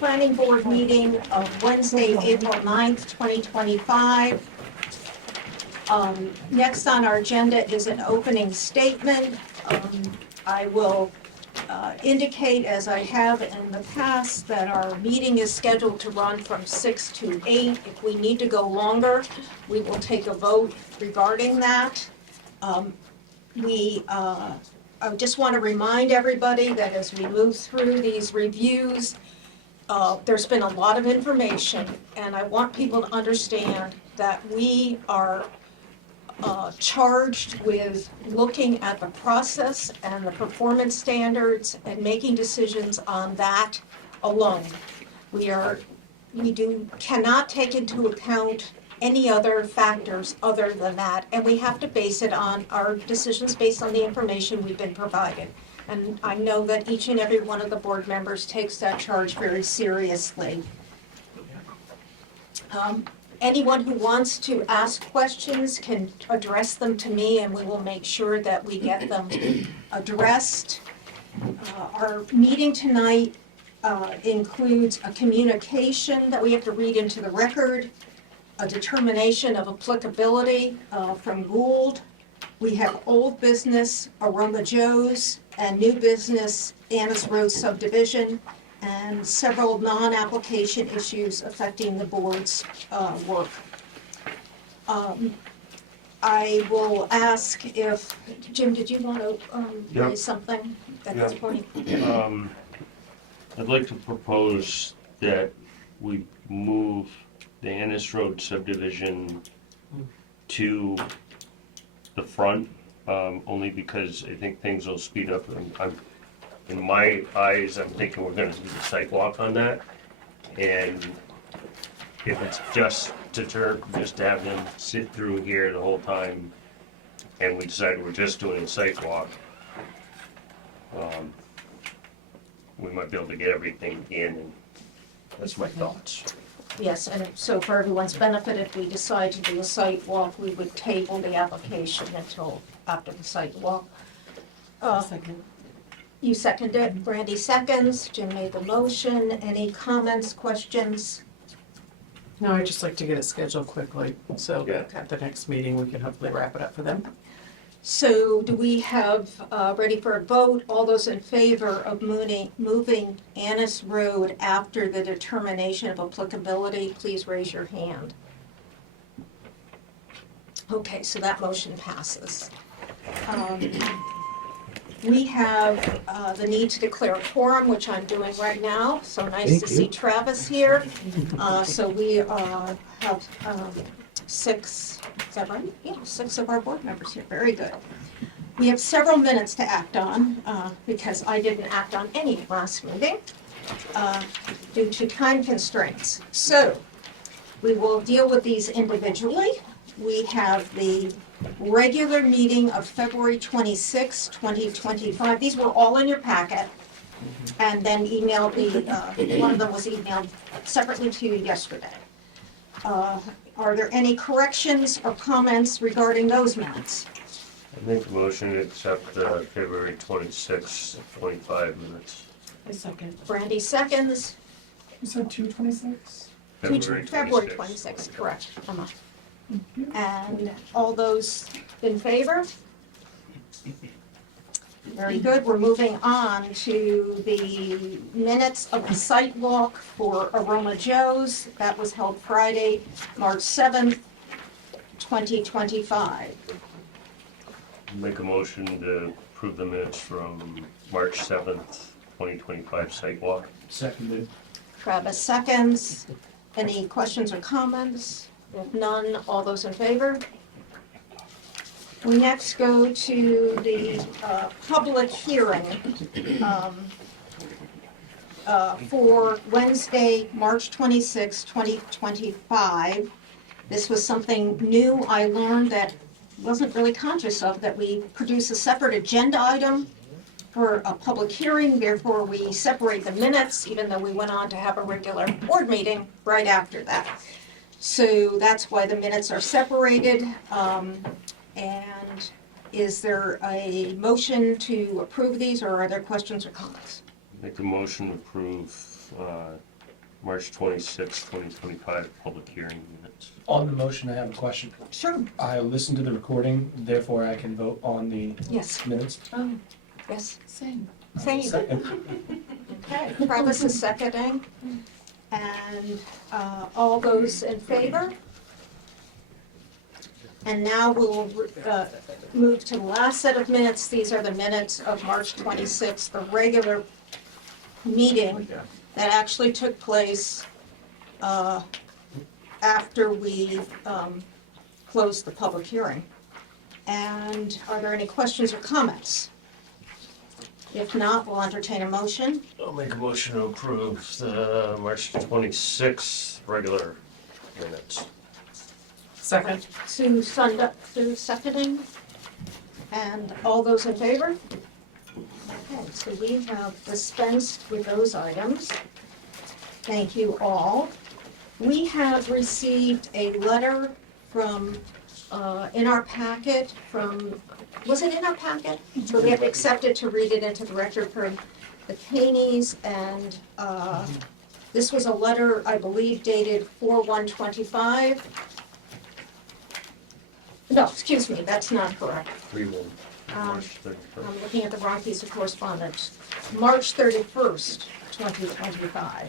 planning board meeting of Wednesday, April 9th, 2025. Next on our agenda is an opening statement. I will indicate, as I have in the past, that our meeting is scheduled to run from 6 to 8. If we need to go longer, we will take a vote regarding that. I just want to remind everybody that as we move through these reviews, there's been a lot of information, and I want people to understand that we are charged with looking at the process and the performance standards and making decisions on that alone. We cannot take into account any other factors other than that, and we have to base it on our decisions based on the information we've been provided. And I know that each and every one of the board members takes that charge very seriously. Anyone who wants to ask questions can address them to me, and we will make sure that we get them addressed. Our meeting tonight includes a communication that we have to read into the record, a determination of applicability from Gould. We have old business, Aroma Joe's, and new business, Annis Road subdivision, and several non-application issues affecting the board's work. I will ask if, Jim, did you want to raise something at this point? I'd like to propose that we move the Annis Road subdivision to the front, only because I think things will speed up. In my eyes, I'm thinking we're going to do the sidewalk on that, and if it's just to have them sit through here the whole time, and we decide we're just doing a sidewalk, we might be able to get everything in, and that's my thoughts. Yes, and so for everyone's benefit, if we decide to do a site walk, we would table the application until after the site walk. Second. You seconded, Brandy seconds, Jim made the motion. Any comments, questions? No, I'd just like to get it scheduled quickly, so Yeah. that at the next meeting, we can hopefully wrap it up for them. So do we have, ready for a vote, all those in favor of moving Annis Road after the determination of applicability, please raise your hand. Okay, so that motion passes. We have the need to declare a quorum, which I'm doing right now, so nice to see Travis here. So we have 6, is that right? Yeah, 6 of our board members here, very good. We have several minutes to act on, because I didn't act on any last meeting, due to time constraints. So, we will deal with these individually. We have the regular meeting of February 26, 2025. These were all in your packet, and then emailed, one of them was emailed separately to you yesterday. Are there any corrections or comments regarding those minutes? I make a motion to accept the February 26, 25 minutes. I second. Brandy seconds. You said 2/26? February 26, correct. And all those in favor? Very good. We're moving on to the minutes of the site walk for Aroma Joe's. That was held Friday, March 7th, 2025. Make a motion to approve the minutes from March 7th, 2025 site walk. Seconded. Travis seconds. Any questions or comments? If none, all those in favor? We next go to the public hearing for Wednesday, March 26, 2025. This was something new I learned that wasn't really conscious of, that we produce a separate agenda item for a public hearing, therefore we separate the minutes, even though we went on to have a regular board meeting right after that. So that's why the minutes are separated. And is there a motion to approve these, or are there questions or comments? Make a motion to approve March 26, 2025 public hearing minutes. On the motion, I have a question. Sure. I listened to the recording, therefore I can vote on the Yes, minutes. Oh, yes. same. Same. Second. Okay, Travis is seconding. And all those in favor? And now we'll move to the last set of minutes. These are the minutes of March 26th, the regular meeting that actually took place after we closed the public hearing. And are there any questions or comments? If not, we'll entertain a motion. I'll make a motion to approve the March 26th regular minutes. Second. Sue seconding. And all those in favor? Okay, so we have dispensed with those items. Thank you all. We have received a letter from, in our packet from, was it in our packet? So we have accepted to read it into the record for the Caneys, and this was a letter, I believe, dated 4/1/25. No, excuse me, that's not correct. 3/1, March 31st. I'm looking at the wrong piece of correspondence. March 31st, 2025.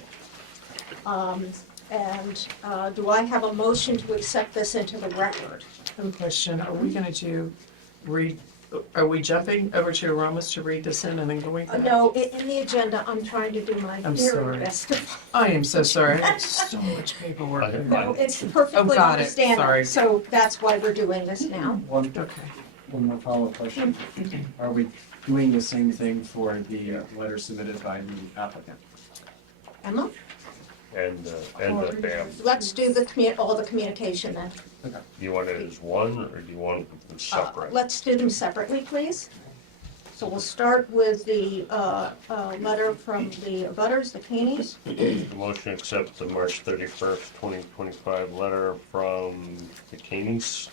Do I have a motion to accept this into the record? I have a question. Are we gonna are we jumping over to Aromas to read this in and then going back? No, in the agenda, I'm trying to do my I'm very sorry. best. I am so sorry. I have so much paperwork. I- No, it's Oh, perfectly got it. understandable. Sorry. So that's why we're doing this now. Okay. One more follow-up question. Are we doing the same thing for the letter submitted by the applicant? Emma, And the BAM. let's do all the communication then. Okay. Do you want it as one, or do you want them separate? Let's do them separately, please. So we'll start with the letter from the abutters, the Caneys. The motion to accept the March 31st, 2025 letter from the Caneys.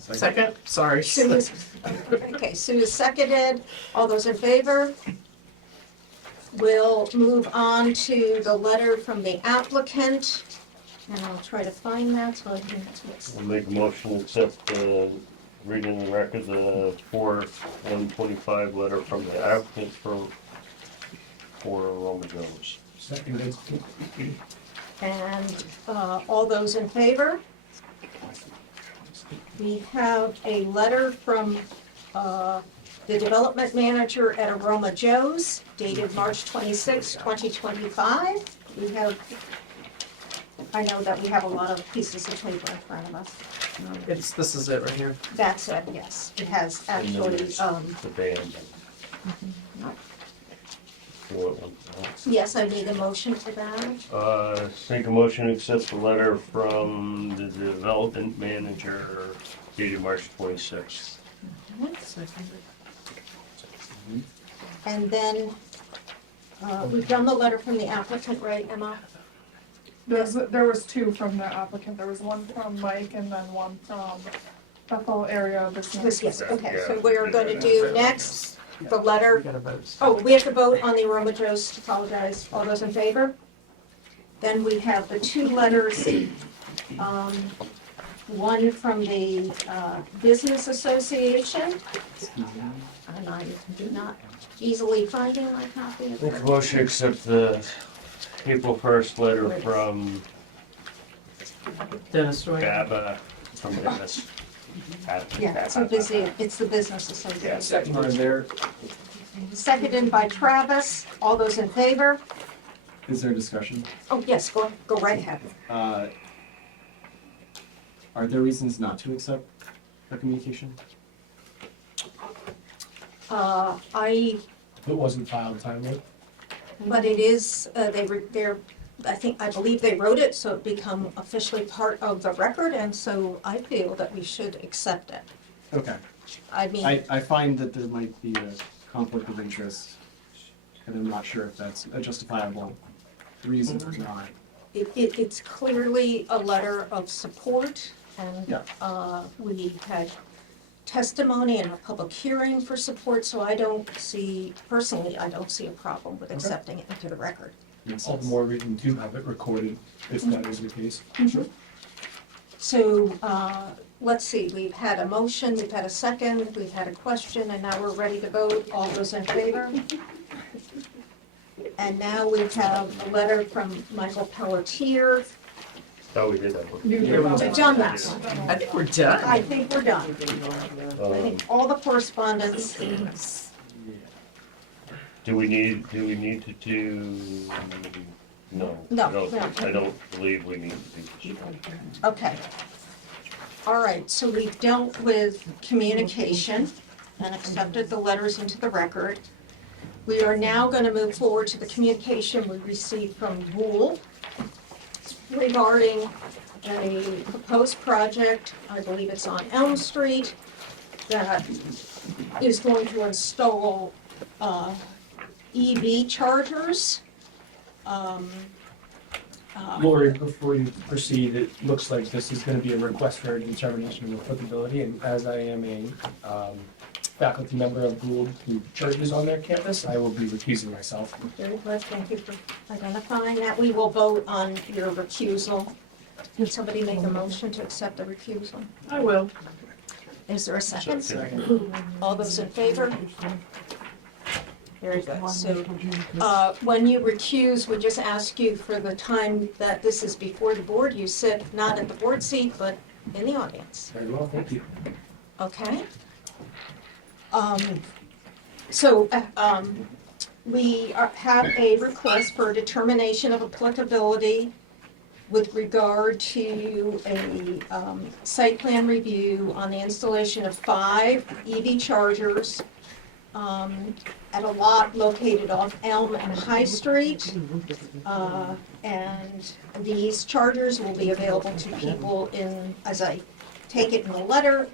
Second? Sorry. Sue is, okay, Sue is seconded. All those in favor? We'll move on to the letter from the applicant, and I'll try to find that so I can. We'll make a motion to accept the, reading the record, the 4/1/25 letter from the applicant for Roma Jones. Seconded. And all those in favor? We have a letter from the development manager at Aroma Joe's dated March 26, 2025. I know that we have a lot of pieces of paper in front of us. This is it right here. That's it, yes. It has And then actually, there's the BAM. You want one? yes, I need a motion for that. Make a motion to accept the letter from the development manager dated March 26th. Second. And then, we've done the letter from the applicant, right, Emma? There was two from the applicant, there was one from Mike and then one from Bethel area business. Yes, okay, so we're going to do next, the We letter. gotta vote. Oh, we have to vote on the Aroma Joe's, apologize. All those in favor? Then we have the two letters, one from the Business Association, and I do not easily finding my copy of Make a it. motion to accept the April 1st letter from Dennis Roy. BABA, from Dennis. Yeah, it's the Business Association. Are there, Seconded by Travis. All those in favor? is there discussion? Oh, yes, go right ahead. Are there reasons not to accept a communication? It wasn't filed timely. But it is, I believe they wrote it, so it become officially part of the record, and so I feel that we should accept it. Okay. I mean, I find that there might be a conflict of interest, and I'm not sure if that's a justifiable reason or not. it's clearly a letter of support, and Yeah. we had testimony and a public hearing for support, so I don't see, personally, I don't see a problem with accepting it into the record. All the more reason to have it recorded if that is the case. So, let's see, we've had a motion, we've had a second, we've had a question, and now we're ready to vote. All those in favor? And now we have a letter from Michael Pelletier. Thought we did that one. You- We've done that. I think we're done. I think we're done. I think all the correspondence, Do we need to do, no. No, I don't believe we need to do this. okay. All right, so we've dealt with communication and accepted the letters into the record. We are now going to move forward to the communication we received from W.H.A.T regarding a proposed project, I believe it's on Elm Street, that is going to install EV chargers. Lori, before you proceed, it looks like this is gonna be a request for a determination of applicability, and as I am a faculty member of Gould who churches on their campus, I will be recusing myself. Very good, thank you for identifying that. We will vote on your recusal. Can somebody make a motion to accept the recusal? I will. Is there a second? Second. All those in favor? Very good. So, when you recuse, we just ask you for the time that this is before the board. You sit not at the board seat, but in the audience. Very well, thank you. Okay? We have a request for a determination of applicability with regard to a site plan review on the installation of 5 EV chargers at a lot located off Elm and High Street. And these chargers will be available to people in, as I take it in the letter,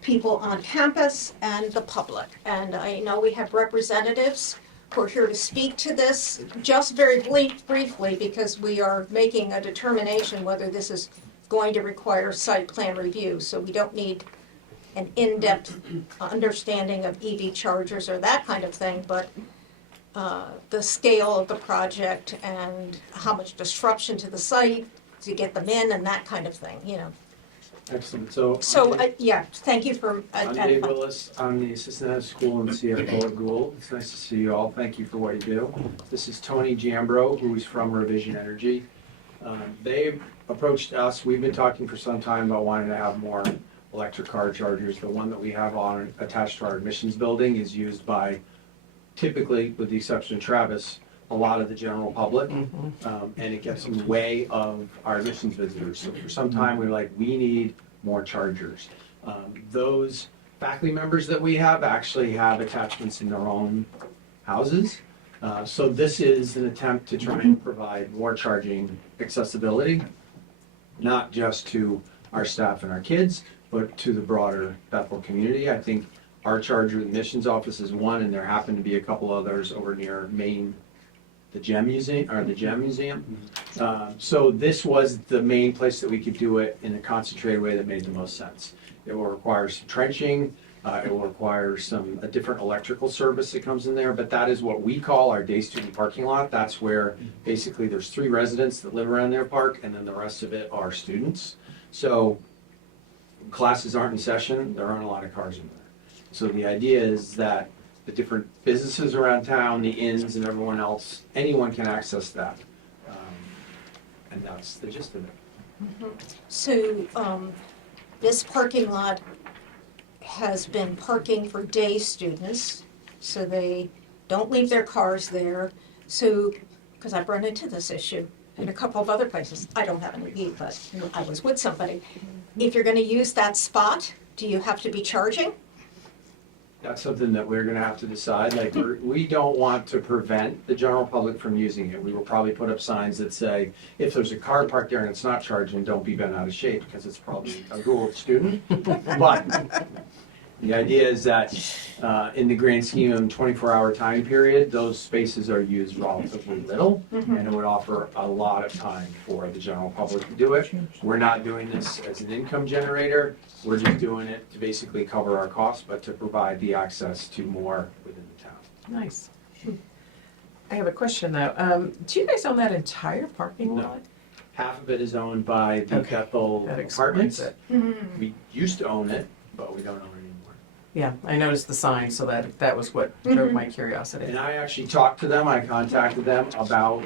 people on campus and the public. And I know we have representatives who are here to speak to this, just very briefly, because we are making a determination whether this is going to require site plan review. So we don't need an in-depth understanding of EV chargers or that kind of thing, but the scale of the project and how much disruption to the site to get them in and that kind of thing, you know. Excellent, so. So, yeah, thank you for I'm Dave identifying. Willis, I'm the assistant head of school and CFO at Gould. It's nice to see you all, thank you for what you do. This is Tony Jambro, who is from Revision Energy. They approached us, we've been talking for some time about wanting to have more electric car chargers. The one that we have on, attached to our admissions building is used by, typically, with the exception of Travis, a lot of the general public, and it gets in the way of our admissions visitors. So for some time, we were like, we need more chargers. Those faculty members that we have actually have attachments in their own houses. So this is an attempt to try and provide more charging accessibility, not just to our staff and our kids, but to the broader Bethel community. I think our charger admissions office is one, and there happen to be a couple others over near Maine, the GEM Museum. So this was the main place that we could do it in a concentrated way that made the most sense. It will require some trenching, it will require a different electrical service that comes in there, but that is what we call our day student parking lot. That's where basically there's 3 residents that live around their park, and then the rest of it are students. So classes aren't in session, there aren't a lot of cars in there. So the idea is that the different businesses around town, the inns and everyone else, anyone can access that. And that's the gist of it. So, this parking lot has been parking for day students, so they don't leave their cars there. So, because I've run into this issue in a couple of other places, I don't have any EV, but I was with somebody. If you're gonna use that spot, do you have to be charging? That's something that we're gonna have to decide. Like, we don't want to prevent the general public from using it. We will probably put up signs that say, if there's a car parked there and it's not charging, don't be bent out of shape, because it's probably a Gould student. But The idea is that in the grand scheme of 24-hour time period, those spaces are used relatively little, and it would offer a lot of time for the general public to do it. We're not doing this as an income generator, we're just doing it to basically cover our costs, but to provide the access to more within the town. Nice. I have a question though. Do you guys own that entire parking No. lot? Half of it is owned by the Okay, Bethel that explains Apartments. it. We used to own it, but we don't own it anymore. Yeah, I noticed the sign, so that was what drove my curiosity. And I actually talked to them, I contacted them about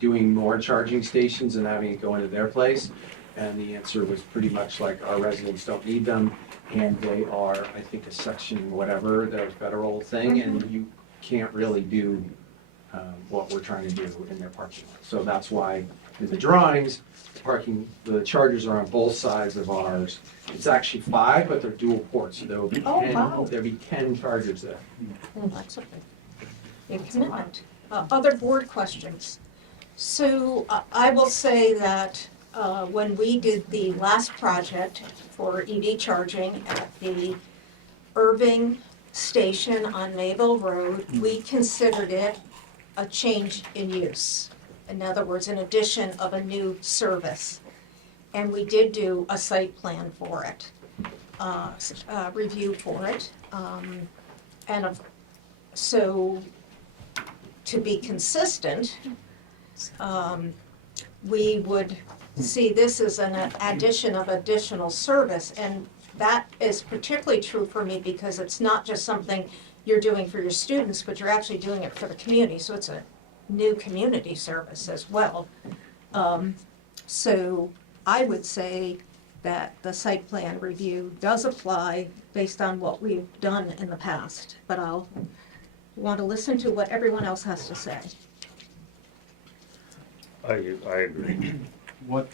doing more charging stations and having it go into their place. And the answer was pretty much like, our residents don't need them, and they are, I think, a section whatever, they're a federal thing, and you can't really do what we're trying to do in their parking lot. So that's why in the drawings, the chargers are on both sides of ours. It's actually 5, but they're dual ports, so there will be Oh, 10, wow. there'll be 10 chargers there. Well, that's a big commitment. Other board questions? So I will say that when we did the last project for EV charging at the Irving Station on Mayville Road, we considered it a change in use. In other words, an addition of a new service. And we did do a site plan for it, review for it. So to be consistent, we would see this as an addition of additional service. And that is particularly true for me because it's not just something you're doing for your students, but you're actually doing it for the community. So it's a new community service as well. So I would say that the site plan review does apply based on what we've done in the past. But I'll want to listen to what everyone else has to say. I agree. What,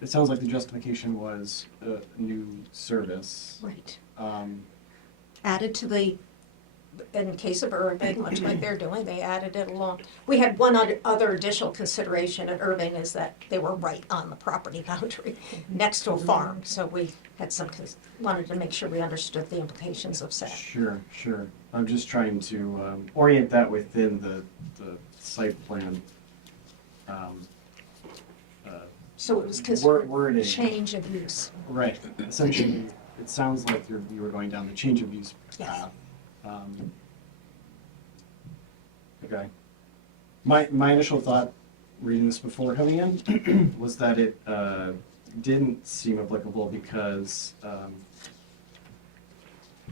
it sounds like the justification was a new service. Right. Um, Added to the, in case of Irving, much like they're doing, they added it along. We had one other additional consideration at Irving is that they were right on the property boundary, next to a farm. So we had wanted to make sure we understood the implications of that. Sure, sure. I'm just trying to orient that within the site plan. So it was considered Wording. change of use. Right, essentially, it sounds like you were going down the change of use Yes. path. Okay. My initial thought, reading this before coming in, was that it didn't seem applicable because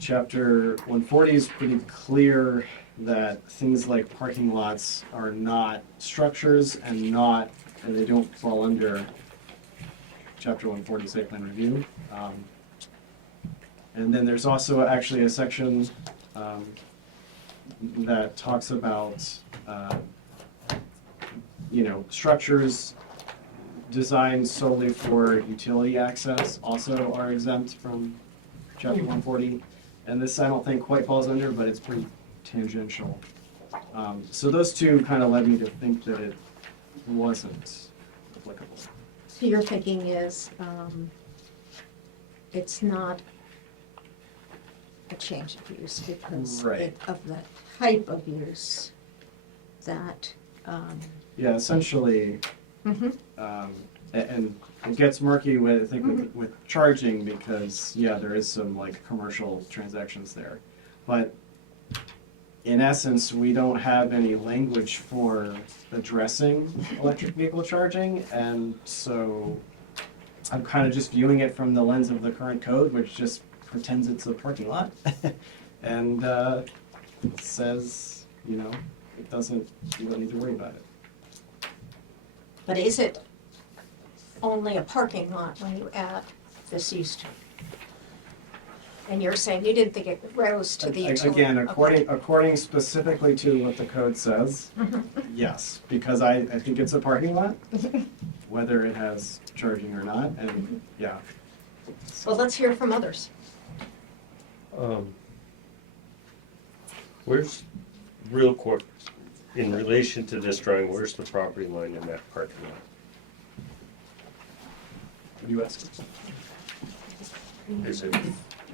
Chapter 140 is pretty clear that things like parking lots are not structures and they don't fall under Chapter 140 site plan review. And then there's also actually a section that talks about, structures designed solely for utility access also are exempt from Chapter 140. And this I don't think quite falls under, but it's pretty tangential. So those two kind of led me to think that it wasn't applicable. So your thinking is, it's not a change of use because Right. of the type of use that, Yeah, essentially, mhm. and it gets murky with, I think, with charging because, yeah, there is some like commercial transactions there. But in essence, we don't have any language for addressing electric vehicle charging, and so I'm kind of just viewing it from the lens of the current code, which just pretends it's a parking lot. And says, it doesn't, you don't need to worry about it. But is it only a parking lot when you add this use to it? And you're saying you didn't think it rose to the utility? Again, Okay. according specifically to what the code says, yes, because I think it's a parking lot, whether it has charging or not, and yeah. Well, let's hear from others. Where's, real quick, in relation to this drawing, where's the property line in that parking lot? US. Is it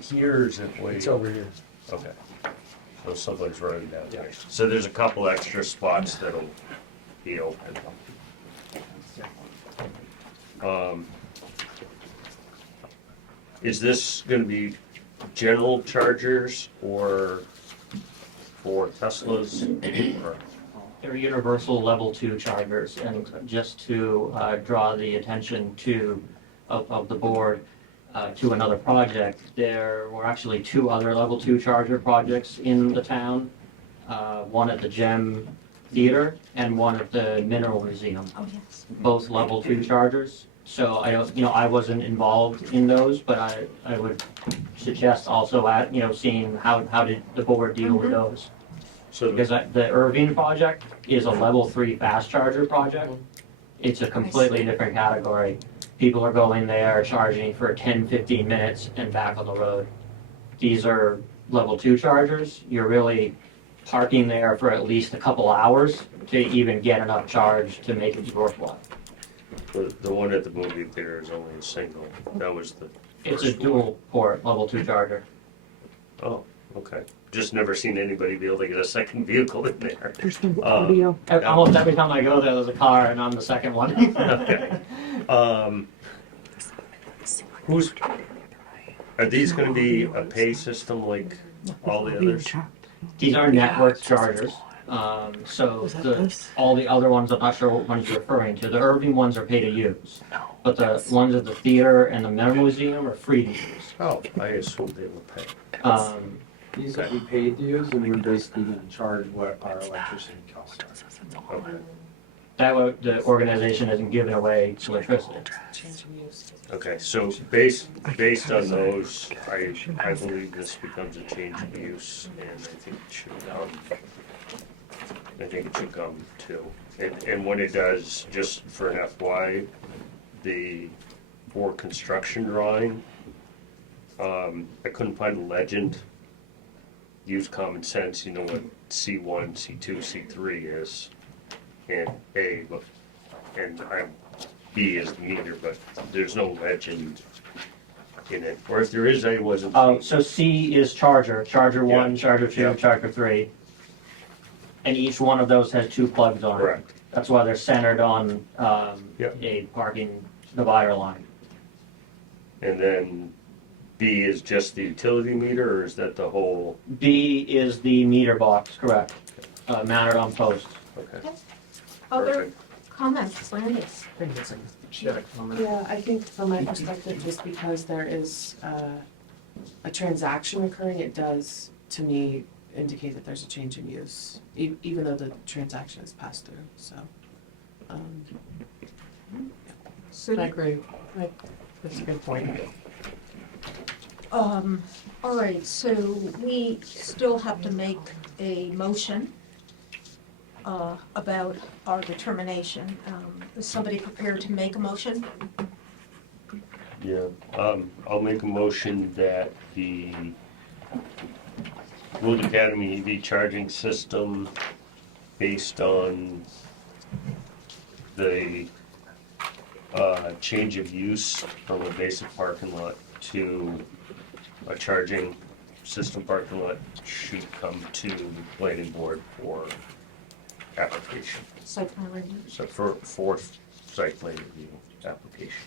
here or is it way? It's over here. Okay. So somebody's running down there. Yeah. So there's a couple extra spots that'll be open. Is this gonna be general chargers or for Teslas? Or- They're universal level 2 chargers, and just to draw the attention of the board to another project, there were actually 2 other level 2 charger projects in the town. One at the Gem Theater and one at the Mineral Museum, Oh, yes. both level 2 chargers. So I don't, I wasn't involved in those, but I would suggest also seeing how did the board deal with those. So Because the Irving project is a level 3 fast charger project. It's a completely different category. People are going there, charging for 10, 15 minutes and back on the road. These are level 2 chargers. You're really parking there for at least a couple hours to even get enough charge to make it worthwhile. the one at the movie theater is only a single. That was the It's a first one. dual port level 2 charger. Oh, okay. Just never seen anybody be able to get a second vehicle in there. There's no Uh, audio. Almost every time I go there's a car and I'm the second one. Okay. Who's, are these gonna be a pay system like all the others? These are network chargers. So Was that this? all the other ones, I'm not sure what ones you're referring to. The Irving ones are pay to use. But the ones at the theater and the Mineral Museum are free to use. Oh, I assumed they were pay. These will be paid to use, and we're basically gonna charge what our electricity costs are. Okay. That way the organization isn't giving away electricity. Okay, so based on those, I believe this becomes a change of use, and I think it should come too. And when it does, just for an FY, for construction drawing, I couldn't find a legend. Use common sense, you know what C1, C2, C3 is, and B is the meter, but there's no legend in it. Or if there is, I wasn't. So C is charger, charger 1, Yeah. charger 2, Yeah. charger 3. And each one of those has 2 plugs on it. Correct. That's why they're centered on Yeah. a parking divider line. And then B is just the utility meter, or is that the whole? B is the meter box, correct, mounted on posts. Okay. Other Perfect. comments, Randy? Yeah, I think from my perspective, just because there is a transaction occurring, it does, to me, indicate that there's a change in use, even though the transaction is passed through, so. I agree. That's a good point. All right, so we still have to make a motion about our determination. Is somebody prepared to make a motion? Yeah, I'll make a motion that the Wood Academy EV charging system, based on the change of use from a basic parking lot to a charging system parking lot, should come to the planning board for application. Site plan review. So for site plan review application.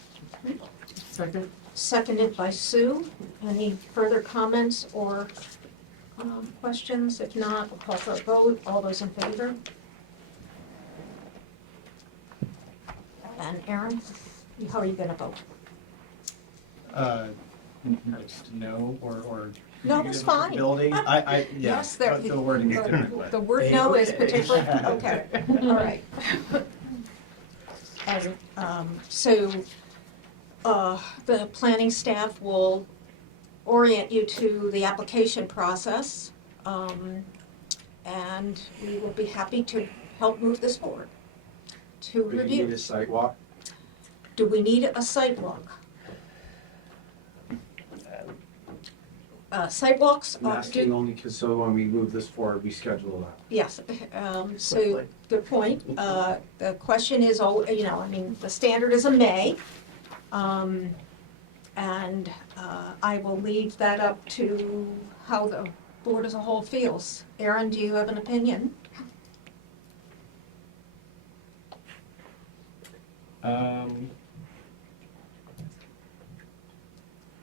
Second? Seconded by Sue. Any further comments or questions? If not, we'll call for a vote. All those in favor? And Aaron, how are you gonna vote? Just no, or. No, that's fine. Building, yeah, Yes, there- the wording is different. The word no is particularly, okay, all right. And so the planning staff will orient you to the application process, and we will be happy to help move this forward to Do you need review. a site walk? Do we need a sidewalk? Sidewalks, I'm asking only because so when we move this forward, we schedule that. yes, so, good point. The question is, the standard is a may. And I will leave that up to how the board as a whole feels. Aaron, do you have an opinion?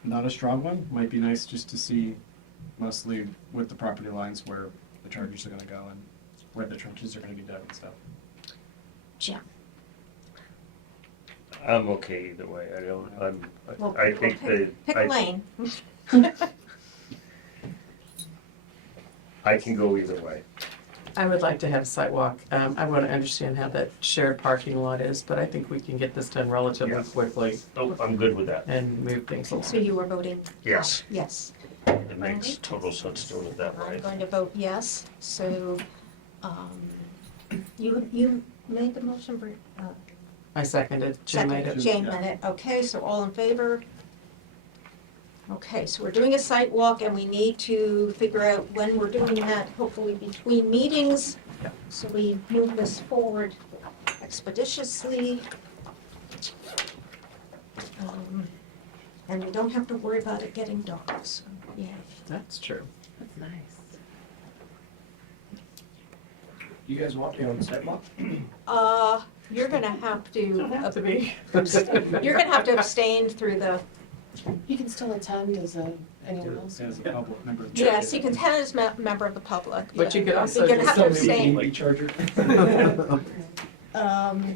Not a strong one. Might be nice just to see mostly with the property lines where the chargers are gonna go and where the trenches are gonna be dug and stuff. Jim? I'm okay either way. Well, I think pick a lane. I can go either way. I would like to have a site walk. I want to understand how that shared parking lot is, but I think we can get this done relatively Yeah. quickly Oh, I'm good with that. and move things along. So you were voting? Yes. Yes. It makes total sense doing it that I'm way. going to vote yes, so, you made the motion, I seconded. Jim made it. Jane made it, okay, so all in favor? Okay, so we're doing a site walk and we need to figure out when we're doing that, hopefully between meetings. Yeah. So we move this forward expeditiously. And we don't have to worry about it getting dark, so, yeah. That's true. That's nice. You guys want me on the sidewalk? You're gonna have Don't have to be. you're gonna have to abstain through the, You can still attend as anyone else. As a public member of the yes, you can attend as member of the public. But you could also You're gonna have to just Still abstain. maybe EV charger?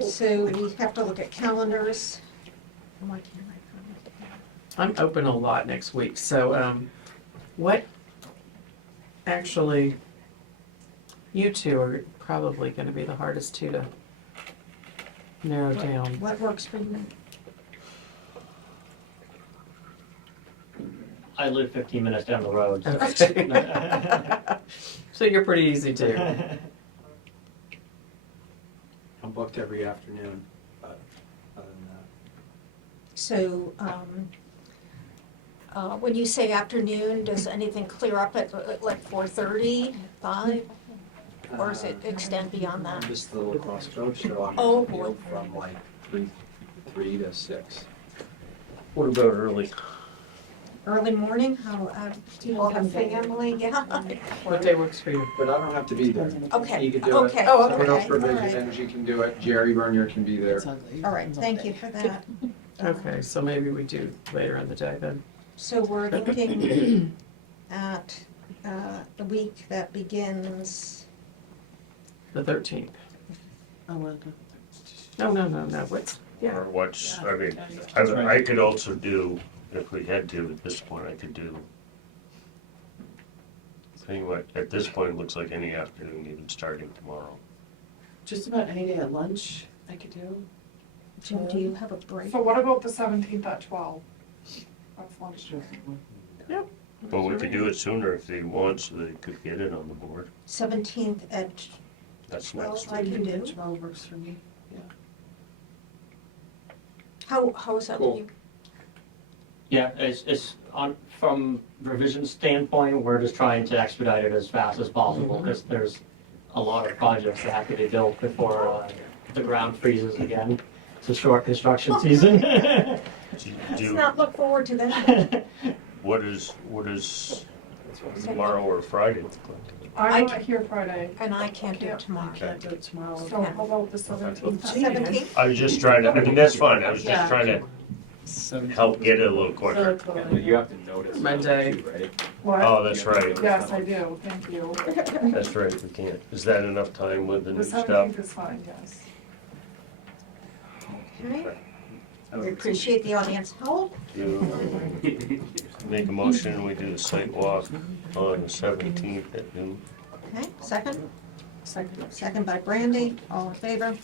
So we have to look at calendars. Why can't I find it? I'm open a lot next week, so, what, actually, you two are probably gonna be the hardest two to narrow down. What works for you? I live 15 minutes down the road. So. Okay. So you're pretty easy too. I'm booked every afternoon, but other than that. So, when you say afternoon, does anything clear up at like 4:30, 5? Or does it extend beyond that? I'm just the lacrosse coach, so I'm Oh, on the field boy. from like 3 to 6. What about early? Early morning, how, do you all have family? Yeah. What day works for you? But I don't have to be there. Okay, You can do it. okay, Oh, Someone else okay, for all Vision right. Energy can do it. Jerry Bernier can be there. It's ugly. All right, It's all thank day. you for that. Okay, so maybe we do later in the day then. So we're looking at the week that begins, The 13th. Oh, well, No, what's, yeah. Or what's, I mean, That's right. I could also do, if we had to, at this point, I could do. Tell you what, at this point, it looks like any afternoon, even starting tomorrow. just about any day at lunch I could do. Jim, do you have a break? So what about the 17th at 12? That's lunch. But we could do it sooner if they want, so they could get it on the board. 17th at That's Well, next I week. can do. 12 works for me. How is that Cool. with you? Yeah, it's on, from revision standpoint, we're just trying to expedite it as fast as possible because there's a lot of projects that have to be built before the ground freezes again. It's a short construction season. Let's not look forward to that. What is tomorrow or Friday? I'm not here Friday, And I can't do it I tomorrow. can't do it tomorrow. so how about the 17th? 17th? I was just trying to, I mean, that's fine, I was Yeah. just trying to help get it a little quicker. You have to notice. Monday. Right? What? Oh, that's right, Yes, I do, thank you. that's right, we can't. Is that enough time with the The new stuff? 17th is fine, yes. Okay, we appreciate the audience help. You make a motion, and we do the site walk on the 17th at noon. Okay, second? Second. Second by Brandy, all in favor?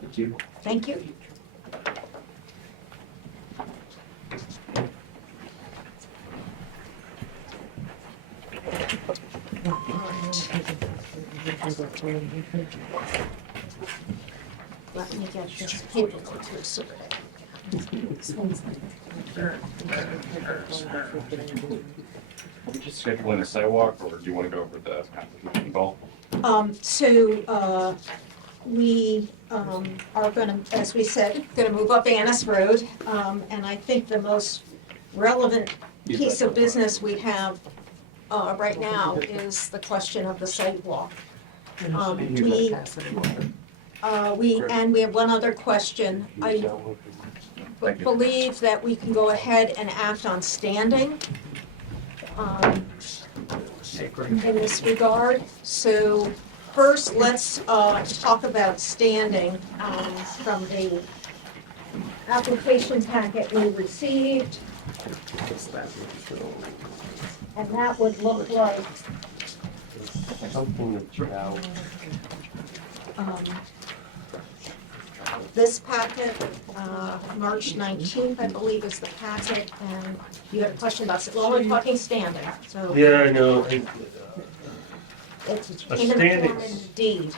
Thank you. Thank you. Let me get this paperwork here sorted. Are we just scheduling a sidewalk, or do you want to go over the application call? we are gonna, as we said, gonna move up Annis Road. And I think the most relevant piece of business we have right now is the question of the sidewalk. We have one other question. I believe that we can go ahead and act on standing in this regard. So first, let's talk about standing from the application packet we received. And that would look like Something about, this packet, March 19th, I believe is the packet, and you had a question about, well, we're talking standing, so yeah, I know, it's a in the standing- form and deed,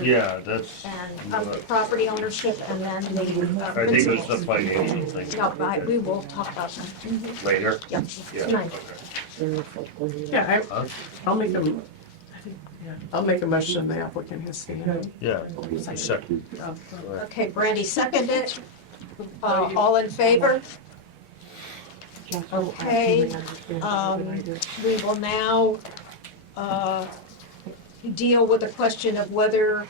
yeah, that's, and of the property ownership, and then the I think it was the principals. financial thing No, we will talk about that. later. Yep, Yeah, tonight. okay. Yeah, I'll make a motion, the applicant has stated. Yeah, second. Okay, Brandy seconded. All in favor? Okay, we will now deal with the question of whether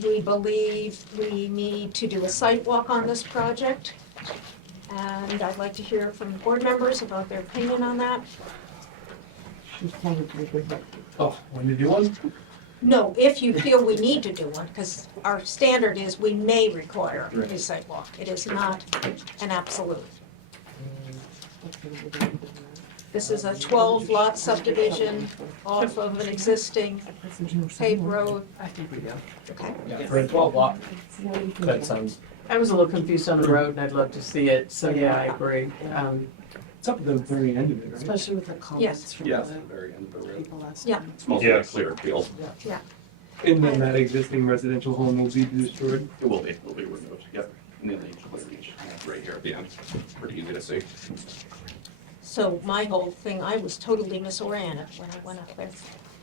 we believe we need to do a site walk on this project. And I'd like to hear from board members about their opinion on that. Oh, when to do one? No, if you feel we need to do one, because our standard is we may require a site walk. It is not an absolute. This is a 12-lot subdivision off of an existing paved road. I think we do. Okay. Yeah, for a 12 lot, that sounds, I was a little confused on the road and I'd love to see it, so yeah, I agree. it's up at the very end of it, right? Especially with the Yes. comments from Yeah, the very end of the road. people last Yeah. time. It's mostly Yeah. a clear field. And then that existing residential home will be destroyed? It will be removed, yep. And then the clear beach, right here at the end, pretty easy to see. So my whole thing, I was totally misoriented when I went up there.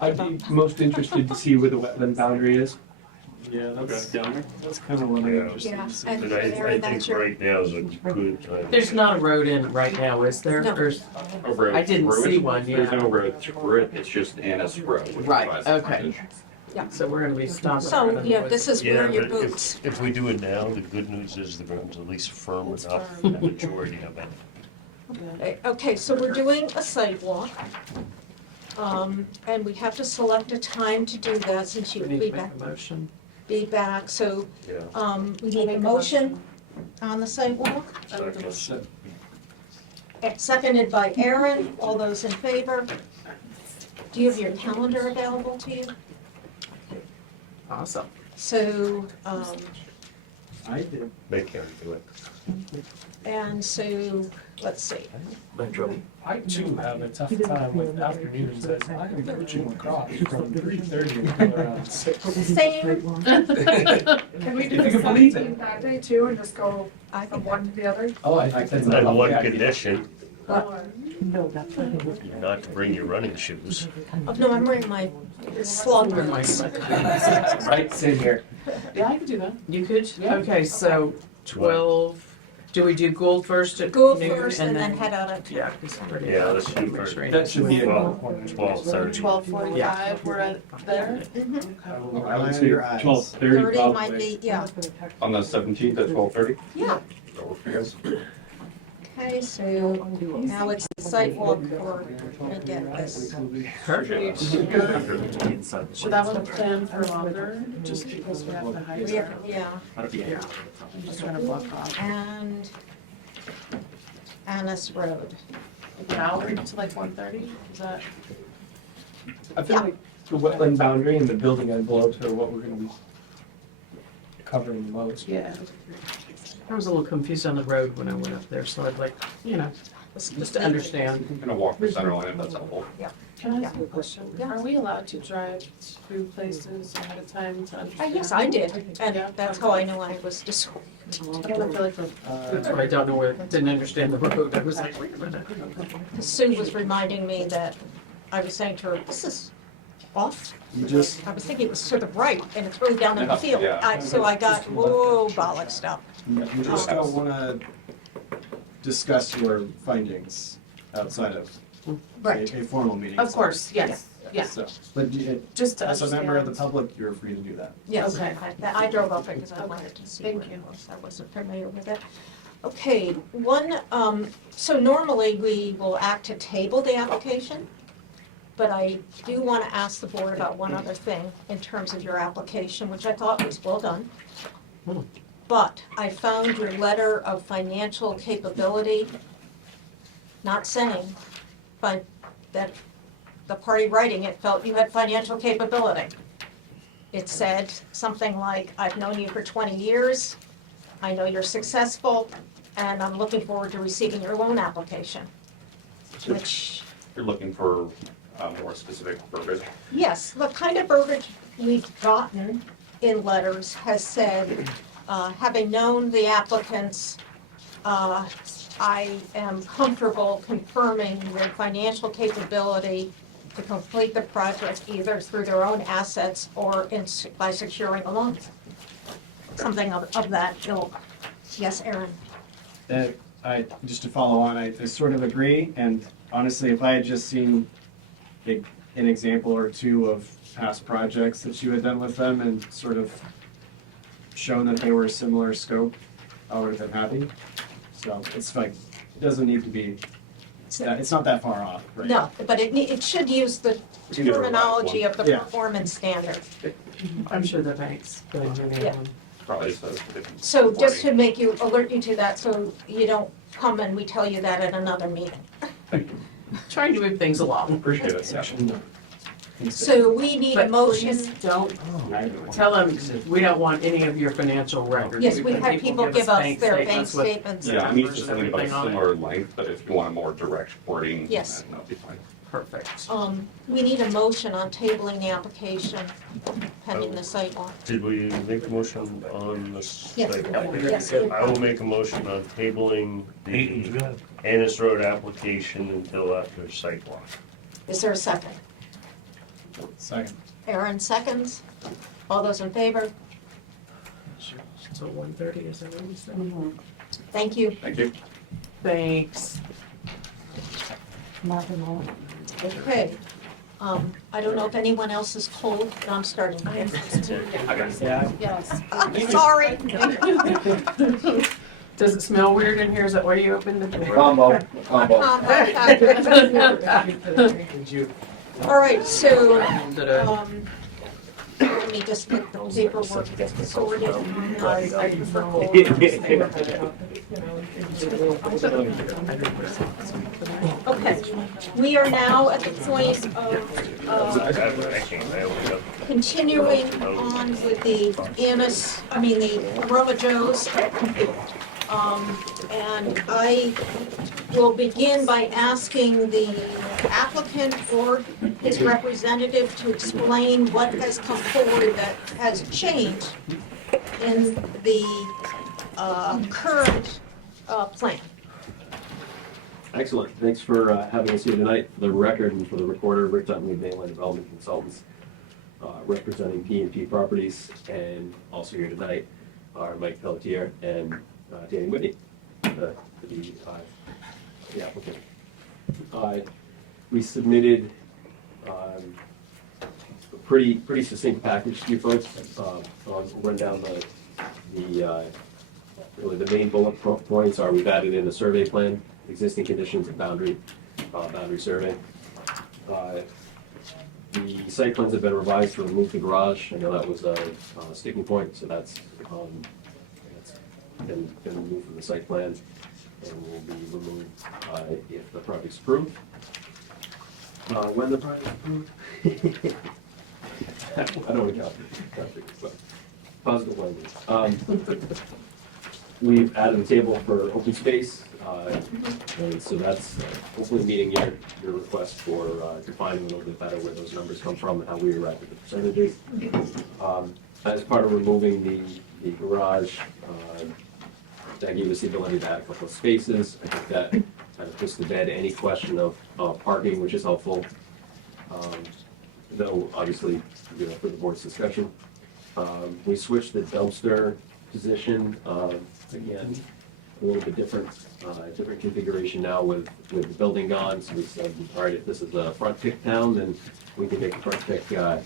I'd be most interested to see where the wetland boundary is. Yeah, that's, Down there? that's kind of what I'm Yeah. interested Yeah, in. seeing. and And I Aaron, think that's your, right now is a good time. There's not a road in right now, is there? No. There's- Over I didn't through see it. one, There's yeah. no road through it, it's just Annis Road, which Right, provides the okay. frontage. So we're gonna be stopping. so, yeah, this is Yeah, where your but boots. if we do it now, the good news is the ground's at least firm It's enough, firm. the majority of it. Okay, so we're doing a sidewalk. And we have to select a time to do that since We you'll need be to make back, a motion. So, Yeah. we need a motion on the sidewalk. Seconded by Aaron. All those in favor? Do you have your calendar available to you? Awesome. So, I did. They can't do it. and so, let's see. I too have a tough time with afternoons as I'm coaching across from 3:30 until around 6. Same, Can we do If you the can believe it. 17th that day too and just go I from think, one to the other? Oh, I think that's And a one lovely idea. condition, Or- not to bring your running shoes. oh, no, I'm wearing my slug boots. Right, same here. Yeah, I could do that. You could? Yeah. Okay, so 12, do we do Gould first at Go noon first and then head out at Yeah. 'cause I'm already- Yeah, let's shoot Make for- sure I That know. should be a 12:30. 12:45, we're at there. Mhm. I would Eye say your eyes. 12:30 30 might probably. be, yeah. On the 17th at 12:30? Yeah. That work for you guys? Okay, so now it's the sidewalk for, let me get this. Perfect. Should that one plan for longer, just because we have to hire? We have, yeah, Yeah. I'm just trying to block off. and Annis Road. An hour to like 1:30, is that? I feel like the wetland boundary and the building envelopes are what we're gonna be covering the most. Yeah. I was a little confused on the road when I went up there, so I'd like, just to understand. I'm gonna walk the center line if that's helpful. Can I ask you a question? Yeah. Are we allowed to drive to places ahead of time to understand? Yes, I did, and that's how I know I was just, I don't feel like That's what I don't know where, didn't understand the road. I was like, wait a minute. Sue was reminding me that I was saying to her, this is off. You just, I was thinking it was to the right, and it's really down in the field. Yeah. So I got, whoa, bollocksed up. you just don't wanna discuss your findings outside of Right. a formal meeting. Of course, yes, yeah, So, but just to as a member of the understand. public, you're free to do that. Yes, Okay. I drove up it because I Okay. wanted to see Thank what it you. was. I wasn't familiar with it. Okay, so normally we will act to table the application, but I do want to ask the board about one other thing in terms of your application, which I thought was well done. But I found your letter of financial capability not saying, but that the party writing it felt you had financial capability. It said something like, I've known you for 20 years, I know you're successful, and I'm looking forward to receiving your loan application. Which, You're looking for more specific verbiage. yes, the kind of verbiage we've gotten in letters has said, having known the applicants, I am comfortable confirming their financial capability to complete the project either through their own assets or by securing a loan. Something of that ilk. Yes, Aaron? Just to follow on, I sort of agree, and honestly, if I had just seen an example or two of past projects that you had done with them and sort of shown that they were a similar scope, I would have been happy. So it's like, it doesn't need to be, it's not that far off, right? No, but it should use the You need to revise terminology one. of the Yeah. performance standard. I'm sure the bank's going to need Yeah. one. Probably so. So just to make you, alert you to that, so you don't come and we tell you that at another meeting. Trying to move things along. Appreciate it, yeah. So we need a But motion. please don't tell them, we don't want any of your financial records. Yes, we We've had had people give us their bank with statements. Yeah, I'm used to numbers and something about a everything on it. similar length, but if you want a more direct wording, Yes. then that'll be fine. Perfect. We need a motion on tabling the application pending the site walk. Did we make a motion on this? Yes. site? Yes. I will make a motion on tabling the Annis Road application until after site walk. Is there a second? Second. Aaron seconds. All those in favor? So 1:30, is that what you said? Thank you. Thank you. Thanks. Okay. I don't know if anyone else is cold, but I'm starting to get Yeah. Yes. sorry. Does it smell weird in here? Is that why you opened the door? Combo. Did you? All right, so, Did I- let me just get the paperwork sorted. I prefer cold. Okay, we are now at the point of I opened up. continuing on with the the Aroma Joe's. And I will begin by asking the applicant or his representative to explain what has come forward that has changed in the current plan. Excellent. Thanks for having us here tonight. For the record and for the recorder, Rick Dutton with Mainland Development Consultants, representing P&P Properties, and also here tonight are Mike Pelletier and Danny Whitney, the applicant. We submitted a pretty succinct package to you folks. I'll run down really the main bullet points are we've added in a survey plan, existing conditions and boundary survey. The site plans have been revised to remove the garage. I know that was a sticking point, so that's been removed from the site plan and will be removed if the project's approved. When the project's approved? I don't want to count figures, but positive language. We've added a table for open space, and so that's hopefully meeting your request for defining a little bit better where those numbers come from and how we arrived at the percentages. As part of removing the garage, that gave us the ability to add a couple of spaces. I think that kind of puts to bed any question of parking, which is helpful. though obviously, for the board's discussion. We switched the dumpster position, again, a little bit different configuration now with the building gone. So we said, all right, if this is a front pick town, then we can make a front pick dumpster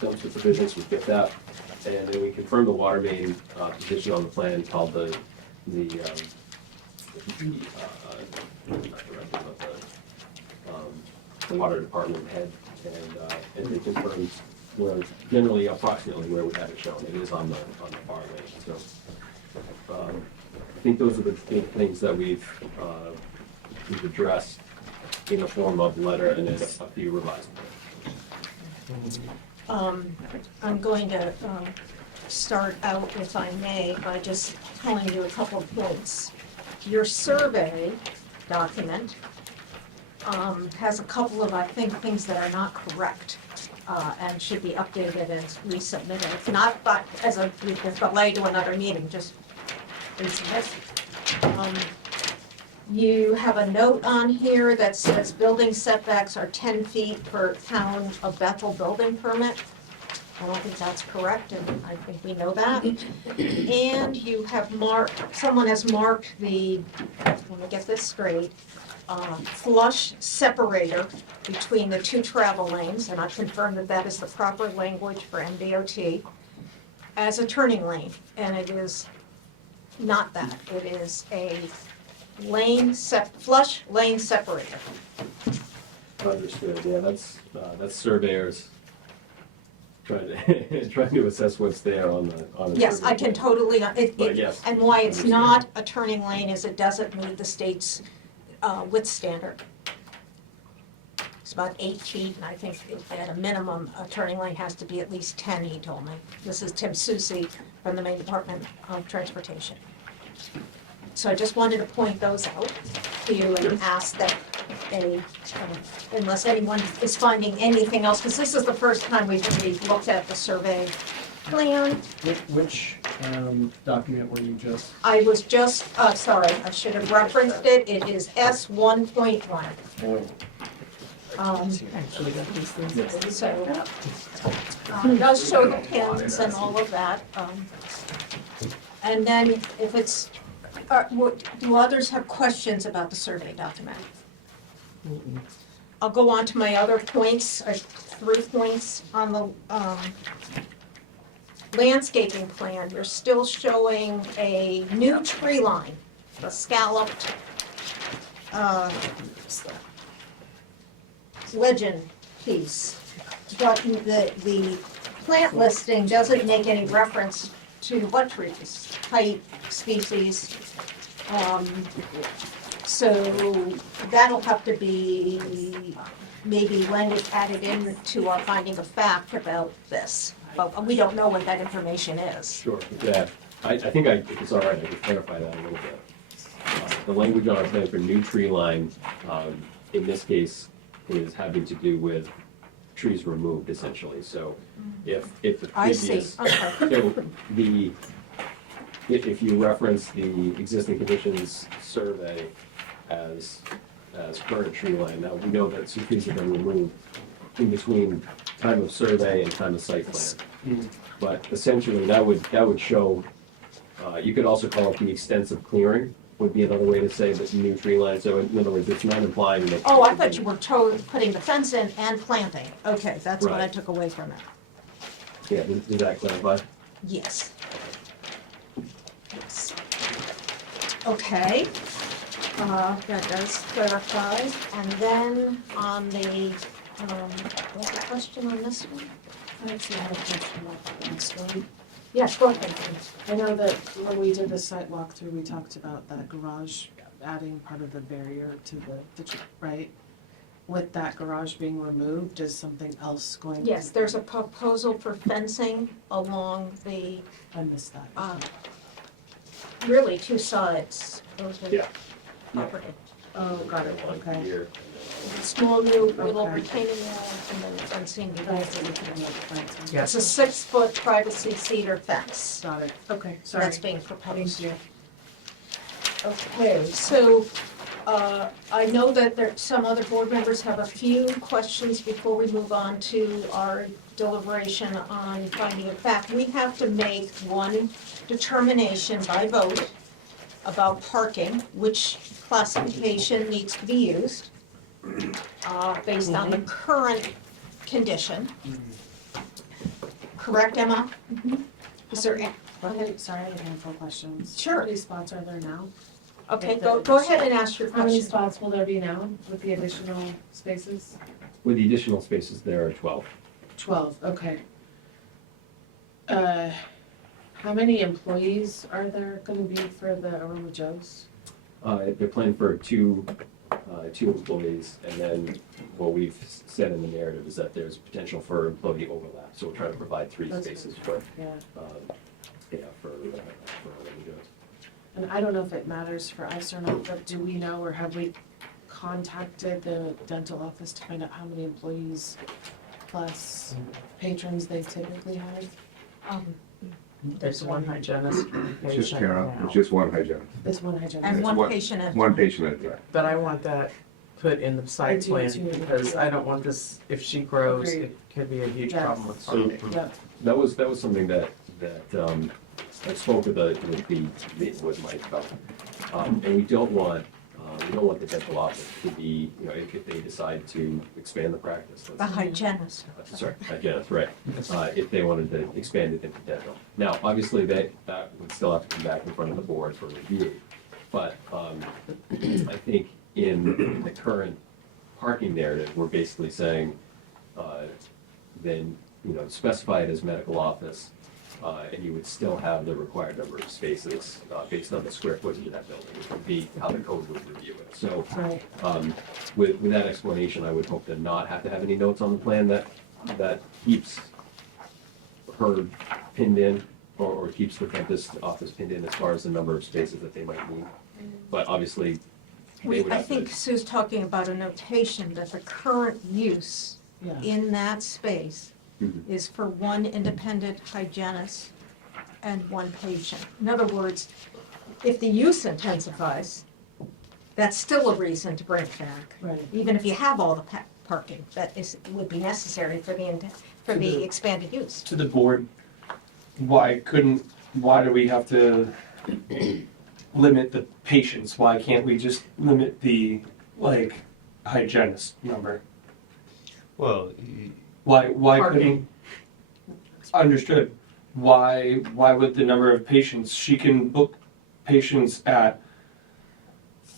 dumpster provisions. We get that, and then we confirmed the water main position on the plan called the water department head, and they confirmed where generally approximately where we had it shown. It is on the far lane. So I think those are the big things that we've addressed in the form of letter and then a few revised. I'm going to start out, if I may, by just telling you a couple of points. Your survey document has a couple of, I think, things that are not correct and should be updated and resubmitted. If not, but as a delay to another meeting, just resubmit. You have a note on here that says building setbacks are 10 feet per town of Bethel building permit. I don't think that's correct, and I think we know that. And you have someone has marked the, let me get this straight, flush separator between the two travel lanes, and I've confirmed that that is the proper language for MDOT, as a turning lane, and it is not that. It is a flush lane separator. Understood. Yeah, that's surveyors trying to assess what's there on the. Yes, survey I can plan. totally, But yes, and why it's understand. not a turning lane is it doesn't meet the state's width standard. It's about 8 feet, and I think at a minimum, a turning lane has to be at least 10, he told me. This is Tim Susi from the Maine Department of Transportation. So I just wanted to point those out to you and ask that unless anyone is finding anything else, because this is the first time we've really looked at the survey plan. Which document were you just? I was just, sorry, I should have referenced it. It is S 1.1. Actually got these things. So, it does show the pins and all of that. And then if it's, do others have questions about the survey document? I'll go on to my other points, 3 points on the landscaping plan. You're still showing a new tree line, the scalloped legend piece. But the plant listing doesn't make any reference to what trees, type, species. So that'll have to be maybe language added into our finding of fact about this. But we don't know what that information is. Sure. Yeah. I think if it's all right, I could clarify that a little bit. The language on our plan for new tree line, in this case, is having to do with trees removed, essentially. So if the I see, previous, okay. so if you reference the existing conditions survey as current tree line, now we know that some trees have been removed in between time of survey and time of site plan. But essentially, that would show, you could also call it the extensive clearing, would be another way to say the new tree line. So in other words, it's not implying that. Oh, I thought you were putting the fence in and planting. Okay, that's what I Right. took away from it. Yeah, did that clarify? Yes. Yes. Okay, that does clarify. And then on the, what's the question on this one? I actually have a question about the next one. Yes, go ahead. I know that when we did the site walkthrough, we talked about that garage adding part of the barrier to the right? With that garage being removed, is something else going? Yes, there's a proposal for fencing along the, I missed that. really 2 sides of the Yeah. property. Oh, got it, One okay. here. Small new little Okay. retaining wall and then fencing behind That's it. what we can look at. It's a 6-foot privacy cedar fence Got it, okay, sorry. that's being proposed. Thank you. Okay, so I know that there, some other board members have a few questions before we move on to our deliberation on finding of fact. We have to make one determination by vote about parking, which classification needs to be used, based on the current condition. Correct, Emma? Is there, Go ahead, sorry, I have a handful of questions. Sure. How many spots are there now? okay, go ahead and ask your How many question. spots will there be now with the additional spaces? With the additional spaces, there are 12. 12, okay. How many employees are there gonna be for the Aroma Joe's? They're planning for two employees, and then what we've said in the narrative is that there's potential for employee overlap, so we'll try to provide 3 That's spaces for, Yeah, for Joe's. and I don't know if it matters for us or not, but do we know or have we contacted the dental office to find out how many employees plus patrons they typically have? There's one hygienist It's just patient Karen, now. it's just one hygienist, There's one hygienist. And It's one one- patient at a one time. patient at a time. But I want that put in the I site do plan too. because I don't want this, if she grows, Agreed. it could be a huge Yes. problem with So parking. Yep, that was something that I spoke with Mike about. And we don't want the dental office to be, if they decide to expand the practice. The hygienist. Sorry, hygienist, right. If they wanted to expand it into dental. Now, obviously, that would still have to come back in front of the board for review. But I think in the current parking narrative, we're basically saying, then, specify it as medical office, and you would still have the required number of spaces based on the square footage of that building, which would be how the code would review it. So right. with that explanation, I would hope to not have to have any notes on the plan that keeps her pinned in or keeps the dentist office pinned in as far as the number of spaces that they might need. But obviously, they would I have think to. Sue's talking about a notation that the current use Yeah. in that space Mhm. is for one independent hygienist and one patient. In other words, if the use intensifies, that's still a reason to bring it back. Right. Even if you have all the parking that would be necessary for the expanded use. To the board, why do we have to limit the patients? Why can't we just limit the, hygienist number? Well, Why couldn't, Parking. understood, why would the number of patients, she can book patients at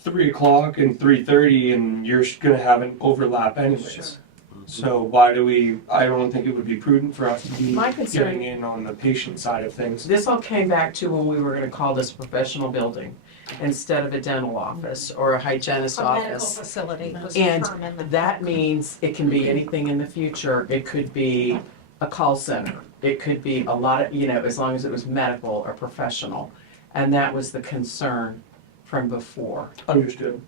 3 o'clock and 3:30 and you're gonna have an overlap anyways. So why do I don't think it would be prudent for us to be My concern- getting in on the patient side of things. This all came back to when we were gonna call this a professional building instead of a dental office or a hygienist A medical office. facility was And determined. that means it can be anything in the future. It could be a call center. It could be a lot of, as long as it was medical or professional. And that was the concern from before. Understood.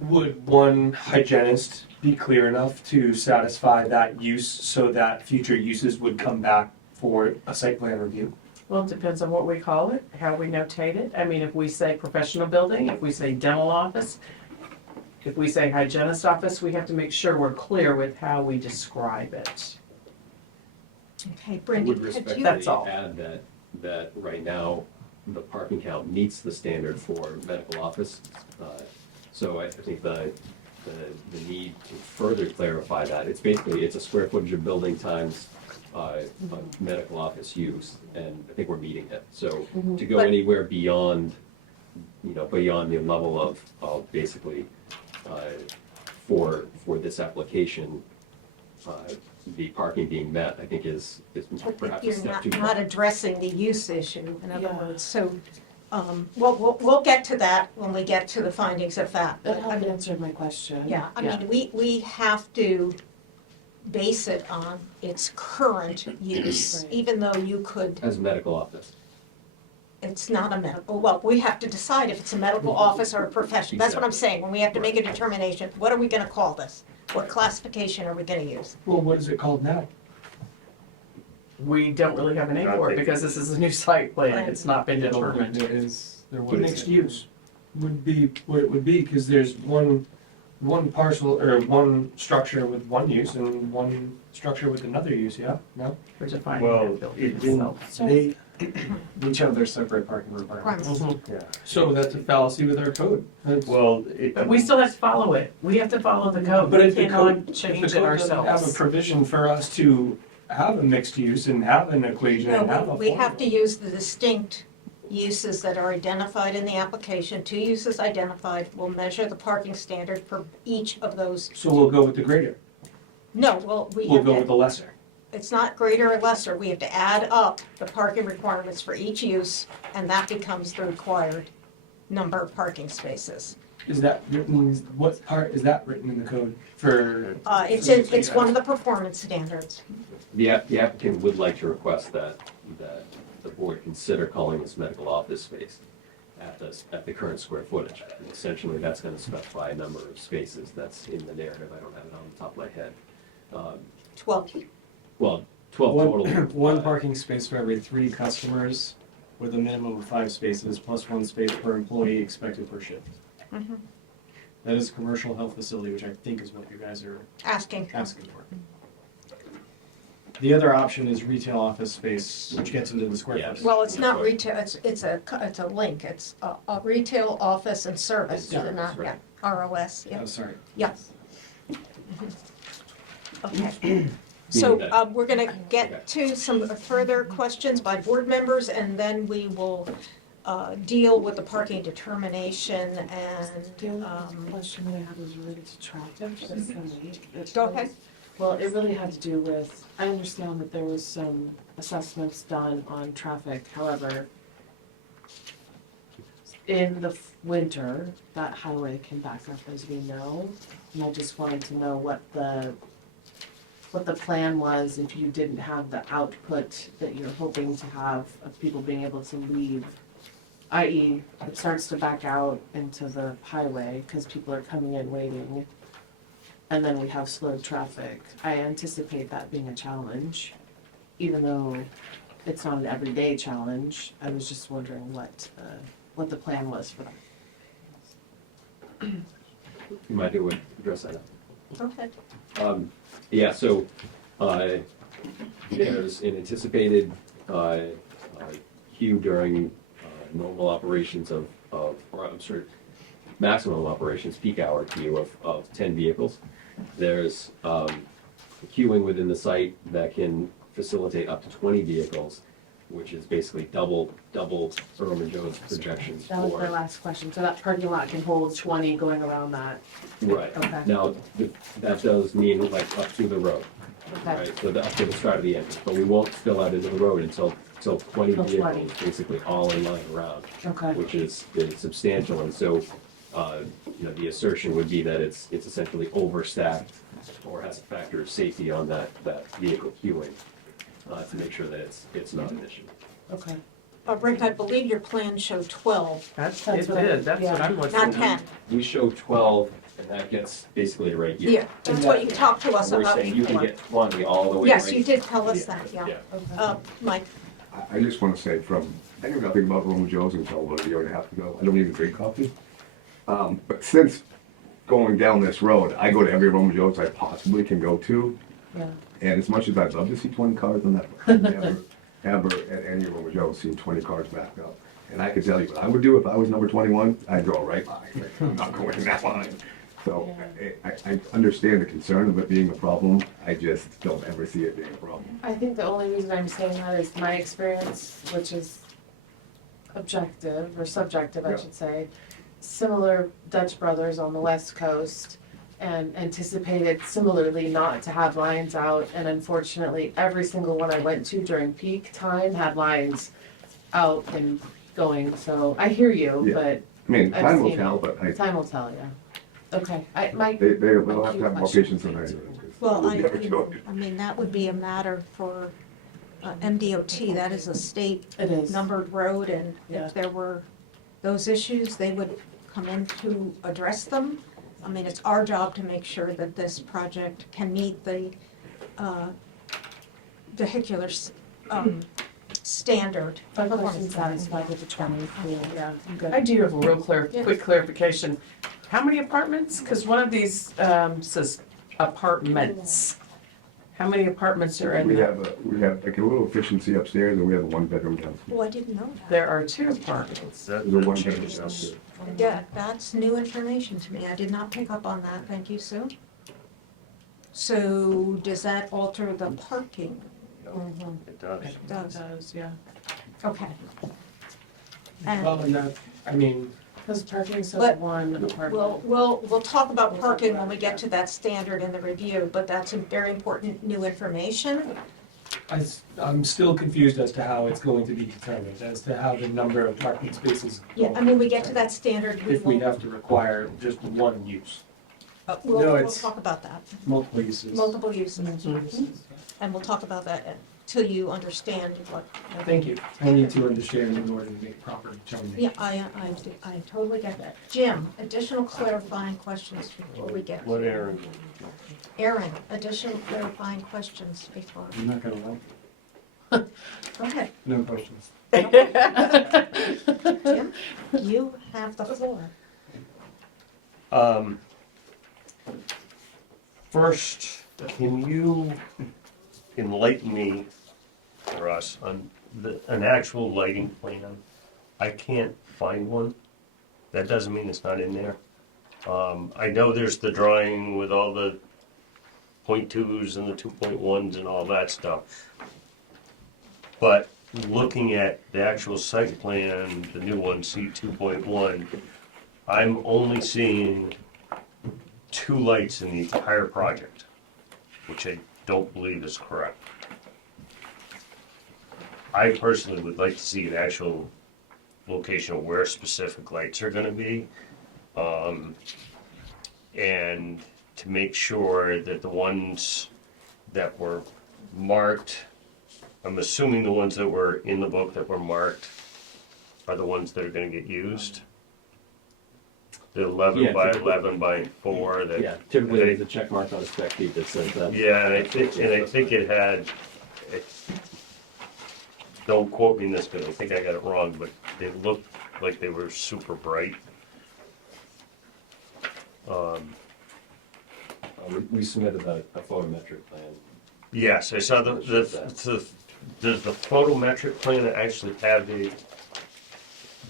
Would one hygienist be clear enough to satisfy that use so that future uses would come back for a site plan review? Well, it depends on what we call it, how we notate it. I mean, if we say professional building, if we say dental office, if we say hygienist office, we have to make sure we're clear with how we describe it. Okay, I Brendan, would could respectfully you, That's all. add that right now, the parking count meets the standard for medical office. So I think the need to further clarify that, it's a square footage of building times a medical office use, and I think we're meeting it. So to go But- anywhere beyond the level of basically for this application, the parking being met, I think is perhaps a you're step too not far. addressing the use issue, in other Yeah. words, so, we'll get to that when we get to the findings of that. That But, I helped mean, answer my question. yeah, I mean, we have to base it on its current use, Right. even though you could, As a medical office. it's not a medical, well, we have to decide if it's a medical office or a professional. That's what I'm Exactly. saying, when we have to make a determination, what are we gonna call this? What classification are we gonna use? Well, what is it called now? We don't really have a name for it because this is a new site plan. It's not been determined. There was mixed use. would be what it would be, because there's one parcel, or one structure with one use and one structure with another use, yeah? No? We're defining Well, that building it itself. They each have their separate parking requirements. Requirements. Yeah. So that's a fallacy with our code. That's- Well, But we still have to follow it. We have to follow the code. But We if the cannot code, if the change code it doesn't have a ourselves. provision for us to have a mixed use and have an equation and have No, a we have to formula. use the distinct uses that are identified in the application. 2 uses identified. We'll measure the parking standard for each of those. So we'll go with the greater, No, well, we we'll have go with to, the lesser. it's not greater or lesser. We have to add up the parking requirements for each use, and that becomes the required number of parking spaces. Is that written, what part is that written in the code for? It's one of the performance standards. The applicant would like to request that the board consider calling this medical office space at the current square footage. And essentially, that's gonna specify a number of spaces that's in the narrative. I don't have it on the top of my head. 12. Well, 12 total. One parking space for every 3 customers, with a minimum of 5 spaces, plus 1 space per employee expected per shift. Mhm. That is a commercial health facility, which I think is what you guys are Asking. asking for. The other option is retail office space, which gets into the square Yeah. footage. Well, it's not retail, it's a link. It's a retail office and service. Yeah, They're not, that's yeah, right. ROS, yeah. Oh, sorry. Yes. Okay. So we're going to get to some further questions by board members, and then we will deal with the parking determination The and, only question that I had was related to traffic. That's kind of neat. go ahead. Well, it really had to do with, I understand that there was some assessments done on traffic, however, in the winter, that highway can back up, as we know, and I just wanted to know what the plan was if you didn't have the output that you're hoping to have of people being able to leave, i.e., it starts to back out into the highway because people are coming in waiting, and then we have slowed traffic. I anticipate that being a challenge, even though it's not an everyday challenge. I was just wondering what the plan was for that. You might do it, address that. Go ahead. Yeah, so, there's an anticipated, queue during, normal operations or I'm sorry, maximum operations, peak hour queue of 10 vehicles. There's, queuing within the site that can facilitate up to 20 vehicles, which is basically double Earl and Jones projections That was my for. last question. So that parking lot can hold 20 going around that. Right. Okay. Now, that does mean like up to the road. Okay. Right, so up to the start of the entrance, but we won't spill out into the road until 20 Till 20. vehicles, basically all in line around, Okay. which is substantial, and so, the assertion would be that it's essentially overstaffed or has a factor of safety on that vehicle queuing, to make sure that it's not an issue. Okay. Rick, I believe your plan showed 12, That's, That's it what I- did, that's what yeah. I'm looking at. not 10. We show 12, and that gets basically right here. Yeah, that's what you talked to us We're about saying you can before. get 20 all the way Yes, right you did tell us that, yeah. Okay. Mike? I just want to say I knew nothing about Roman Joe's until a year and a half ago. I don't even drink coffee. But since going down this road, I go to every Roman Joe's I possibly can go to. Yeah. And as much as I'd love to see 20 cars on that, I've never at any Roman Joe's seen 20 cars backed up. And I could tell you what I would do if I was number 21, I'd go right by. I'm not going in that line. So I understand the concern of it being a problem. I just don't ever see it being a problem. I think the only reason I'm saying that is my experience, which is objective or subjective, I Yeah. should say. Similar Dutch brothers on the West Coast and anticipated similarly not to have lines out. And unfortunately, every single one I went to during peak time had lines out and going. So I hear you, Yeah. but I mean, I've time will seen tell, it. but time will tell, yeah. Okay, they'll they'll have to have more patience than I do. Well, We've never joined. I mean, that would be a matter for MDOT. That is a state It is. numbered road, and Yeah. if there were those issues, they would come in to address them. I mean, it's our job to make sure that this project can meet the vehicular standard. My question's satisfied with the 20, yeah, I'm good. I do have a real Yes. quick clarification. How many apartments? Because one of these says apartments. How many apartments are in We there? have like a little efficiency upstairs and we have a one-bedroom downstairs. Oh, I didn't know that. There are 2 apartments. That There's a one-bedroom changes downstairs. this. Yeah, that's new information to me. I did not pick up on that. Thank you, Sue. So does that alter the parking? Mhm. It does. It It does. does, yeah. Okay. Well, And and that, I mean, Because parking says But 1 apartment. we'll talk about parking when we get to that standard in the review, but that's a very important new information. I'm still confused as to how it's going to be determined, as to how the number of parking spaces. Yeah, I mean, we get to that standard, we If we will, have to require just one use, we'll No, we'll it's- talk about that. multiple uses. Multiple uses. And we'll talk about that until you understand what. Thank you. I need to understand in order to make proper determination. Yeah, I totally get that. Jim, additional clarifying questions before we get. What Aaron? Aaron, additional clarifying questions before. I'm not gonna lie, Go ahead, no questions. Jim, you have the floor. First, can you enlighten me or us on an actual lighting plan? I can't find one. That doesn't mean it's not in there. I know there's the drawing with all the 0.2s and the 2.1s and all that stuff. But looking at the actual site plan, the new one, C 2.1, I'm only seeing 2 lights in the entire project, which I don't believe is correct. I personally would like to see an actual location of where specific lights are gonna be. And to make sure that the ones that were marked, I'm assuming the ones that were in the book that were marked are the ones that are gonna get used. The 11 Yeah, by typically. 11 by 4 that. Yeah, typically there's a check mark on a spec sheet that says that. Yeah, and I think it had, don't quote me on this, because I think I got it wrong, but they looked like they were super bright. We submitted a photometric plan. Yes, I saw does the photometric plan actually have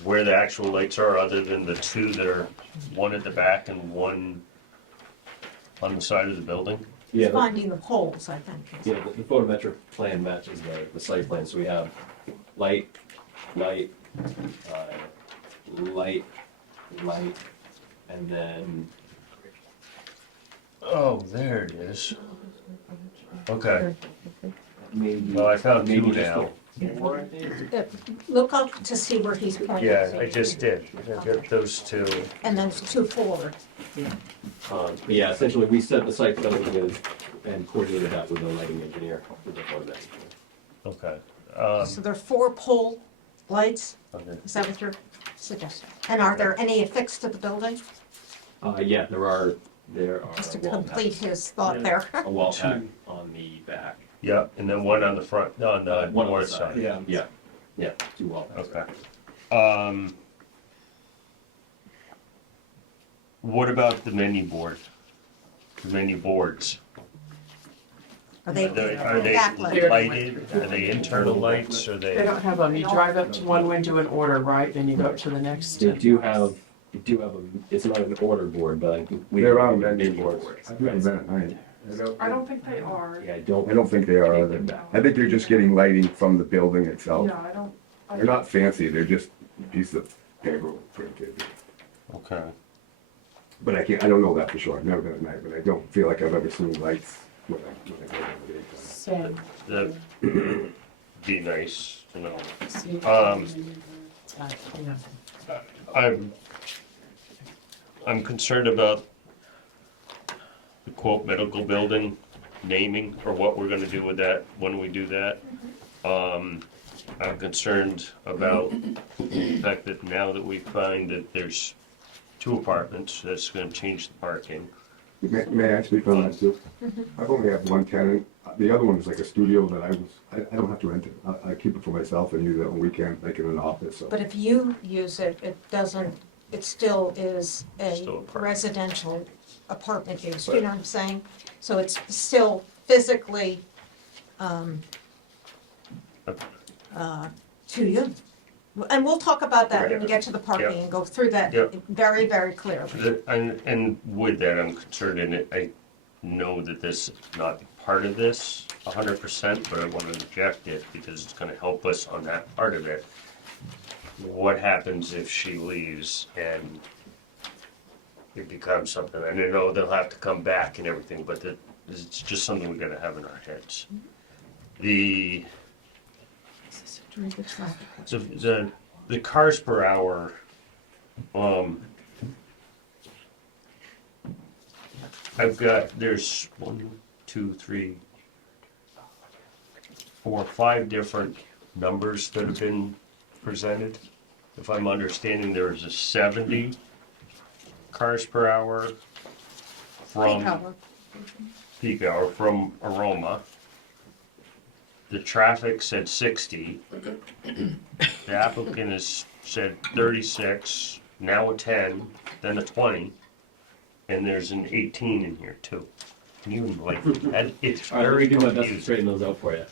where the actual lights are, other than the 2 that are one at the back and one on the side of the building? Yeah, Finding the poles, I think. yeah, the photometric plan matches the site plan, so we have light, light, light, light, and then, Oh, there it is. Okay, maybe. well, I found 2 maybe just now. four, I think. Look up to see where he's pointing. Yeah, I just did. I got those 2. And then 2 forward. But yeah, essentially, we set the site plan with, and coordinated that with the lighting engineer with the photometric plan. Okay. So there are 4 pole lights, Okay. is that what you're suggesting? And are there any affixed to the building? Yeah, there are Just to wall complete packs. his thought there. A wall pack on the back. Yeah, and then one on the front, on the One on the north side. Yeah, yeah, 2 wall packs. Okay. What about the menu board? The menu boards? Are they Are they backlit? lighted? Are they internal lights? Are They they? don't have them. You drive up to one window in order, right? Then you go up to the next. They do have it's not an order board, but I think we. They're on menu boards. I've never been at night. I don't think they are. Yeah, I I don't. don't think they are either. I think you're just getting lighting from the building itself. Yeah, I don't. They're not fancy, they're just a piece of paper printed. Okay. But I don't know that for sure. I've never been at night, but I don't feel like I've ever seen lights when I go over the daytime. Same. That'd be nice to know. See? Yeah. I'm concerned about the quote medical building naming, or what we're gonna do with that when we do that. I'm concerned about the fact that now that we find that there's 2 apartments, that's gonna change the parking. May I speak on that too? I've only had one tenant. The other one is like a studio that I don't have to rent it. I keep it for myself and use it on weekends, make it an office, so. But if you use it, it doesn't, it still is a Still apartment. residential apartment use, you know what I'm saying? So it's still physically, to you. And we'll talk about that when we get to the parking and go through that Yeah. very, very clearly. And with that, I'm concerned, and I know that this is not part of this 100%, but I want to inject it because it's going to help us on that part of it. What happens if she leaves and it becomes something? And I know they'll have to come back and everything, but it's just something we got to have in our heads. The cars per hour, there's 1, 2, 3, 4, 5 different numbers that have been presented. If I'm understanding, there's a 70 cars per hour from peak hour from Aroma. The traffic said 60. The applicant has said 36, now a 10, then a 20, and there's an 18 in here too. Can you enlighten that? It's All right, let me very do my best to confusing. straighten those out for you.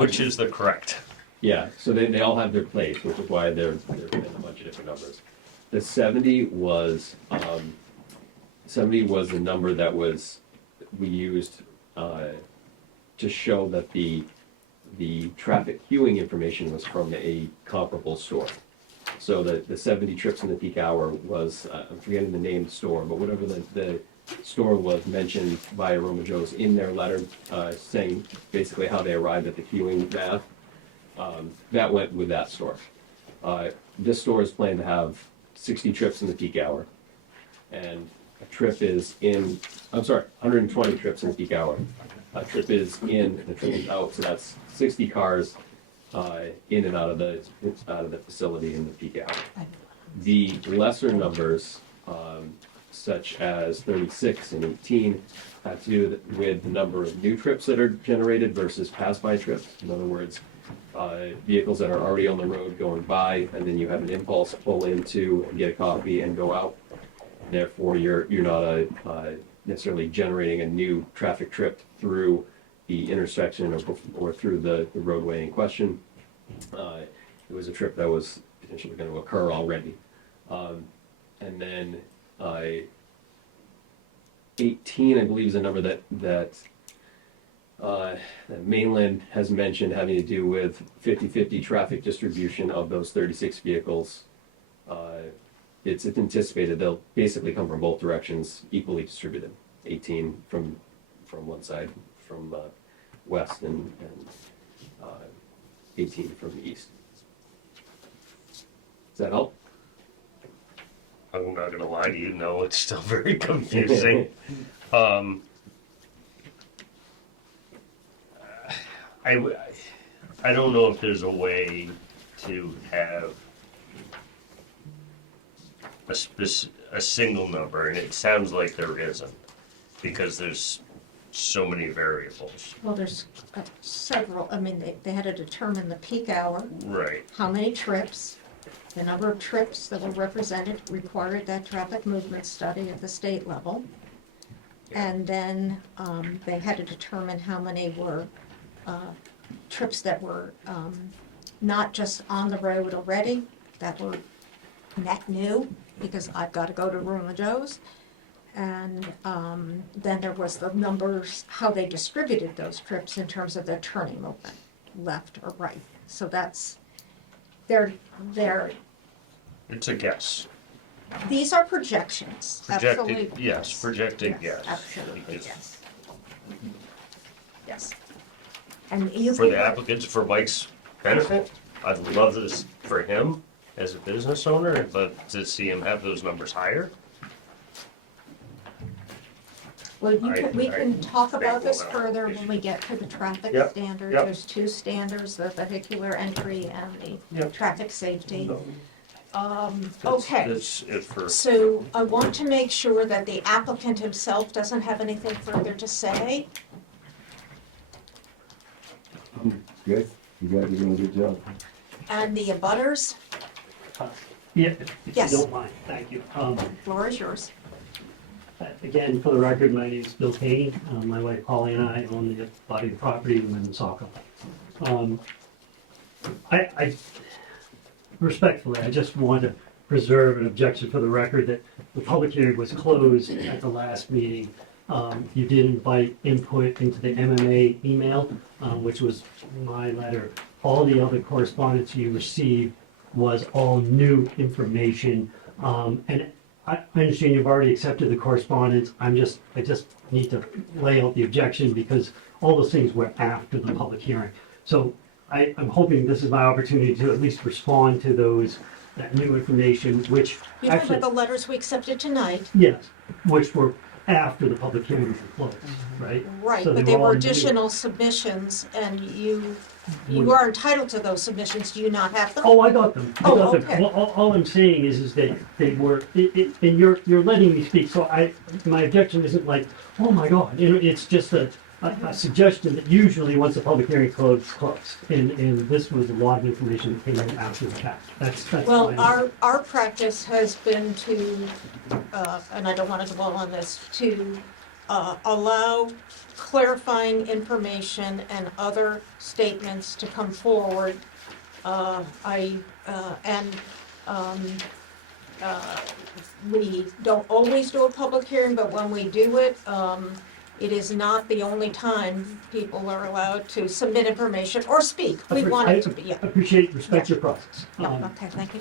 Which is the correct? Yeah, so they all have their place, which is why they're in a bunch of different numbers. The 70 was the number that we used to show that the traffic queuing information was from a comparable store. So the 70 trips in the peak hour was, I'm forgetting the name of the store, but whatever the store was mentioned by Aroma Joe's in their letter, saying basically how they arrived at the queuing math. That went with that store. This store is planned to have 60 trips in the peak hour. And a trip is 120 trips in the peak hour. A trip is in, and a trip is out, so that's 60 cars in and out of the facility in the peak hour. The lesser numbers, such as 36 and 18, have to do with the number of new trips that are generated versus pass-by trips. In other words, vehicles that are already on the road going by, and then you have an impulse pull into and get a coffee and go out. Therefore, you're not necessarily generating a new traffic trip through the intersection or through the roadway in question. It was a trip that was potentially going to occur already. And then 18, I believe, is a number that Mainland has mentioned, having to do with 50-50 traffic distribution of those 36 vehicles. It's anticipated they'll basically come from both directions, equally distributed. 18 from one side, from west, and 18 from the east. Does that help? I'm not gonna lie to you, no, it's still very confusing. I don't know if there's a way to have a single number, and it sounds like there isn't, because there's so many variables. Well, there's several, I mean, they had to determine the peak hour, Right. how many trips, the number of trips that were represented required that traffic movement study at the state level. And then they had to determine how many were trips that were not just on the road already, that were net new, because I've got to go to Aroma Joe's. And then there was the numbers, how they distributed those trips in terms of their turning movement, left or right. So that's, they're It's a guess. these are projections, absolutely. Projected, yes, projected Yes, guess. absolutely, Because yes. Yes. And you For the can, applicants, for Mike's benefit, I'd love this for him as a business owner, I'd love to see him have those numbers higher. well, we I can talk about this think further we'll when we get to the traffic Yep, standards. yep. There's two standards, the vehicular entry and the Yep. traffic safety. Okay. That's it for, So I want to make sure that the applicant himself doesn't have anything further to say. Good, you guys are doing a good job. And the abutters, Yeah, if you Yes. don't mind, thank you. floor is yours. Again, for the record, my name is Bill Kane. My wife Holly and I own the body of property in Mississauga. I respectfully, I just want to preserve an objection for the record that the public hearing was closed at the last meeting. You did invite input into the MMA email, which was my letter. All the other correspondence you received was all new information. And I understand you've already accepted the correspondence. I just need to lay out the objection because all those things were after the public hearing. So I'm hoping this is my opportunity to at least respond to that new information, which You talking actually, about the letters we accepted tonight? yes, which were after the public hearing was closed, right? Right, So but they there were were all new. additional submissions and you We- are entitled to those submissions. Do you not have them? Oh, I got them. I Oh, got them. okay. Well, all I'm saying is that they were, and you're letting me speak, so my objection isn't like, oh my God, it's just a suggestion that usually once a public hearing closed. And this was a lot of information that came in after the fact. That's Well, my- our practice has been to, and I don't want to dwell on this, to allow clarifying information and other statements to come forward. We don't always do a public hearing, but when we do it, it is not the only time people are allowed to submit information or speak. We want it to be, yeah. Respect your process. Yeah, okay, thank you.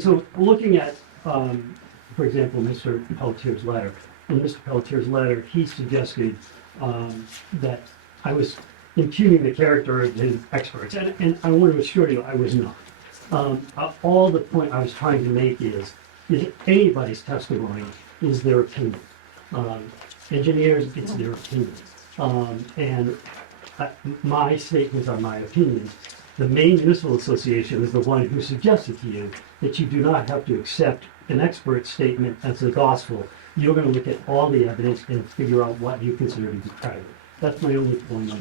So looking at, for example, Mr. Pelletier's letter, in Mr. Pelletier's letter, he suggested that I was impugning the character of his experts, and I want to assure you, I was not. All the point I was trying to make is anybody's testimony is their opinion. Engineers, it's their opinion. My statements are my opinions. The Maine Municipal Association is the one who suggested to you that you do not have to accept an expert statement as the gospel. You're going to look at all the evidence and figure out what you consider to be credible. That's my only point on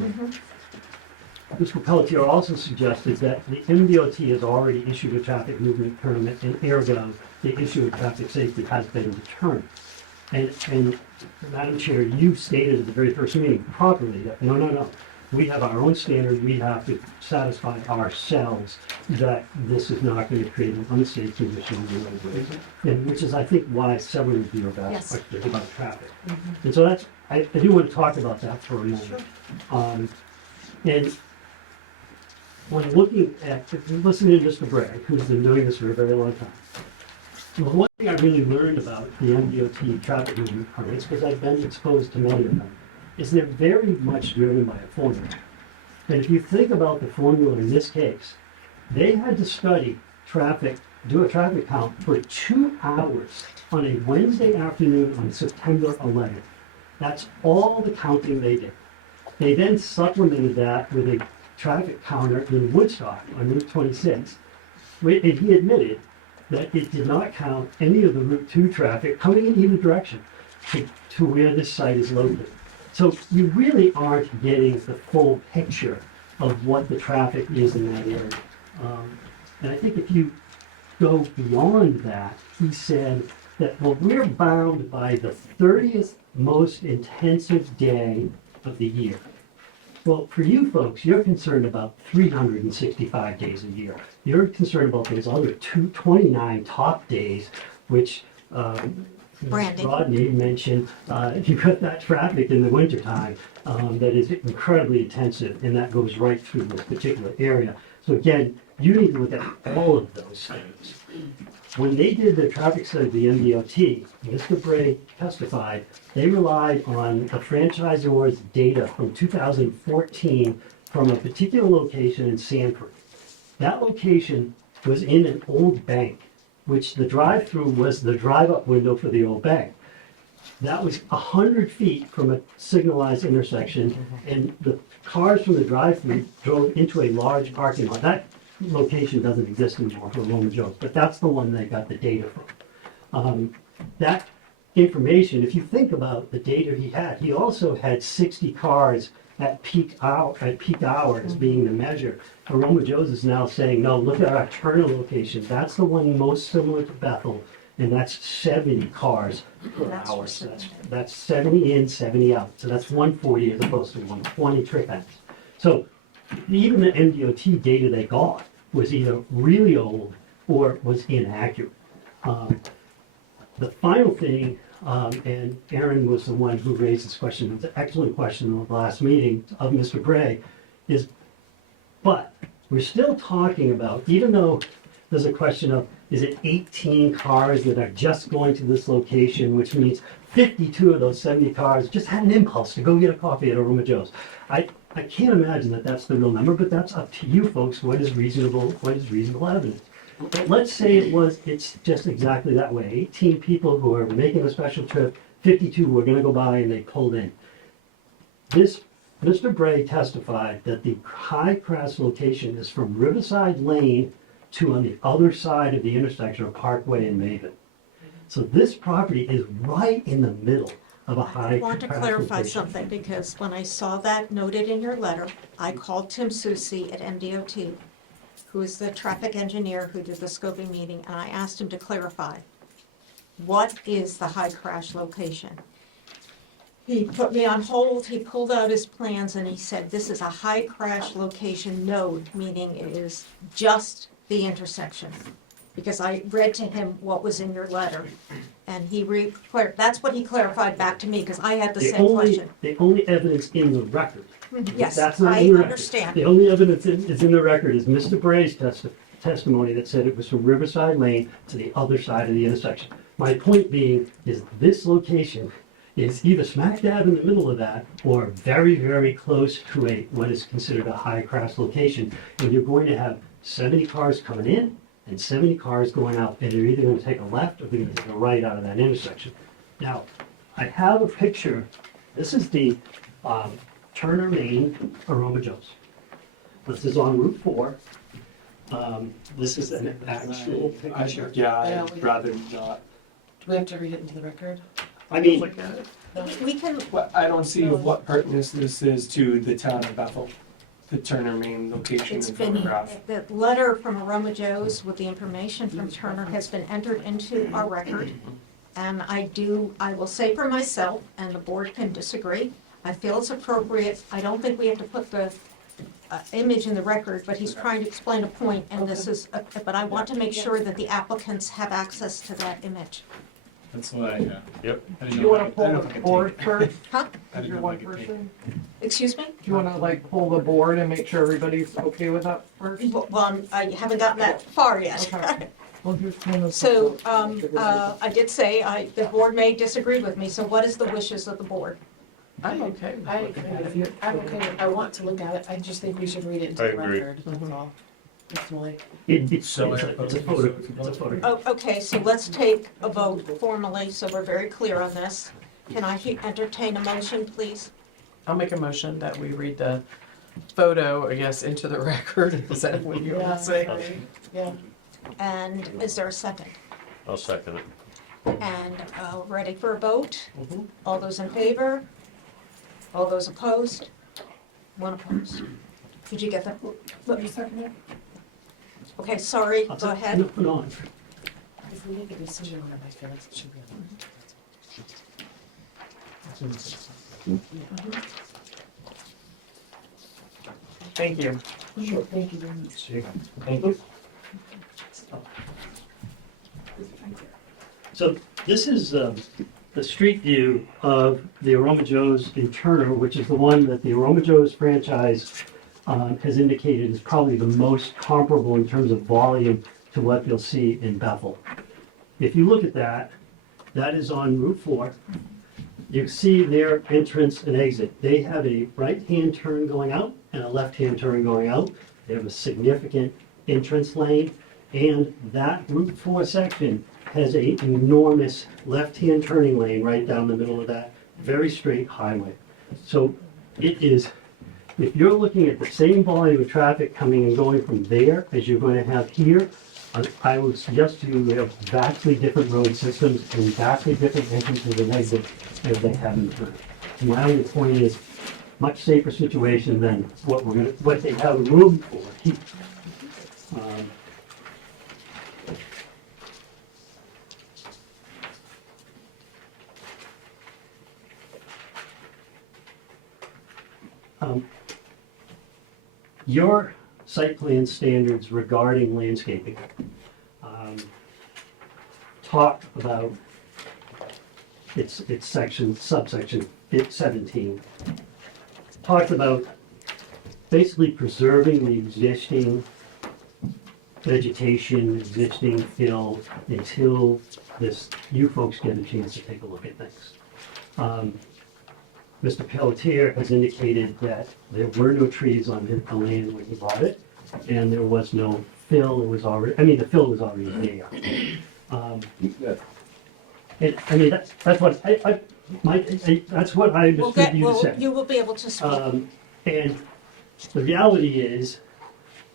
that. Mr. Pelletier also suggested that the MDOT has already issued a traffic movement permit, and ergo, the issue of traffic safety has been determined. And Madam Chair, you stated at the very first meeting properly that, no. We have our own standard, we have to satisfy ourselves that this is not going to create an unsafe condition on the roadways. And which is, I think, why several of you have asked Yes. questions about traffic. And so I do want to talk about that for a moment. And when looking at, listening to Mr. Bragg, who's been doing this for a very long time, well, one thing I really learned about the MDOT traffic movement permits, because I've been exposed to many of them, is they're very much driven by a formula. And if you think about the formula in this case, they had to study traffic, do a traffic count for 2 hours on a Wednesday afternoon on September 11th. That's all the counting they did. They then supplemented that with a traffic counter in Woodstock on Route 26, and he admitted that it did not count any of the Route 2 traffic coming in either direction to where this site is located. So you really aren't getting the full picture of what the traffic is in that area. And I think if you go beyond that, he said that, well, we're bound by the 30th most intensive day of the year. Well, for you folks, you're concerned about 365 days a year. You're concerned about those other 29 top days, which Brandy. Rodney mentioned. You've got that traffic in the wintertime that is incredibly intensive, and that goes right through this particular area. So again, you need to look at all of those things. When they did the traffic study of the MDOT, Mr. Bray testified, they relied on the franchisor's data from 2014 from a particular location in Sanford. That location was in an old bank, which the drive-through was the drive-up window for the old bank. That was 100 feet from a signalized intersection, and the cars from the drive-through drove into a large parking lot. location doesn't exist anymore for Roma Joe's, but that's the one they got the data from. That information, if you think about the data he also had 60 cars at peak hours being the measure. Roma Joe's is now saying, no, look at our Turner location. That's the one most similar to Bethel, and that's 70 cars per hour. So that's 70 in, 70 out. So that's 140 as opposed to 120 trip ends. So even the MDOT data they got was either really old or was inaccurate. The final thing, and Aaron was the one who raised this question, it's an excellent question in the last meeting of Mr. Gray, is, but we're still talking about, even though there's a question of, is it 18 cars that are just going to this location, which means 52 of those 70 cars just had an impulse to go get a coffee at a Roma Joe's. I can't imagine that that's the real number, but that's up to you folks, what is reasonable evidence. But let's say it's just exactly that way. 18 people who are making a special trip, 52 who are gonna go by and they pulled in. Mr. Bray testified that the high crash location is from Riverside Lane to on the other side of the intersection of Parkway and Maven. So this property is right in the middle of a high I want to crash clarify location. something, because when I saw that noted in your letter, I called Tim Susi at MDOT, who is the traffic engineer who did the scoping meeting, and I asked him to clarify, what is the high crash location? He put me on hold, he pulled out his plans, and he said, this is a high crash location node, meaning it is just the intersection. Because I read to him what was in your letter, and that's what he clarified back to me, because I had the same question. The only evidence in the record. Yes, That's not I in the record. understand. The only evidence is in the record is Mr. Bray's testimony that said it was from Riverside Lane to the other side of the intersection. My point being is this location is either smack dab in the middle of that or very, very close to what is considered a high crash location. And you're going to have 70 cars coming in and 70 cars going out, and they're either going to take a left or they're going to take a right out of that intersection. Now, I have a picture. This is the Turner, Maine, Roma Joe's. This is on Route 4. This is an actual picture. I'd rather not. Do we have to read it into the record? I mean, Look at it. We can, Well, I don't see what pertinence this is to the town of Bethel, the Turner Main location it's and been, photograph. the letter from Aroma Joe's with the information from Turner has been entered into our record. And I will say for myself, and the board can disagree, I feel it's appropriate. I don't think we have to put the image in the record, but he's trying to explain a point, and this is, but I want to make sure that the applicants have access to that image. That's what I, Yep. I Do didn't you know wanna if I pull could the take- board first? Huh? I didn't You're know if I one could take- person? Excuse me? Do you wanna like pull the board and make sure everybody's okay with that first? Well, I haven't gotten that far yet. Okay. Well, here's kind of- So, I did say, the board may disagree with me, so what is the wishes of the board? I'm okay. with I'm looking at okay, it. I want to look at it, I just think we should read it into I the agree. record, that's all. That's my, it's a photo. It's a photo. Oh, okay, so let's take a vote formally, so we're very clear on this. Can I entertain a motion, please? I'll make a motion that we read the photo, I guess, into the record. Is that what you want to say? yeah. And is there a second? I'll second it. And ready for a vote? All those in favor? All those opposed? One opposed. Did you get that? Let me second it. Okay, sorry, I'll go take- ahead. No, If we make a decision on it, I feel like it should be on. Thank you. Sure, thank you very much. Thank you. So this is the street view of the Aroma Joe's in Turner, which is the one that the Aroma Joe's franchise has indicated is probably the most comparable in terms of volume to what you'll see in Bethel. If you look at that, that is on Route 4. You see their entrance and exit. They have a right-hand turn going out and a left-hand turn going out. They have a significant entrance lane, and that Route 4 section has an enormous left-hand turning lane right down the middle of that very straight highway. So it is if you're looking at the same volume of traffic coming and going from there as you're going to have here, I would suggest you have vastly different road systems and vastly different entrances and exits as they have in the front. My only point is, much safer situation than what they have room for here. Your site plan standards regarding landscaping talk about its subsection 17. Talked about basically preserving the existing vegetation, existing fill until you folks get a chance to take a look at things. Mr. Pelletier has indicated that there were no trees on the land when he bought it, and there was no fill, the fill was already there. That's what that's what I understood you to say. You will be able to speak. And the reality is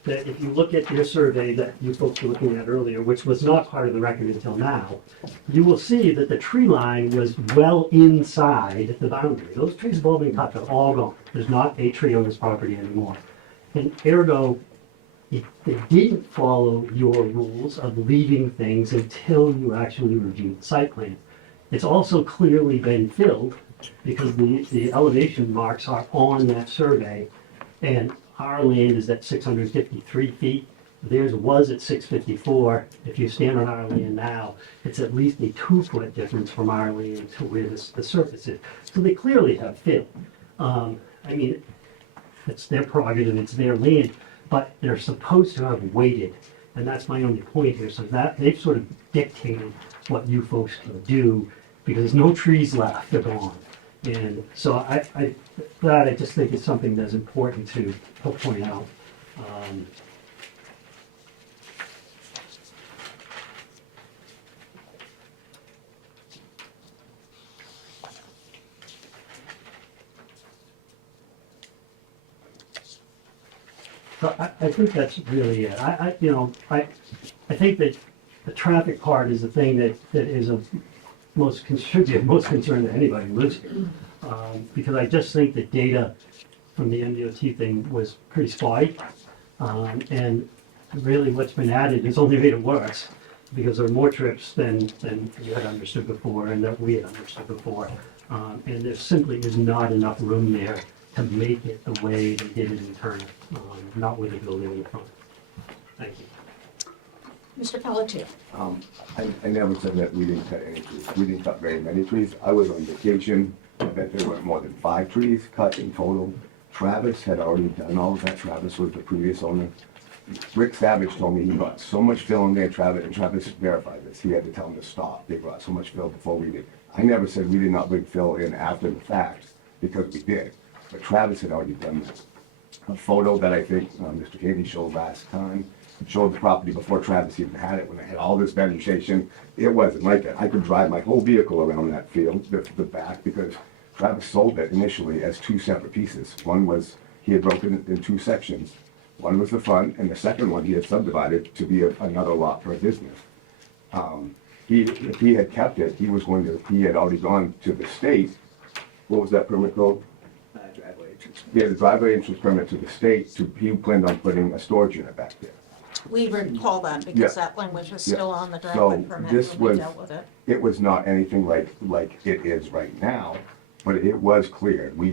that if you look at your survey that you folks were looking at earlier, which was not part of the record until now, you will see that the tree line was well inside the boundary. Those trees have all been cut, they're all gone. There's not a tree on this property anymore. And ergo, it didn't follow your rules of leaving things until you actually reviewed the site plan. It's also clearly been filled because the elevation marks are on that survey, and our land is at 653 feet. Theirs was at 654. If you stand on our land now, it's at least a 2-foot difference from our land to where the surface is. So they clearly have filled. It's their prerogative, it's their land, but they're supposed to have waited, and that's my only point here. So that they've sort of dictated what you folks can do because there's no trees left, they're gone. And so I just think it's something that's important to point out. So I think that's really it. I think that the traffic part is the thing that is of should be of most concern to anybody who lives here. Because I just think the data from the MDOT thing was pretty spotty. And really what's been added has only made it worse because there are more trips than you had understood before and that we had understood before. And there simply is not enough room there to make it the way they did it in Turner, not with the building in the front. Thank you. Mr. Pelletier. I never said that we didn't cut any trees. We didn't cut very many trees. I was on vacation. I bet there were more than 5 trees cut in total. Travis had already done all of that. Travis was the previous owner. Rick Savage told me he brought so much fill in there, and Travis verified this. He had to tell him to stop. They brought so much fill before we did. I never said we did not bring fill in after the fact, because we did. But Travis had already done this. A photo that I think Mr. Katie showed last time showed the property before Travis even had it, when they had all this vegetation. It wasn't like that. I could drive my whole vehicle around that field, the back, because Travis sold it initially as 2 separate pieces. One was, he had broken it in 2 sections. One was the front, and the second one he had subdivided to be another lot for a business. If he had kept it, he had already gone to the state. What was that permit called? Driveway entrance. Yeah, the driveway entrance permit to the state, he planned on putting a storage unit back there. We recall that Yeah. because that language was still on the So driveway permit this when we was- dealt with it. It was not anything like it is right now, but it was cleared. We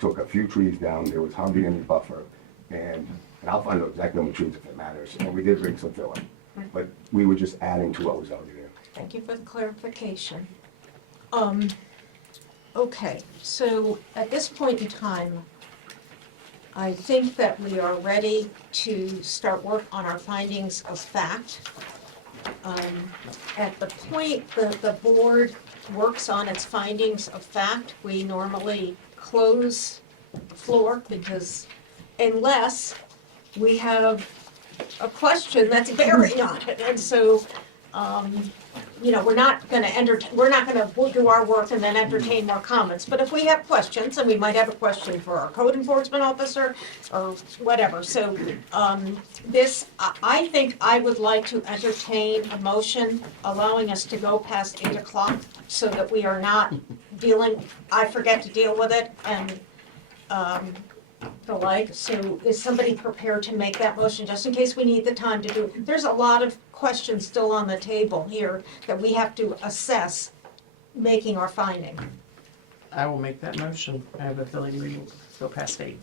took a few trees down, there was hardly any buffer, and I'll find out exactly how many trees if it matters, and we did bring some fill in. But we were just adding to what was already there. Thank you for the clarification. Okay, so at this point in time, I think that we are ready to start work on our findings of fact. At the point that the board works on its findings of fact, we normally close the floor because unless we have a question that's bearing on it. And so we're not gonna do our work and then entertain more comments. But if we have questions, and we might have a question for our code enforcement officer or whatever, so, I think I would like to entertain a motion allowing us to go past 8 o'clock so that we are not I forget to deal with it and, the like. So is somebody prepared to make that motion, just in case we need the time to do it? There's a lot of questions still on the table here that we have to assess making our finding. I will make that motion. I have a feeling we will go past 8.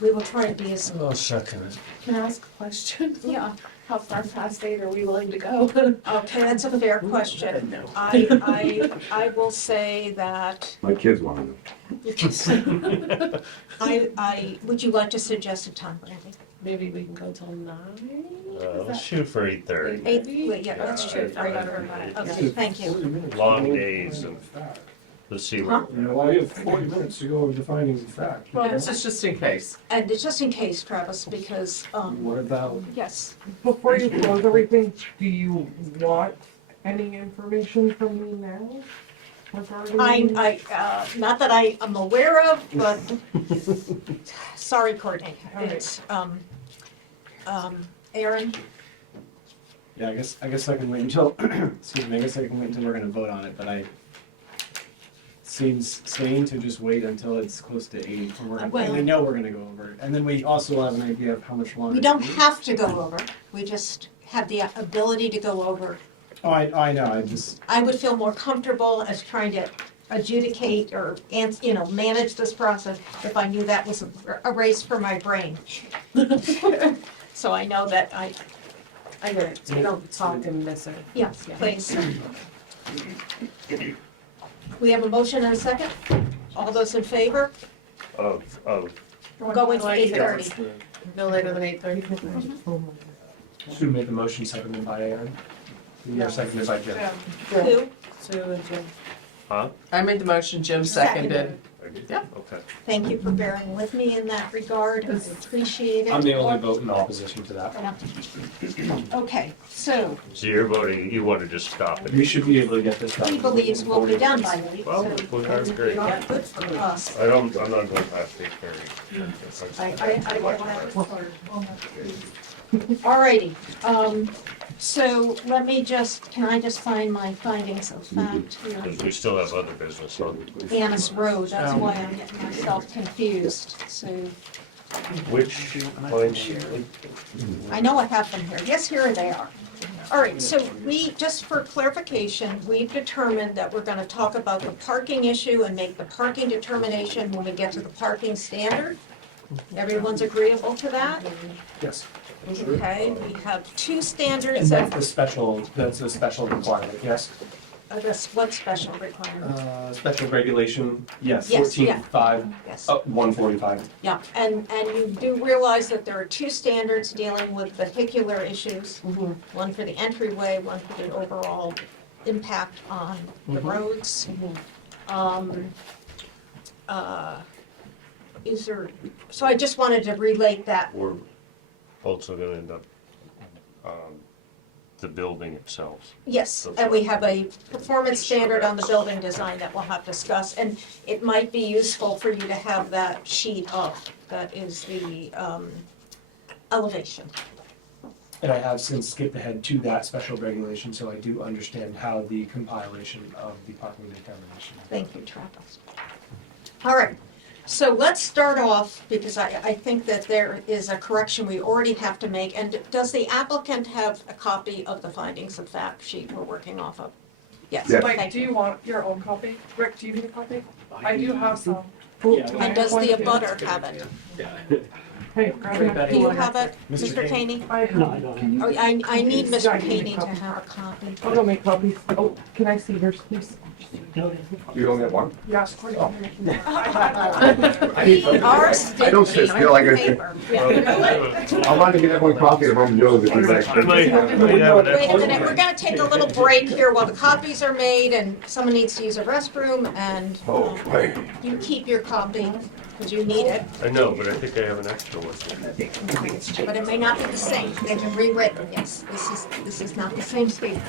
We will try to be as, I'll second it. Can I ask a question? yeah, How far past 8 are we willing to go? okay, that's a fair question. No. I will say that, My kids want to know. would you like to suggest a time, Brandy? Maybe we can go till 9? Let's shoot for 8:30. Wait, yeah, that's true. Okay, thank you. Long days and let's see Huh? what. Well, we have 40 minutes to go over the findings of fact. Well, this is just in case. And it's just in case, Travis, because, What about, yes, Before you close everything, do you want any information from me now? regarding- not that I am aware of, but, sorry, Courtney, it's, Aaron, Yeah, I guess I can wait until, excuse me, I guess I can wait until we're gonna vote on it, but seems sane to just wait until it's close to 8, and we know we're gonna go over it. And then we also have an idea of how much longer. we don't have to go over, we just have the ability to go over. Oh, I know, I would feel more comfortable as trying to adjudicate or, manage this process if I knew that was erased from my brain. So I know that I I get it, so we don't talk and miss it. yeah, please. We have a motion and a second? All those in favor? Of Going to 8:30. No later than 8:30? Sue made the motion, seconded by Aaron. You're seconded by Jim. Who? Sue and Jim. I made the motion, Jim seconded. Okay. Thank you for bearing with me in that regard, I appreciate it. I'm the only vote in opposition to that. Okay, so So you're voting, you want to just stop it? We should be able to get this done. he believes we'll be done by 8, Well, so we are great. not good for us. I'm not going past 8:30. I won't have it started on that. Alrighty, so let me can I just find my findings of fact here? Because we still have other business on. Annis Road, that's why I'm getting myself confused, so, Which finding? I know I have them here, yes, here they are. Alright, so just for clarification, we've determined that we're gonna talk about the parking issue and make the parking determination when we get to the parking standard. Everyone's agreeable to that? Yes. Okay, we have 2 standards And that, that's a special requirement, yes? that's what special requirement? Special regulation, yes. Yes, yeah. 14.5, Yes, 145. yeah, and you do realize that there are 2 standards dealing with vehicular issues, one for the entryway, one for the overall impact on the roads. So I just wanted to relate that. We're also going to end up the building itself. Yes, and we have a performance standard on the building design that we'll have to discuss, and it might be useful for you to have that sheet up, that is the elevation. And I have since skipped ahead to that special regulation, so I do understand how the compilation of the parking determination. Thank you, Travis. All right, so let's start off, because I think that there is a correction we already have to make. And does the applicant have a copy of the findings of fact sheet we're working off of? Yes, Yes. Mike, thank do you. you want your own copy? Rick, do you need a copy? I do have some. And does the abutter have it? Hey, Everybody. Do you have it, Mr. Mr. Caney? I have, No, I don't. Oh, I need Mr. Caney to have a copy. I'll go make copies. Oh, can I see yours, please? You only have one? Yes. We are I don't sticking sit still, I to gotta- paper. Yeah. I wanted to get everyone coffee at Roman Joe's if you'd like. I might have an Wait a extra minute, we're one. gonna take a little break here while the copies are made and someone needs to use a restroom and Oh, hey. you keep your copy because you need it, I know, but I think I have an extra one. but it may not be the same. They've been rewritten, yes. This is not the same statement.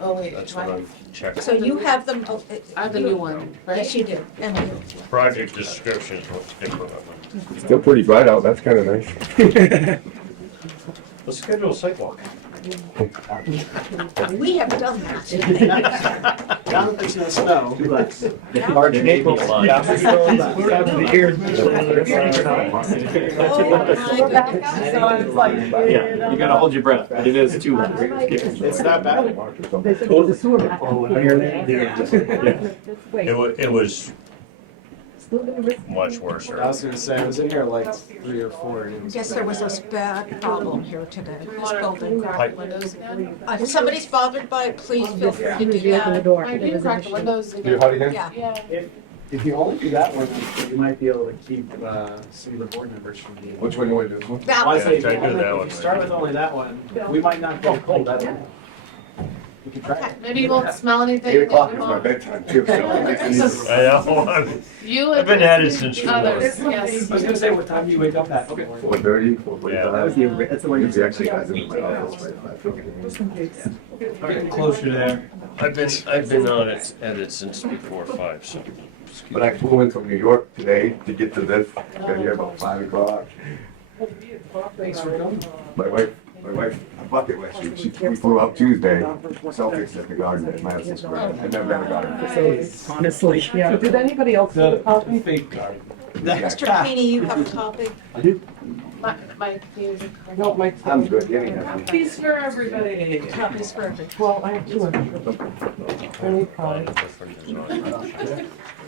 Oh, wait, That's do what I, I'm checking. So you have them. I have the new one, right? Yes, you do. And you. Project description is what's different. Still pretty bright out, that's kinda nice. Let's schedule a sidewalk. We have done that. Now that there's no snow. Hard to name a lot. Oh, my goodness. So it's like, Yeah, you gotta hold your breath, but it is too much. It's that bad? It was much worse. I was gonna say, I was in here like 3 or 4. and it I was guess there was this bad problem here today. This building. Pipe. Windows. If somebody's bothered by it, please feel free to do that. I do crack the windows. Do you hot again? Yeah. Yeah. If you only do that one, you might be able to keep some of the board members from being. Which one you want to do, this one? That Honestly, if try you to do that if one. you start with only that one, we might not get cold that way. We can try it. Maybe you won't smell anything. 8 o'clock if is you my won't- bedtime too, so. I know, You I've been at it since others, before. yes. I was gonna say, what time do you wake up at? Okay. 4:30, 4:45. Yeah. That was that's the one you actually guys in my office, right? Getting closer to there. I've been on it, at it since before 5, so. But I flew in from New York today to get to this, got here about 5 o'clock. Thanks for coming. My wife, bucket list, we flew out Tuesday, Celtics at the Garden at Madison Square. I never had a garden. Honestly, yeah. Did anybody else get a The copy? fake garden. Mr. Keeney, you have a copy? My No, my. I'm good, getting that. Peace for everybody. Copies for everyone. Well, I have 200. I need five.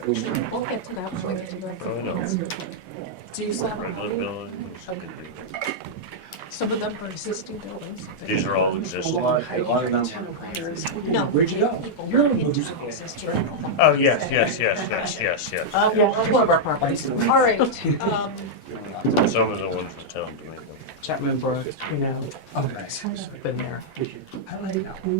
We'll get to that point. Oh, I know. Do you sign? Regular building. Some of them are existing buildings. These are all A existing. lot of them. No. Where'd you go? People You're not in Moose into existing. Oh, yes. Yeah, one of our properties. All right, Some of the ones in town do. Chapman Brook, you know, Oh, nice. been there.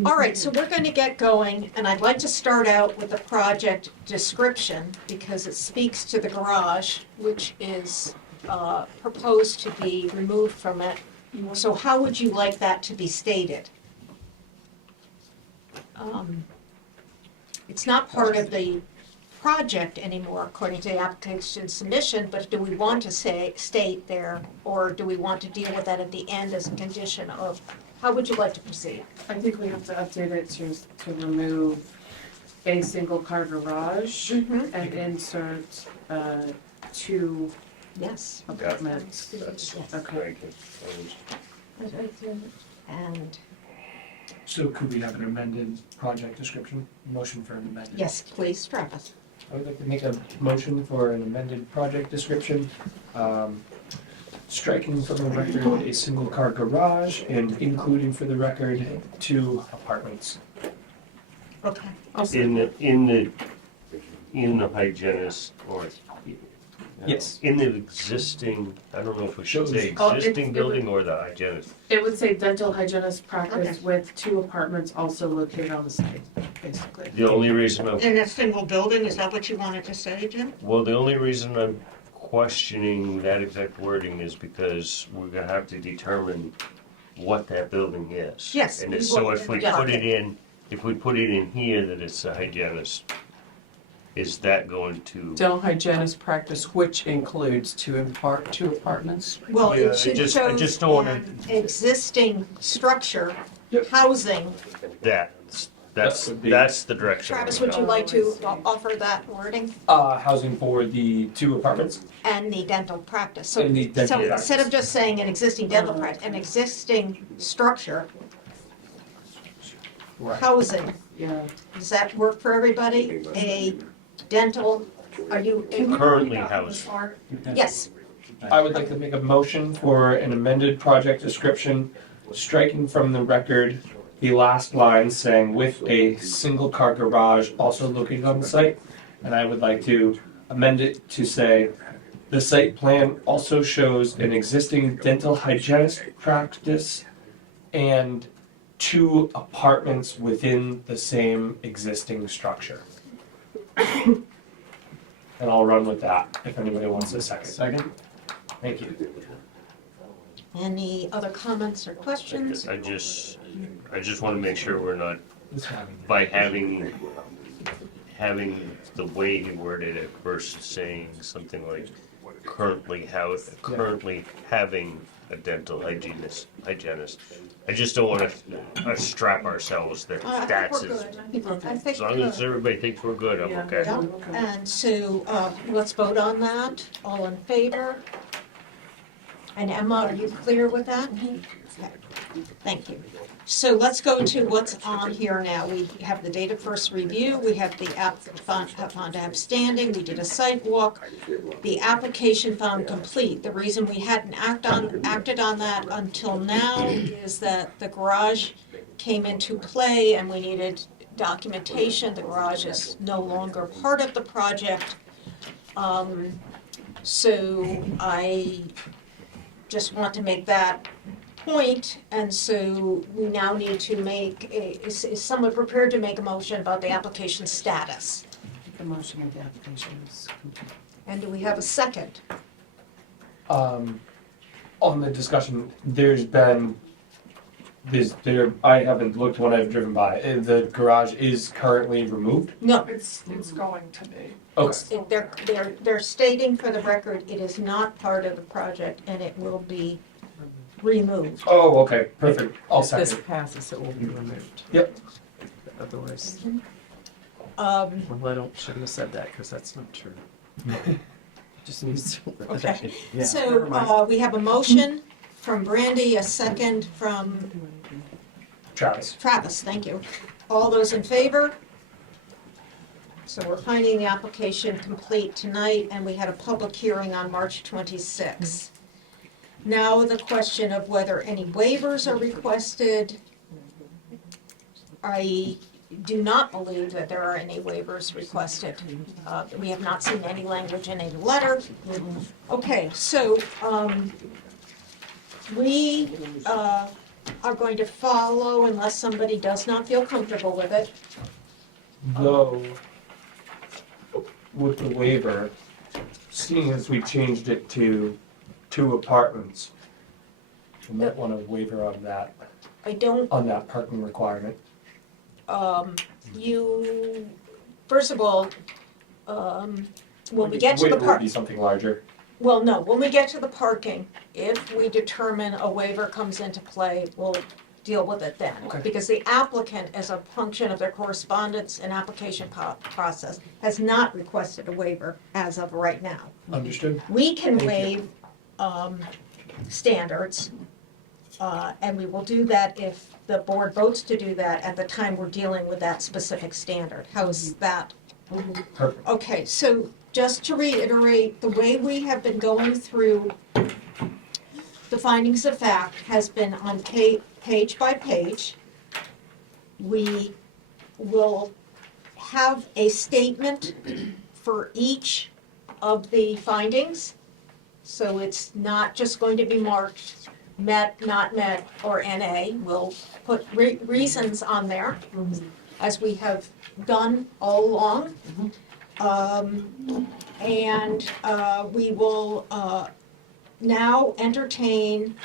all right, so we're going to get going, and I'd like to start out with the project description because it speaks to the garage, which is proposed to be removed from it. So how would you like that to be stated? It's not part of the project anymore, according to the application submission, but do we want to state there, or do we want to deal with that at the end as a condition of, how would you like to proceed? I think we have to update it to remove a single car garage and insert 2 Yes. apartments. That's, Okay. thank you. And, So could we have an amended project description? Motion for an amended? yes, please, Travis. I would like to make a motion for an amended project description, striking from the record a single car garage and including for the record 2 apartments. Okay. In the hygienist or. Yes. In the existing, I don't know if we should say Oh, it's- existing it building or the hygienist. It would say dental hygienist practice Okay. with 2 apartments also located on the site, basically. The only reason I'm, In a single building, is that what you wanted to say, Jim? well, the only reason I'm questioning that exact wording is because we're gonna have to determine what that building is. Yes, And we it's- so will. if we Yeah. put it in, here that it's a hygienist, is that going to? Dental hygienist practice, which includes 2 apartments. Well, Yeah, it should I show just don't wanna- an existing structure, housing. That's would be- the direction. Travis, we're would you going. like to offer that wording? Housing for the 2 apartments? And the dental practice. So, And the dental so practice. instead of just saying an existing dental practice, an existing structure, Right. housing. Yeah. Does that work for everybody? A dental, are you? Currently housed. Yes, I would like to make a motion for an amended project description, striking from the record the last line saying with a single car garage also located on the site. And I would like to amend it to say, the site plan also shows an existing dental hygienist practice and 2 apartments within the same existing structure. And I'll run with that if anybody wants a second. Second? Thank you. any other comments or questions? I just want to make sure we're not It's fine. by having the way he worded it versus saying something like currently having a dental hygienist. I just don't want to strap ourselves that I think that's we're as, good. I think as long as everybody thinks we're good, I'm okay. Yeah, and so, let's vote on that. All in favor? And Emma, are you clear with that? Okay. Thank you. So let's go to what's on here now. We have the date of first review, we have the found to have standing, we did a site walk, the application found complete. The reason we hadn't acted on that until now is that the garage came into play and we needed documentation. The garage is no longer part of the project. So I just want to make that point, and so we now need to is someone prepared to make a motion about the application status? The motion of the application is complete. And do we have a second? On the discussion, I haven't looked when I've driven by. The garage is currently removed? No, It's going to be. Okay. they're stating for the record, it is not part of the project and it will be removed. Oh, okay, perfect. I'll If this second. passes, it will be removed. Yep. Otherwise, Um, well, shouldn't have said that, because that's not true. Just needs to. Okay. Yeah, So, never mind. we have a motion from Brandy, a second from Travis. Travis, thank you. All those in favor? So we're finding the application complete tonight, and we had a public hearing on March 26th. Now the question of whether any waivers are requested. I do not believe that there are any waivers requested. We have not seen any language in a letter. Okay, so we are going to follow, unless somebody does not feel comfortable with it. Though, with the waiver, seeing as we changed it to 2 apartments, we might want a waiver on that, I don't, on that parking requirement. you, first of all, when we get to the Waiver would park, be something larger. well, no, when we get to the parking, if we determine a waiver comes into play, we'll deal with it then. Okay. Because the applicant, as a function of their correspondence and application process, has not requested a waiver as of right now. Understood? We can Thank you. waive standards, and we will do that if the board votes to do that at the time we're dealing with that specific standard. How's that? Perfect. Okay, so just to reiterate, the way we have been going through the findings of fact has been on page by page. We will have a statement for each of the findings. So it's not just going to be marked met, not met, or NA. We'll put reasons on there, as we have done all along. And we will now entertain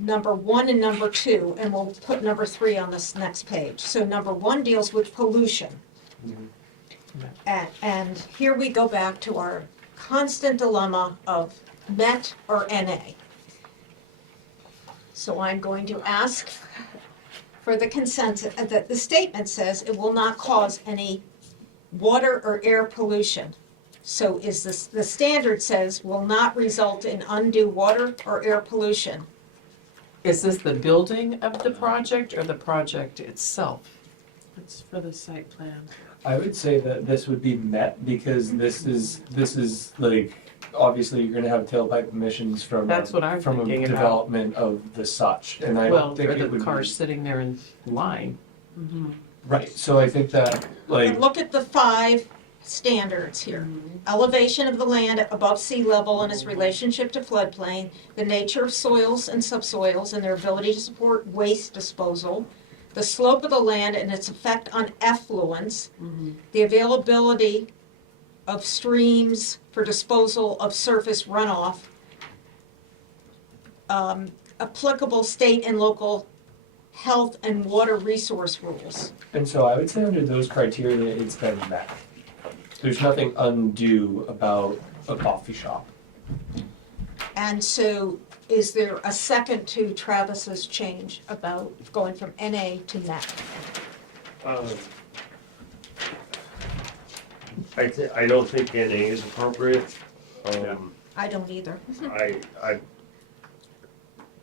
number 1 and number 2, and we'll put number 3 on this next page. So number 1 deals with pollution. And here we go back to our constant dilemma of met or NA. So I'm going to ask for the consensus, that the statement says it will not cause any water or air pollution. So is this, the standard says will not result in undue water or air pollution. Is this the building of the project or the project itself? It's for the site plan. I would say that this would be met because this is like, obviously you're gonna have tailpipe emissions from That's what I'm from a thinking about. development of the such, and I Well, don't think or it the would cars be. sitting there in line. Right, so I think that, like, And look at the 5 standards here. Elevation of the land above sea level and its relationship to floodplain, the nature of soils and subsoils and their ability to support waste disposal, the slope of the land and its effect on effluents, the availability of streams for disposal of surface runoff, applicable state and local health and water resource rules. And so I would say under those criteria, it's been met. There's nothing undue about a coffee shop. And so is there a second to Travis's change about going from NA to NAC? I don't think NA is appropriate. I don't either.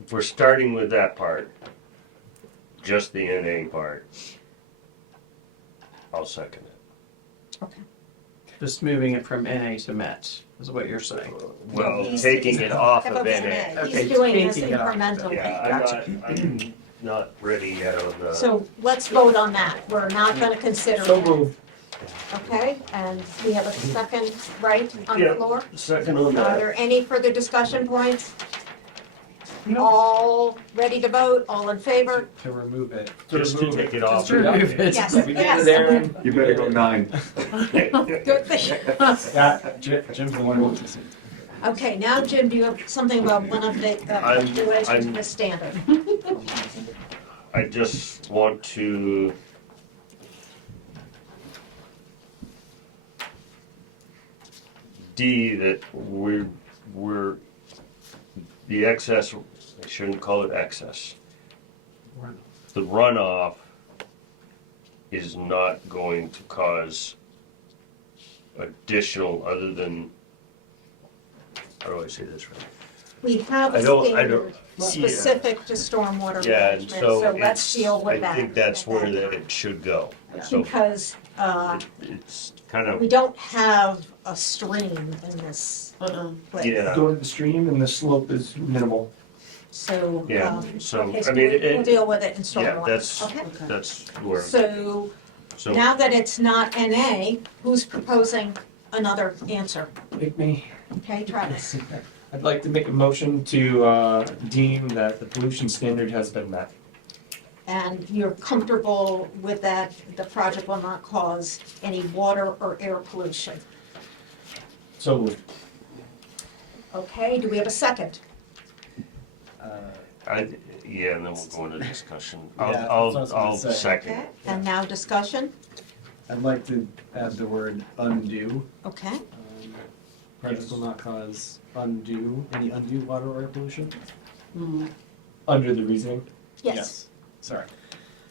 If we're starting with that part, just the NA part, I'll second it. Okay. Just moving it from NA to MET is what you're saying. Well, He's- taking it off of NA. Okay, He's doing this taking it off. incrementally. Yeah, I'm not ready yet on the. So let's vote on that. We're not gonna consider So it. moved. Okay, and we have a second, right, on the Yeah. floor? Second on Are that. there any further discussion points? All ready to vote? All in favor? To remove it. Just to take it off. Just remove it. Yes, We did yes. it, Aaron. You better go 9. Good thing. Yeah, Jim's the one who wants to see. Okay, now Jim, do you have something about one of the, I'm- in relation to I'm- the standard? I just want to that we're the excess, I shouldn't call it excess. The runoff is not going to cause additional, other than, how do I say this right? We have I a don't- standard specific to stormwater Yeah, and management, so so let's deal with that. I think that's where at that it should go. time. So Because, it's kind of, we don't have a stream in this place. yeah. Go to the stream and the slope is minimal. So, Yeah, so, okay, I so mean, we'll deal with it in yeah, stormwater. that's, Okay, that's where, so so, now that it's not NA, who's proposing another answer? Make me. Okay, Travis? I'd like to make a motion to deem that the pollution standard has been met. And you're comfortable with that, the project will not cause any water or air pollution? So moved. Okay, do we have a second? yeah, and then we'll go into discussion. Yeah, that's what I was gonna I'll say. second. Okay, and now discussion? I'd like to add the word undue. Okay, Project will not cause any undue water or air pollution? Under the reasoning. yes. Sorry.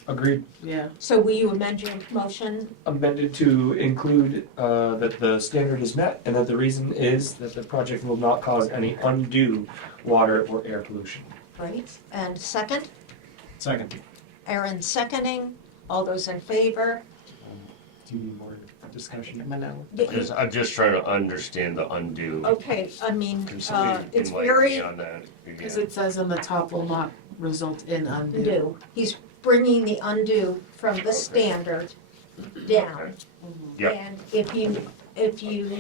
Agreed. Yeah. So will you amend your motion? Amended to include that the standard is met and that the reason is that the project will not cause any undue water or air pollution. Right, and second? Second. Aaron seconding, all those in favor? Do you need more discussion? Because I'm just trying to understand the undue. Okay, I mean, Can it's somebody enlighten very me on that Because again? it says on the top will not result in undue. undue. He's bringing the undue from the standard down. Yep. And if you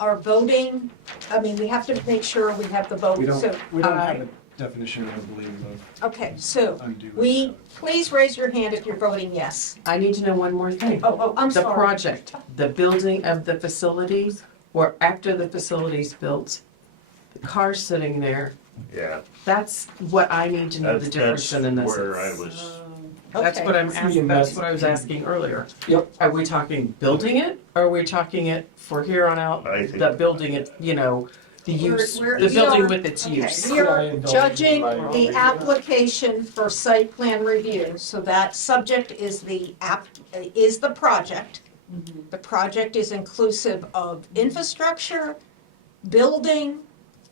are voting, I mean, we have to make sure we have the vote, We don't, so, we don't have a definition, I believe, okay, so, of undue. please raise your hand if you're voting yes. I need to know one more thing. Oh, I'm The sorry. project, the building of the facility, or after the facility's built, the car's sitting there, Yeah, that's what I need to know the that's difference in this. where I was, That's Okay. what I'm asking, that's that's- what I was asking earlier. Yep. Are we talking building it, or are we talking it for here on out, I think. the building it, the use, We're- the we building are- with its Okay, use? we are indulge judging my- the application for site plan review, so that subject is the project. The project is inclusive of infrastructure, building,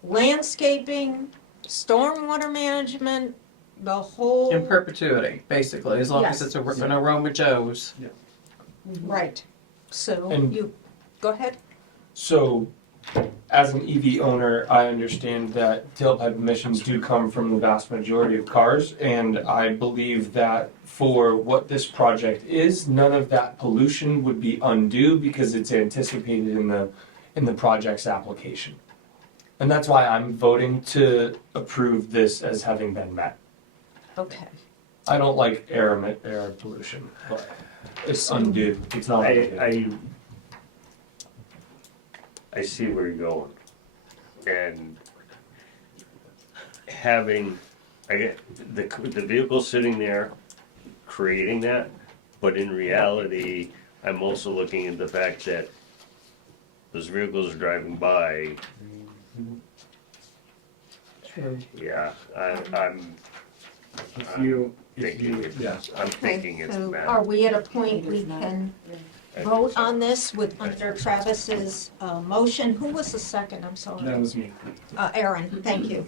landscaping, stormwater management, the whole. In perpetuity, basically, as long as Yes. it's an aroma Joe's. Right, so And- you, go ahead. So, as an EV owner, I understand that tailpipe emissions do come from the vast majority of cars, and I believe that for what this project is, none of that pollution would be undue because it's anticipated in the project's application. And that's why I'm voting to approve this as having been met. Okay. I don't like air pollution, but it's undue. It's not undue. I see where you're going. And having I get, the vehicle sitting there creating that, but in reality, I'm also looking at the fact that those vehicles are driving by. True. Yeah, I'm If you, thinking I'm thinking it's So bad. are we at a point we can vote on this with, under Travis's motion? Who was the second? I'm sorry. that was me. Aaron, thank you.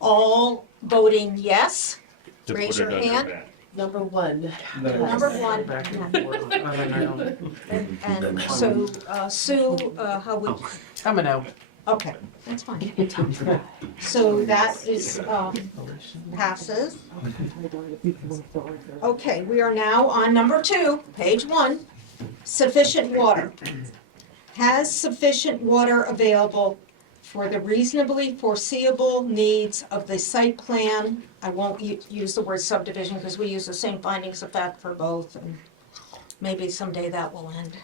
All voting yes? To Raise put your it under hand. that. Number one. Number one. Back and forth. I don't know. And so, Sue, how would, I'm a no. okay, that's fine. So that is, passes. Okay, we are now on number 2, page 1, sufficient water. Has sufficient water available for the reasonably foreseeable needs of the site plan. I won't use the word subdivision because we use the same findings of fact for both, and maybe someday that will end.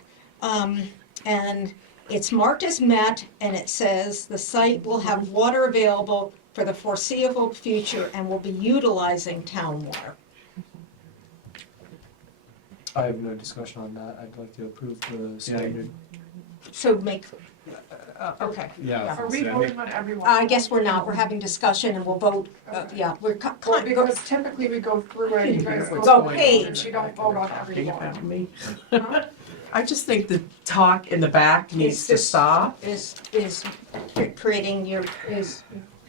And it's marked as met, and it says the site will have water available for the foreseeable future and will be utilizing town water. I have no discussion on that. I'd like to approve the standard. So make, okay. Yeah. Are we voting on everyone? I guess we're not, we're having discussion and we'll vote, yeah, we're Well, because typically we go through it, you guys Go go page. we don't vote on everyone. I just think the talk in the back needs to stop. is creating your, is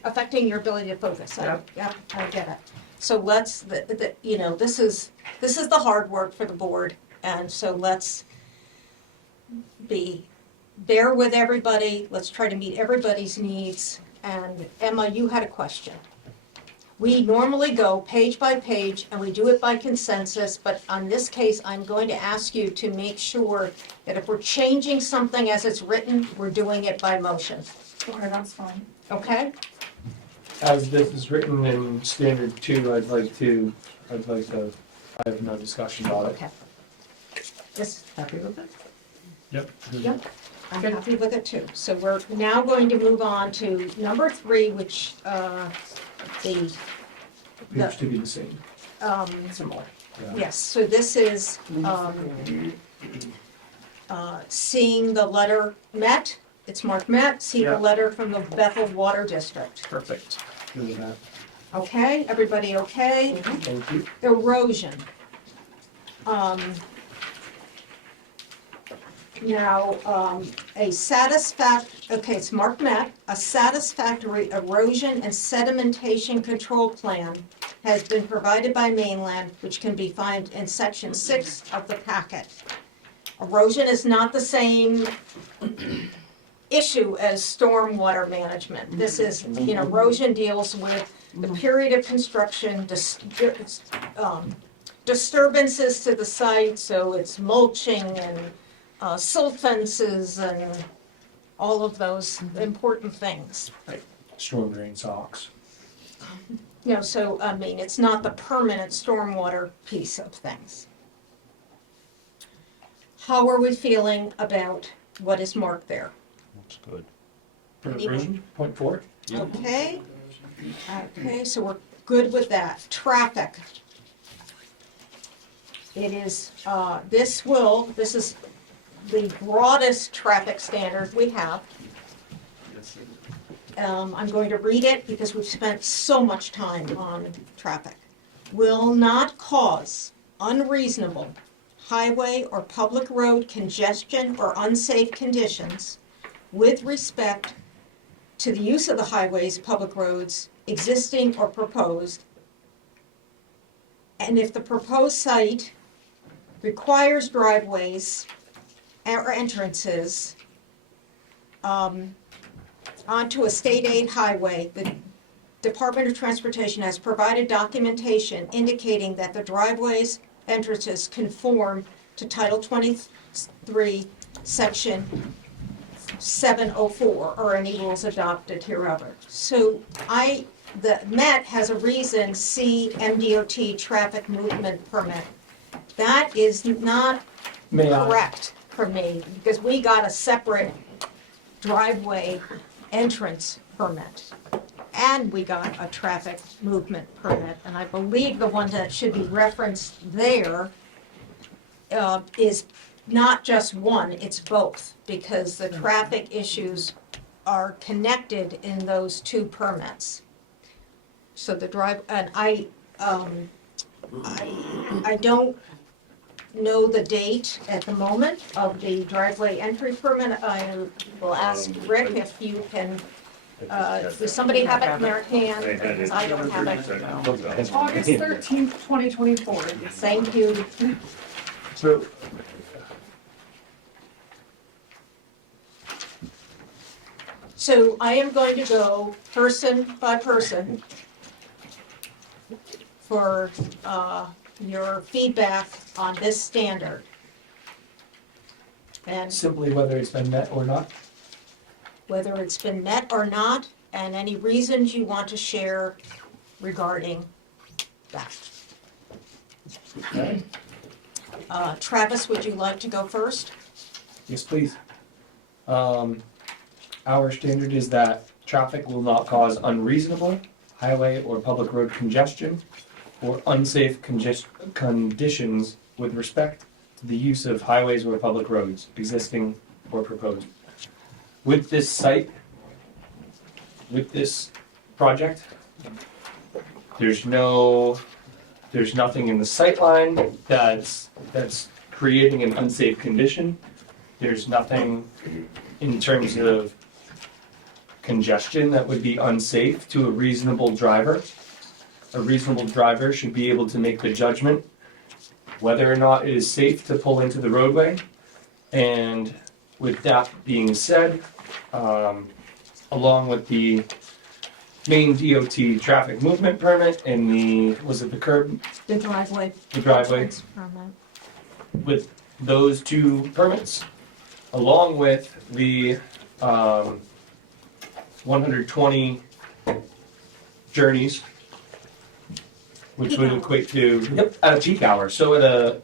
affecting your ability to focus. Yep, I get it. So let's, you know, this is the hard work for the board, and so let's bear with everybody, let's try to meet everybody's needs. And Emma, you had a question. We normally go page by page and we do it by consensus, but on this case, I'm going to ask you to make sure that if we're changing something as it's written, we're doing it by motion, Okay, that's fine. okay? As this is written in standard 2, I have no discussion about it. Okay. Yes, Happy with it? Yep. Yep. I'm happy with it too. So we're now going to move on to number 3, which, Appears to be the same. Similar. yes, so this is, seeing the letter met, it's marked met, see the Yeah. letter from the Bethel Water District. Perfect. Good with that. Okay, everybody okay? Thank you. Erosion. Now, it's marked met, a satisfactory erosion and sedimentation control plan has been provided by Mainland, which can be found in section 6 of the packet. Erosion is not the same issue as stormwater management. This is, you know, erosion deals with the period of construction, disturbances to the site, so it's mulching and silt fences and all of those important things. Storm drain socks. You know, so, I mean, it's not the permanent stormwater piece of things. How are we feeling about what is marked there? Looks good. For erosion, point 4. Okay, okay, so we're good with that. Traffic. It is, this is the broadest traffic standard we have. I'm going to read it because we've spent so much time on traffic. Will not cause unreasonable highway or public road congestion or unsafe conditions with respect to the use of the highways, public roads, existing or proposed. And if the proposed site requires driveways or entrances onto a state aid highway, the Department of Transportation has provided documentation indicating that the driveways, entrances conform to Title 23, Section 704, or any rules adopted hereof. So the Met has a reason, C MDOT traffic movement permit. That is not correct for me, because we got a separate driveway entrance permit. and we got a traffic movement permit. And I believe the one that should be referenced there is not just one, it's both, because the traffic issues are connected in those two permits. So the drive, and I don't know the date at the moment of the driveway entry permit. I will ask Rick if you can, does somebody have it in their hand? Because I don't have it. August 13th, 2024. Thank you. So, So I am going to go person by person for your feedback on this standard. And simply whether it's been met or not. whether it's been met or not, and any reasons you want to share regarding that. Okay. Travis, would you like to go first? Yes, please. Our standard is that traffic will not cause unreasonable highway or public road congestion or unsafe conditions with respect to the use of highways or public roads, existing or proposed. With this site, with this project, there's nothing in the sight line that's creating an unsafe condition. There's nothing in terms of congestion that would be unsafe to a reasonable driver. A reasonable driver should be able to make the judgment whether or not it is safe to pull into the roadway. And with that being said, along with the main DOT traffic movement permit and the curb? The driveway. The driveway. Permit. With those two permits, along with the 120 journeys, which would equate to, at a peak hour. So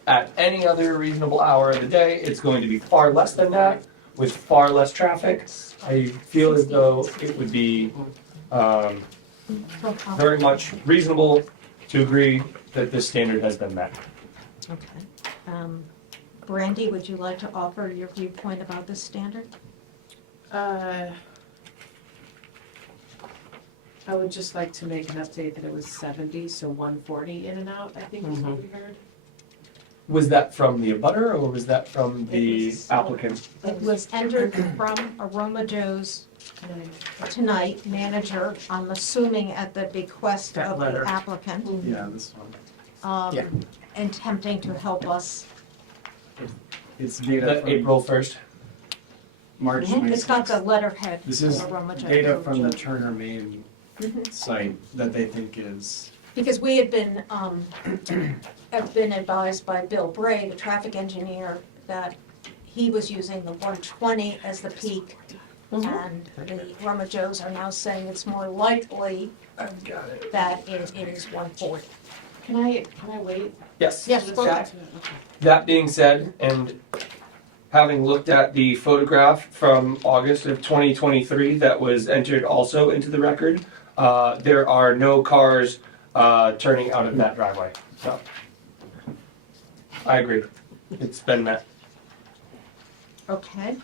at any other reasonable hour of the day, it's going to be far less than that, with far less traffic. I feel as though it would be very much reasonable to agree that this standard has been met. Okay. Brandy, would you like to offer your viewpoint about this standard? I would just like to make an update that it was 70, so 140 in and out, I think is what we heard. Was that from the abutter or was that from the applicant? It was entered from Aroma Joe's tonight manager, I'm assuming at the bequest That of letter. the applicant, Yeah, this one. Yeah. attempting to help us. It's data That from April 1st? March It's got the 26th. letterhead. This is Aroma Joe. data from the Turner Main site that they think is, Because we had been, have been advised by Bill Bray, the traffic engineer, that he was using the 120 as the peak. And the Roma Joes are now saying it's more likely that it is 140. Can I wait? Yes. Yes, go ahead. That being said, and having looked at the photograph from August of 2023 that was entered also into the record, there are no cars turning out of that driveway. So, I agree. It's been met. Okay.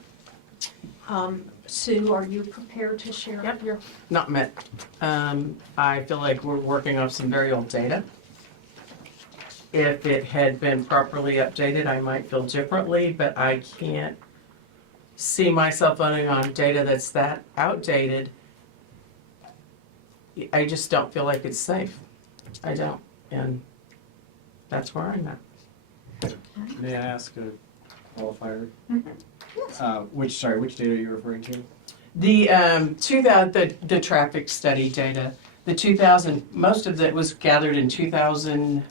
Sue, are you prepared to share Yep. your? Not met. I feel like we're working off some very old data. If it had been properly updated, I might feel differently, but I can't see myself voting on data that's that outdated. I just don't feel like it's safe. I don't, and that's where I'm at. may I ask a qualifier? Mhm. Which data are you referring to? The 2000, the traffic study data, the 2000, most of it was gathered in 2014.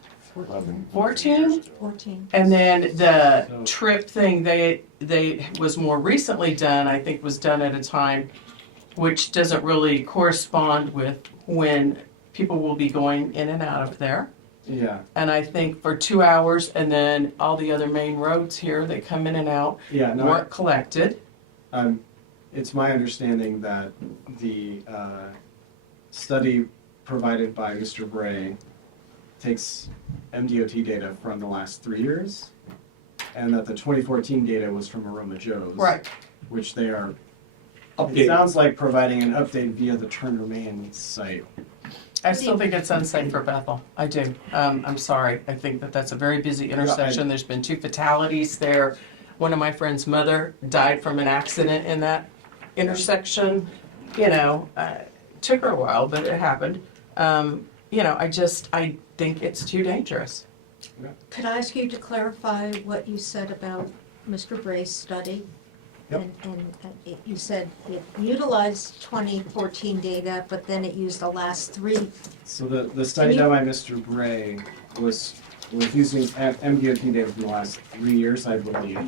14. And then the trip thing, they was more recently done, I think was done at a time which doesn't really correspond with when people will be going in and out of there. Yeah, And I think for 2 hours, and then all the other main roads here that come in and out yeah, no, weren't collected. it's my understanding that the study provided by Mr. Bray takes MDOT data from the last 3 years, and that the 2014 data was from Aroma Joe's. Right. Which they are, it Update. sounds like providing an update via the Turner Main site. I still think it's unsafe for Bethel. I do. I'm sorry. I think that that's a very busy intersection. There's been 2 fatalities there. One of my friend's mother died from an accident in that intersection. You know, took her a while, but it happened. You know, I think it's too dangerous. Could I ask you to clarify what you said about Mr. Bray's study? Yep. And you said it utilized 2014 data, but then it used the last 3. So the study done by Mr. Bray was using MDOT data from the last 3 years, I believe.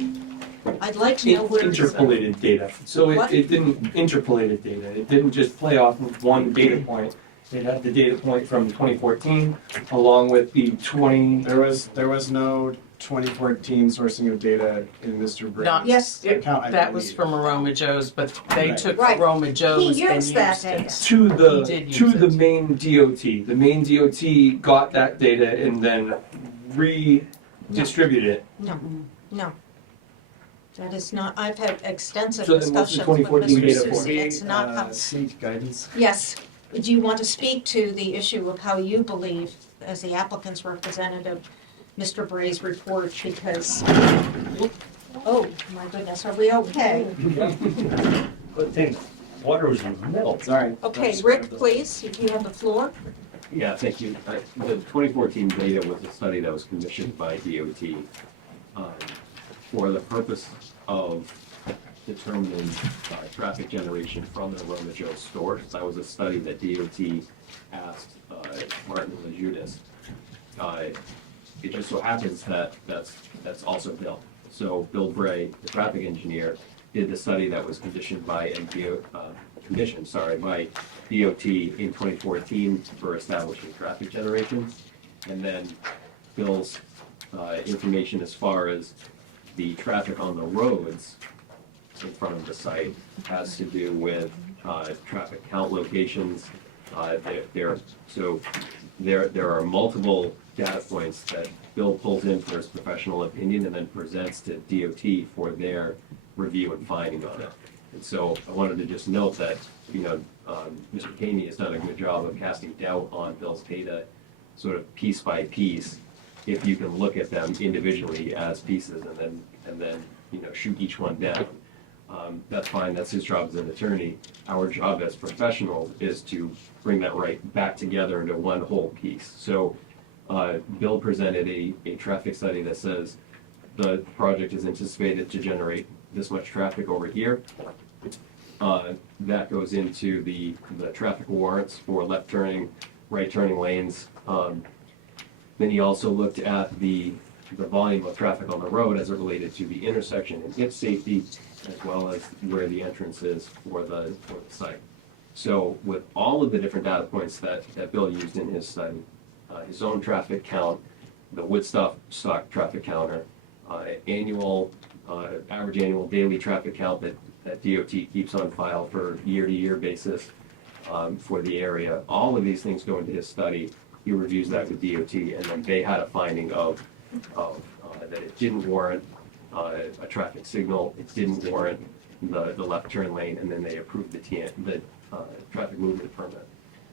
I'd like to know where. Interpolated data. So What? it didn't interpolated data. It didn't just play off of one data point. It had the data point from 2014 along with the 20. There was no 2014 sourcing of data in Mr. Bray's Not- Yes. account, I That was believe. from Aroma Joe's, but they Right. took Right. Aroma Joe's and used used that it. data. To He did use the it. main DOT. The main DOT got that data and then redistributed it. No. That is not, I've had extensive So then what's the discussions with 2014 Mr. data for? Susi. It's not how. Seek guidance. Yes. Do you want to speak to the issue of how you believe, as the applicant's representative, Mr. Bray's report? Because, oh, my goodness, are we okay? Good thing, water was in the middle. Sorry. Okay, That's- Rick, please, you have the floor. Yeah, thank you. The 2014 data was a study that was commissioned by DOT for the purpose of determining traffic generation from the Aroma Joe stores. That was a study that DOT asked Martin Lejudas. It just so happens that that's also Bill. So Bill Bray, the traffic engineer, did the study that was commissioned by by DOT in 2014 for establishing traffic generation. And then Bill's information as far as the traffic on the roads in front of the site has to do with traffic count locations. There are multiple data points that Bill pulls in for his professional opinion and then presents to DOT for their review and finding on it. And so I wanted to just note that, Mr. Caney has done a good job of casting doubt on Bill's data, sort of piece by piece, if you can look at them individually as pieces and then shoot each one down. That's fine, that's his job as an attorney. Our job as professionals is to bring that right back together into one whole piece. So Bill presented a traffic study that says the project is anticipated to generate this much traffic over here. That goes into the traffic warrants for left turning, right turning lanes. Then he also looked at the volume of traffic on the road as it related to the intersection and its safety, as well as where the entrance is for the site. So with all of the different data points that Bill used in his study, his own traffic count, the Woodstock traffic counter, average annual daily traffic count that DOT keeps on file for year-to-year basis for the area. All of these things go into his study. He reviews that with DOT, and then they had a finding of that it didn't warrant a traffic signal, it didn't warrant the left turn lane, and then they approved the traffic movement permit.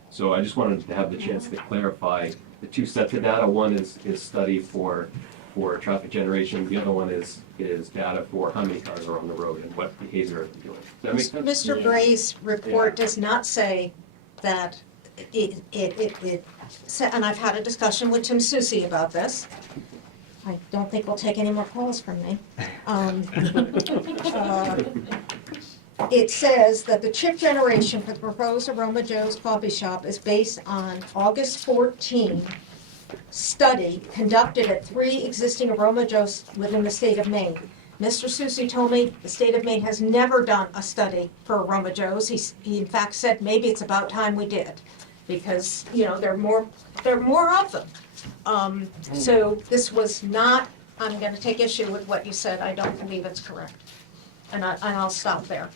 So I just wanted to have the chance to clarify the 2 sets of data. One is study for traffic generation, the other one is data for how many cars are on the road and what behavior are they doing. Does that make sense? Mr. Bray's report does not say that and I've had a discussion with Tim Susi about this. I don't think we'll take any more calls from me. It says that the chip generation for the proposed Aroma Joe's Coffee Shop is based on August 14 study conducted at 3 existing Aroma Joe's within the state of Maine. Mr. Susi told me the state of Maine has never done a study for Aroma Joe's. He in fact said maybe it's about time we did, because there are more of them. So this was not. I'm going to take issue with what you said. I don't believe it's correct, and I'll stop there.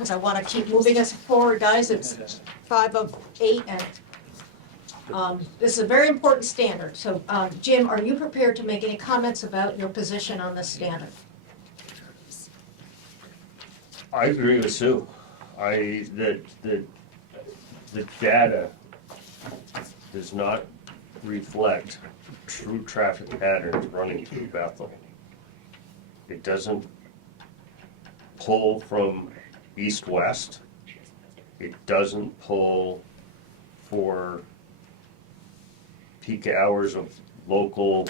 because I want to keep moving us forward, guys. It's 5:08, and this is a very important standard. So, Jim, are you prepared to make any comments about your position on this standard? I agree with Sue. That the data does not reflect true traffic patterns running through Bethel. It doesn't pull from east-west. It doesn't pull for peak hours of local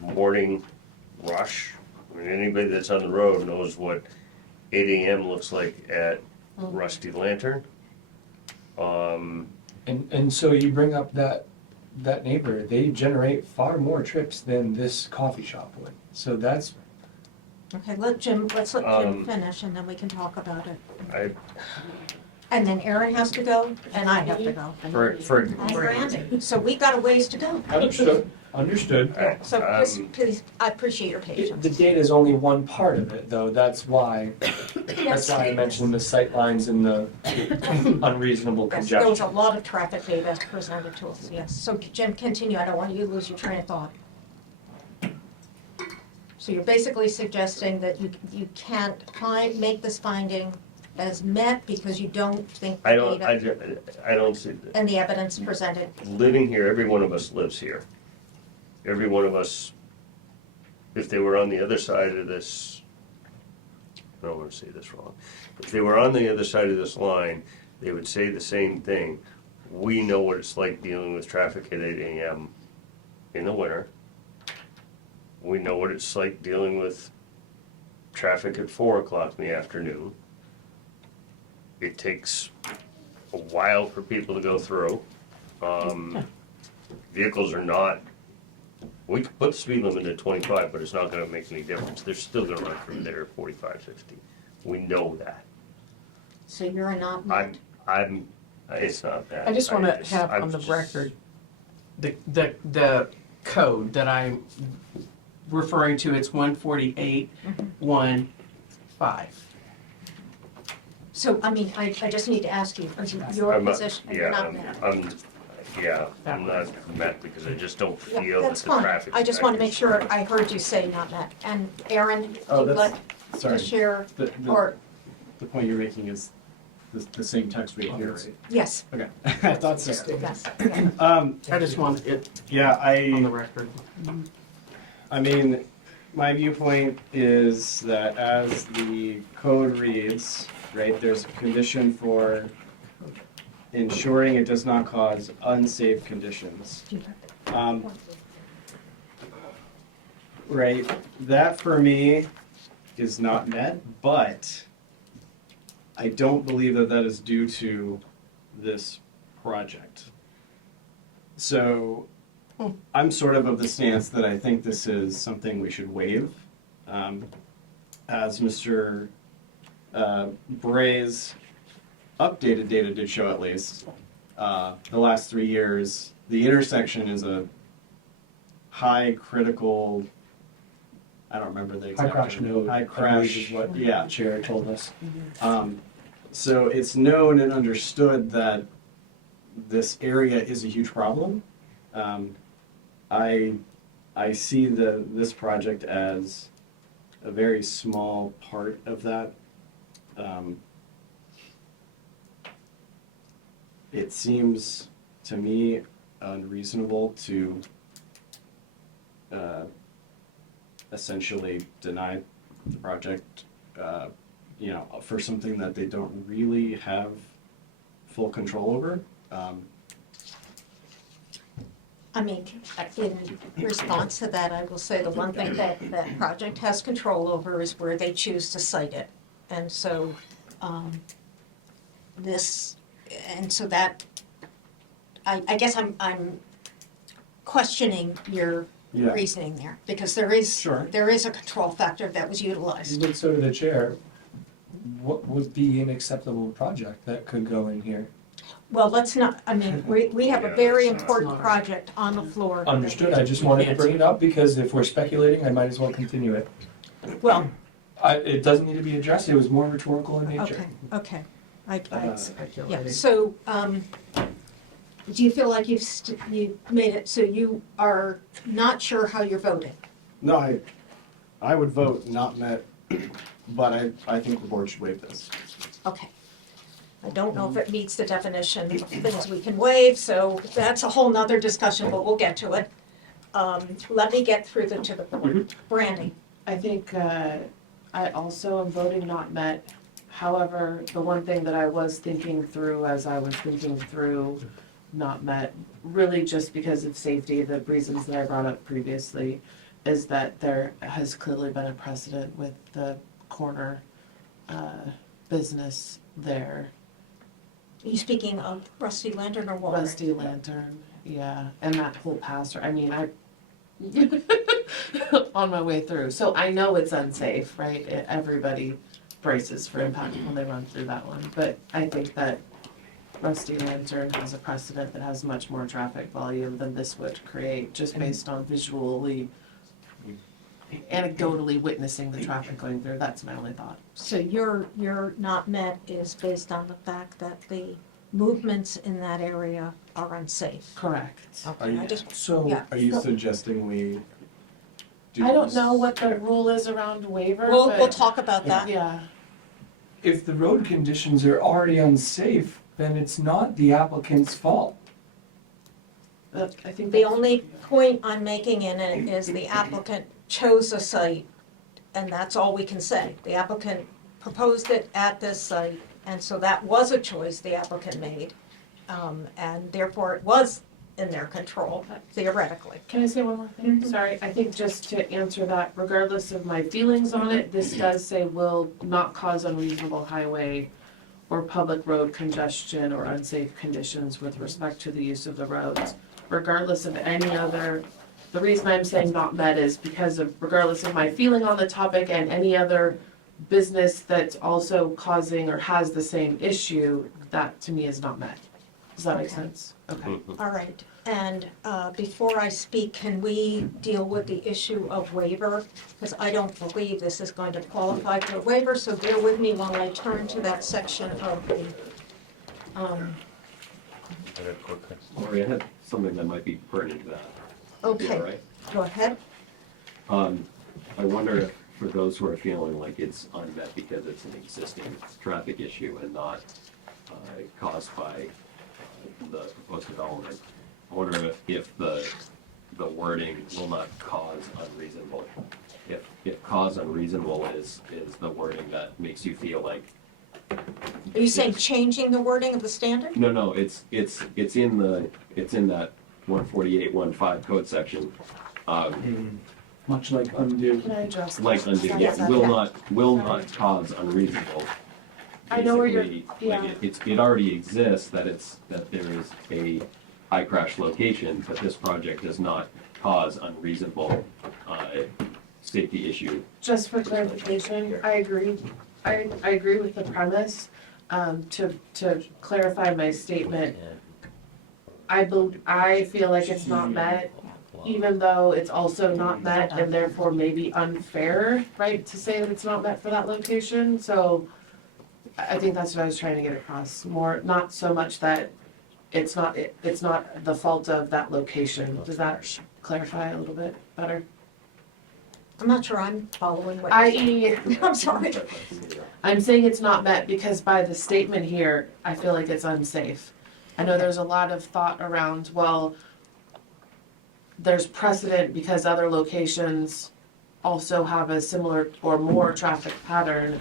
morning rush. I mean, anybody that's on the road knows what 8 a.m. looks like at Rusty Lantern. And so you bring up that neighbor, they generate far more trips than this coffee shop would. So that's, Okay, let's let Jim finish, and then we can talk about it. And then Aaron has to go, and I have to go. And Randy. So we got a ways to go. understood. So please, I appreciate your patience. The data is only one part of it, though. That's why I mentioned the sight lines and the unreasonable Yes, there was a congestion. lot of traffic data presented to us, yes. So Jim, continue, I don't want you to lose your train of thought. So you're basically suggesting that you can't make this finding as met because you don't think the data I don't see, and the evidence presented. living here, every one of us lives here. Every one of us, if they were on the other side of this, I don't want to say this wrong. If they were on the other side of this line, they would say the same thing. We know what it's like dealing with traffic at 8 a.m. in the winter. We know what it's like dealing with traffic at 4 o'clock in the afternoon. It takes a while for people to go through. Vehicles are not, we could put the speed limit at 25, but it's not gonna make any difference. They're still gonna run through there at 45, 50. We know that. So you're not. It's not that. I just want to have I'm on the just- record, the code that I'm referring to, it's 148.15. So, I mean, I just need to ask you, your I'm not- position, yeah, you're not met. I'm not met because I just don't Yeah, feel that that's the fine. traffic. I just want to make sure I heard you say not met. And Aaron, Oh, would you like that's, to sorry. share, The or, point you're making is the same text we have here, right? yes, Okay, I thought so. yes, yeah. I just want it Yeah, on the record. I mean, my viewpoint is that as the code reads, right, there's a condition for ensuring it does not cause unsafe conditions. Right, that for me is not met, but I don't believe that that is due to this project. So I'm sort of the stance that I think this is something we should waive. As Mr. Bray's updated data did show at least, the last 3 years, the intersection is a high critical, I don't remember the exact High crash term. node, High I believe crash, is what yeah. the chair told us. So it's known and understood that this area is a huge problem. I see this project as a very small part of that. It seems to me unreasonable to essentially deny the project, for something that they don't really have full control over. I mean, in response to that, I will say the one thing that project has control over is where they choose to site it. And so, I guess I'm questioning your Yeah. reasoning there, because there is Sure. a control factor that was utilized. But so to the chair, what would be an acceptable project that could go in here? Well, let's not, I mean, we have a very Yeah, that's important not- project on the floor. Understood, I just wanted to bring it up because if we're speculating, I might as well continue it. Well, It doesn't need to be addressed, it was more rhetorical in nature. Okay, I, yeah, Speculating. so, do you feel like you made it, so you are not sure how you're voting? No, I would vote not met, but I think the board should waive this. Okay. I don't know if it meets the definition of things we can waive, so that's a whole nother discussion, but we'll get to it. Let me get through to the board. Brandy, I think I also am voting not met. However, the one thing that I was thinking through as I was thinking through not met, really just because of safety, the reasons that I brought up previously, is that there has clearly been a precedent with the corner business there. are you speaking of Rusty Lantern or Walter? Rusty Lantern, yeah, and that whole pastor, I mean, I, on my way through, so I know it's unsafe, right? Everybody braces for impact when they run through that one, but I think that Rusty Lantern has a precedent that has much more traffic volume than this would create, just based on visually, anecdotally witnessing the traffic going through, that's my only thought. So your not met is based on the fact that the movements in that area are unsafe. Correct. Okay, I just, So, yeah. Are you suggesting we do I don't this? know what the rule is around waiver, We'll but, talk about that. yeah, if the road conditions are already unsafe, then it's not the applicant's fault. I think The that's- only point I'm making in it is the applicant chose a site, and that's all we can say. The applicant proposed it at this site, and so that was a choice the applicant made. And therefore it was in their control, theoretically. Can I say one more thing? Sorry, I think just to answer that, regardless of my feelings on it, this does say will not cause unreasonable highway or public road congestion or unsafe conditions with respect to the use of the roads. Regardless of any other, the reason I'm saying not met is because of, regardless of my feeling on the topic and any other business that's also causing or has the same issue, that to me is not met. Does that make Okay. sense? Okay. All right, and before I speak, can we deal with the issue of waiver? Because I don't believe this is going to qualify for a waiver, so bear with me while I turn to that section of the, Lori, I had something that might be pertinent to that. okay, All right. go ahead. I wonder if, for those who are feeling like it's unmet because it's an existing traffic issue and not caused by the proposed development, I wonder if the wording will not cause unreasonable. If cause unreasonable is the wording that makes you feel like. Are you saying changing the wording of the standard? No, it's in that 148.15 code section. Much like undo. Can I address that? Like undo, Sorry, yeah, sorry. will not cause unreasonable. I know where you're- Basically, yeah. like it already exists that there is a high crash location, but this project does not cause unreasonable safety issue. Just for clarification, I agree. I agree with the premise. To clarify my statement, I feel like it's not met, even though it's also not met and therefore maybe unfair, right, to say that it's not met for that location. So I think that's what I was trying to get across. More, not so much that it's not the fault of that location. Does that clarify a little bit better? I'm not sure I'm following what you're saying. I.e., I'm sorry. I'm saying it's not met because by the statement here, I feel like it's unsafe. I know there's a lot of thought around, well, there's precedent because other locations also have a similar or more traffic pattern,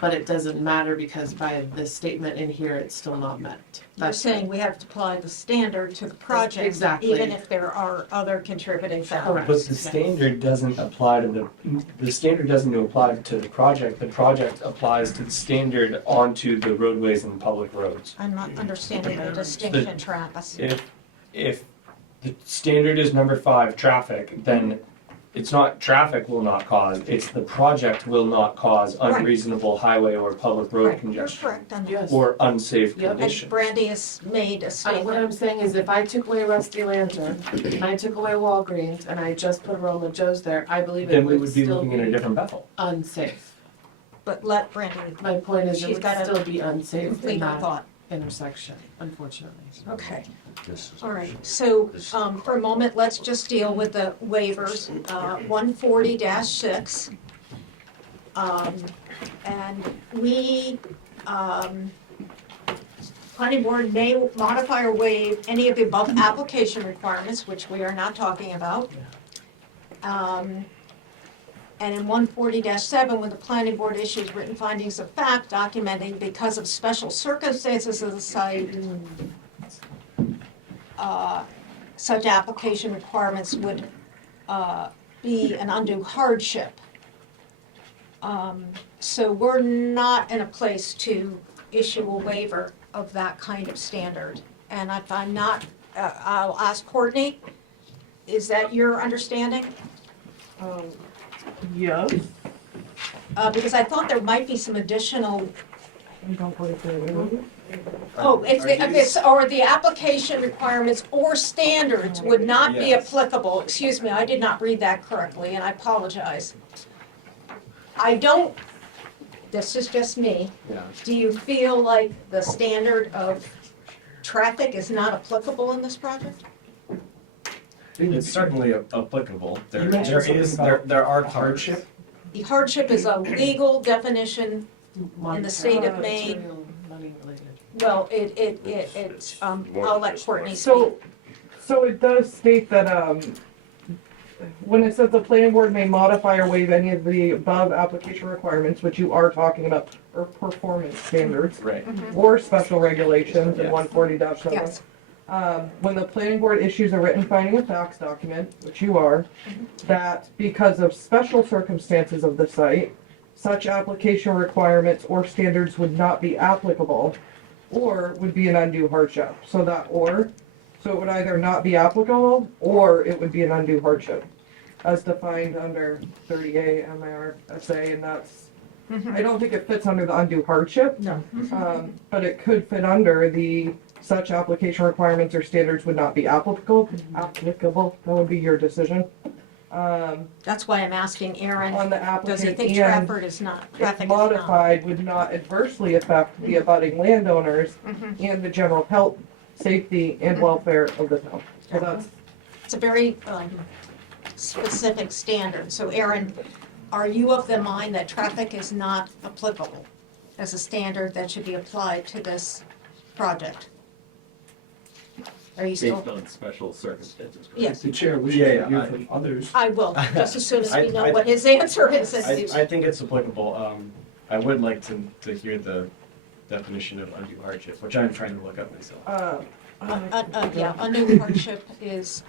but it doesn't matter because by the statement in here, it's still not met. You're That's saying we have to apply the standard to the project. Exactly. Even if there are other contributing factors. Correct. But the standard doesn't apply to the standard doesn't apply to the project applies to the standard onto the roadways and public roads. I'm not understanding the distinction, Travis. If the standard is number 5, traffic, then it's not traffic will not cause, it's the project will not cause Right. unreasonable highway or public road Right, you're congestion correct on that. Yes. or unsafe Yep. And conditions. Brandy has made a What statement. I'm saying is if I took away Rusty Lantern, and I took away Walgreens, and I just put Roma Joe's there, I believe it Then we would would be still looking at a be different Bethel. unsafe. but let Brandy My point is it She's would gotta still be unsafe in complete her that thought. intersection, unfortunately. Okay, This is- all right. So, for a moment, let's just deal with the waivers, 140-6. And we, planning board may modify or waive any of the above application requirements, which we are not talking about. And in 140-7, when the planning board issues written findings of fact documenting because of special circumstances of the site, such application requirements would be an undue hardship. So we're not in a place to issue a waiver of that kind of standard. And if I'm not, I'll ask Courtney, is that your understanding? Yes. Because I thought there might be some additional, I don't believe there is. if it's, or the application requirements or standards would not be Yes. applicable. Excuse me, I did not read that correctly, and I apologize. I don't, this is just me. Yeah. Do you feel like the standard of traffic is not applicable in this project? It's certainly applicable. You mentioned something about there are hardship. The hardship is a legal definition. In the state of Maine. Material, money related. Well, it's, I'll let Courtney speak. So it does state that, when it says the planning board may modify or waive any of the above application requirements, which you are talking about, or performance standards, Right. or special regulations in Yes. 140-7. Yes. When the planning board issues a written finding of facts document, which you are, that because of special circumstances of the site, such application requirements or standards would not be applicable, or would be an undue hardship. So it would either not be applicable, or it would be an undue hardship, as defined under 30A MRSA, and that's, I don't think it fits under the undue hardship. No. But it could fit under the such application requirements or standards would not be applicable, that would be your decision. That's why I'm asking Aaron, On the does he applicant think and traffic is not, if traffic is not? modified would not adversely affect the abutting landowners and the general health, safety, and welfare of the town. So that's, It's a very specific standard. So Aaron, are you of the mind that traffic is not applicable as a standard that should be applied to this project? Are you still? Based on special circumstances. correct? Yes, The chair wishes Yeah, to hear I- from others. I will, just as soon as we know I- what his answer is. I think it's applicable. I would like to hear the definition of undue hardship, which I'm trying to look up myself. Yeah, undue hardship is,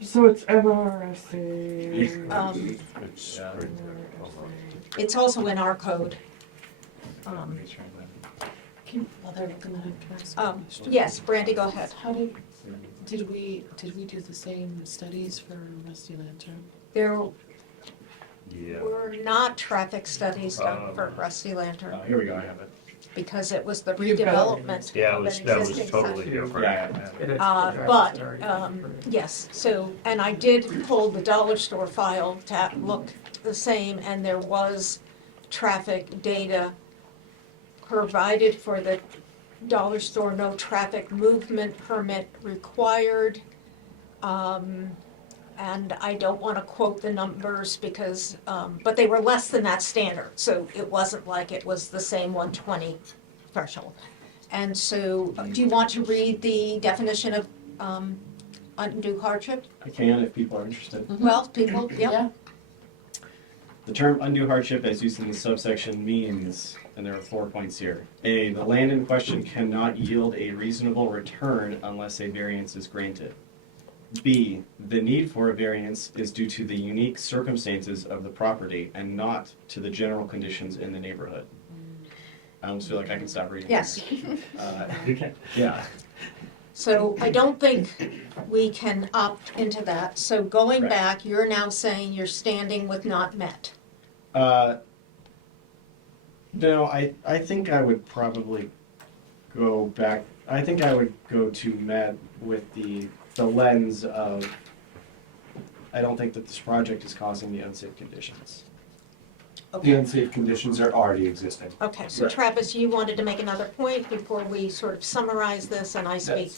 so it's MRSA. It's Yeah. right there. Hold on. it's also in our code. Let me try that. While they're looking at it, can I ask a question? Yes, Brandy, go ahead. How did we do the same studies for Rusty Lantern? There Yeah. were not traffic studies done for Rusty Lantern Here we go, I have it. because it was the You've got it. redevelopment Yeah, of an that was existing totally site. different. Yeah, I have it. It is But, addressed already. yes, so, and I did pull the dollar store file to look the same, and there was traffic data provided for the dollar store, no traffic movement permit required. And I don't wanna quote the numbers because, but they were less than that standard, so it wasn't like it was the same 120 threshold. And so, do you want to read the definition of undue hardship? I can if people are interested. Well, people, yep. Yeah. The term undue hardship as used in this subsection means, and there are 4 points here. A, the land in question cannot yield a reasonable return unless a variance is granted. B, the need for a variance is due to the unique circumstances of the property and not to the general conditions in the neighborhood. I almost feel like I can stop reading. Yes. Yeah. So I don't think we can opt into that. So going Right. back, you're now saying you're standing with not met. No, I think I would probably go back. I think I would go to Matt with the lens of, I don't think that this project is causing the unsafe conditions. The Okay, unsafe conditions are already existing. okay, so Correct. Travis, you wanted to make another point before we sort of summarize this and I speak?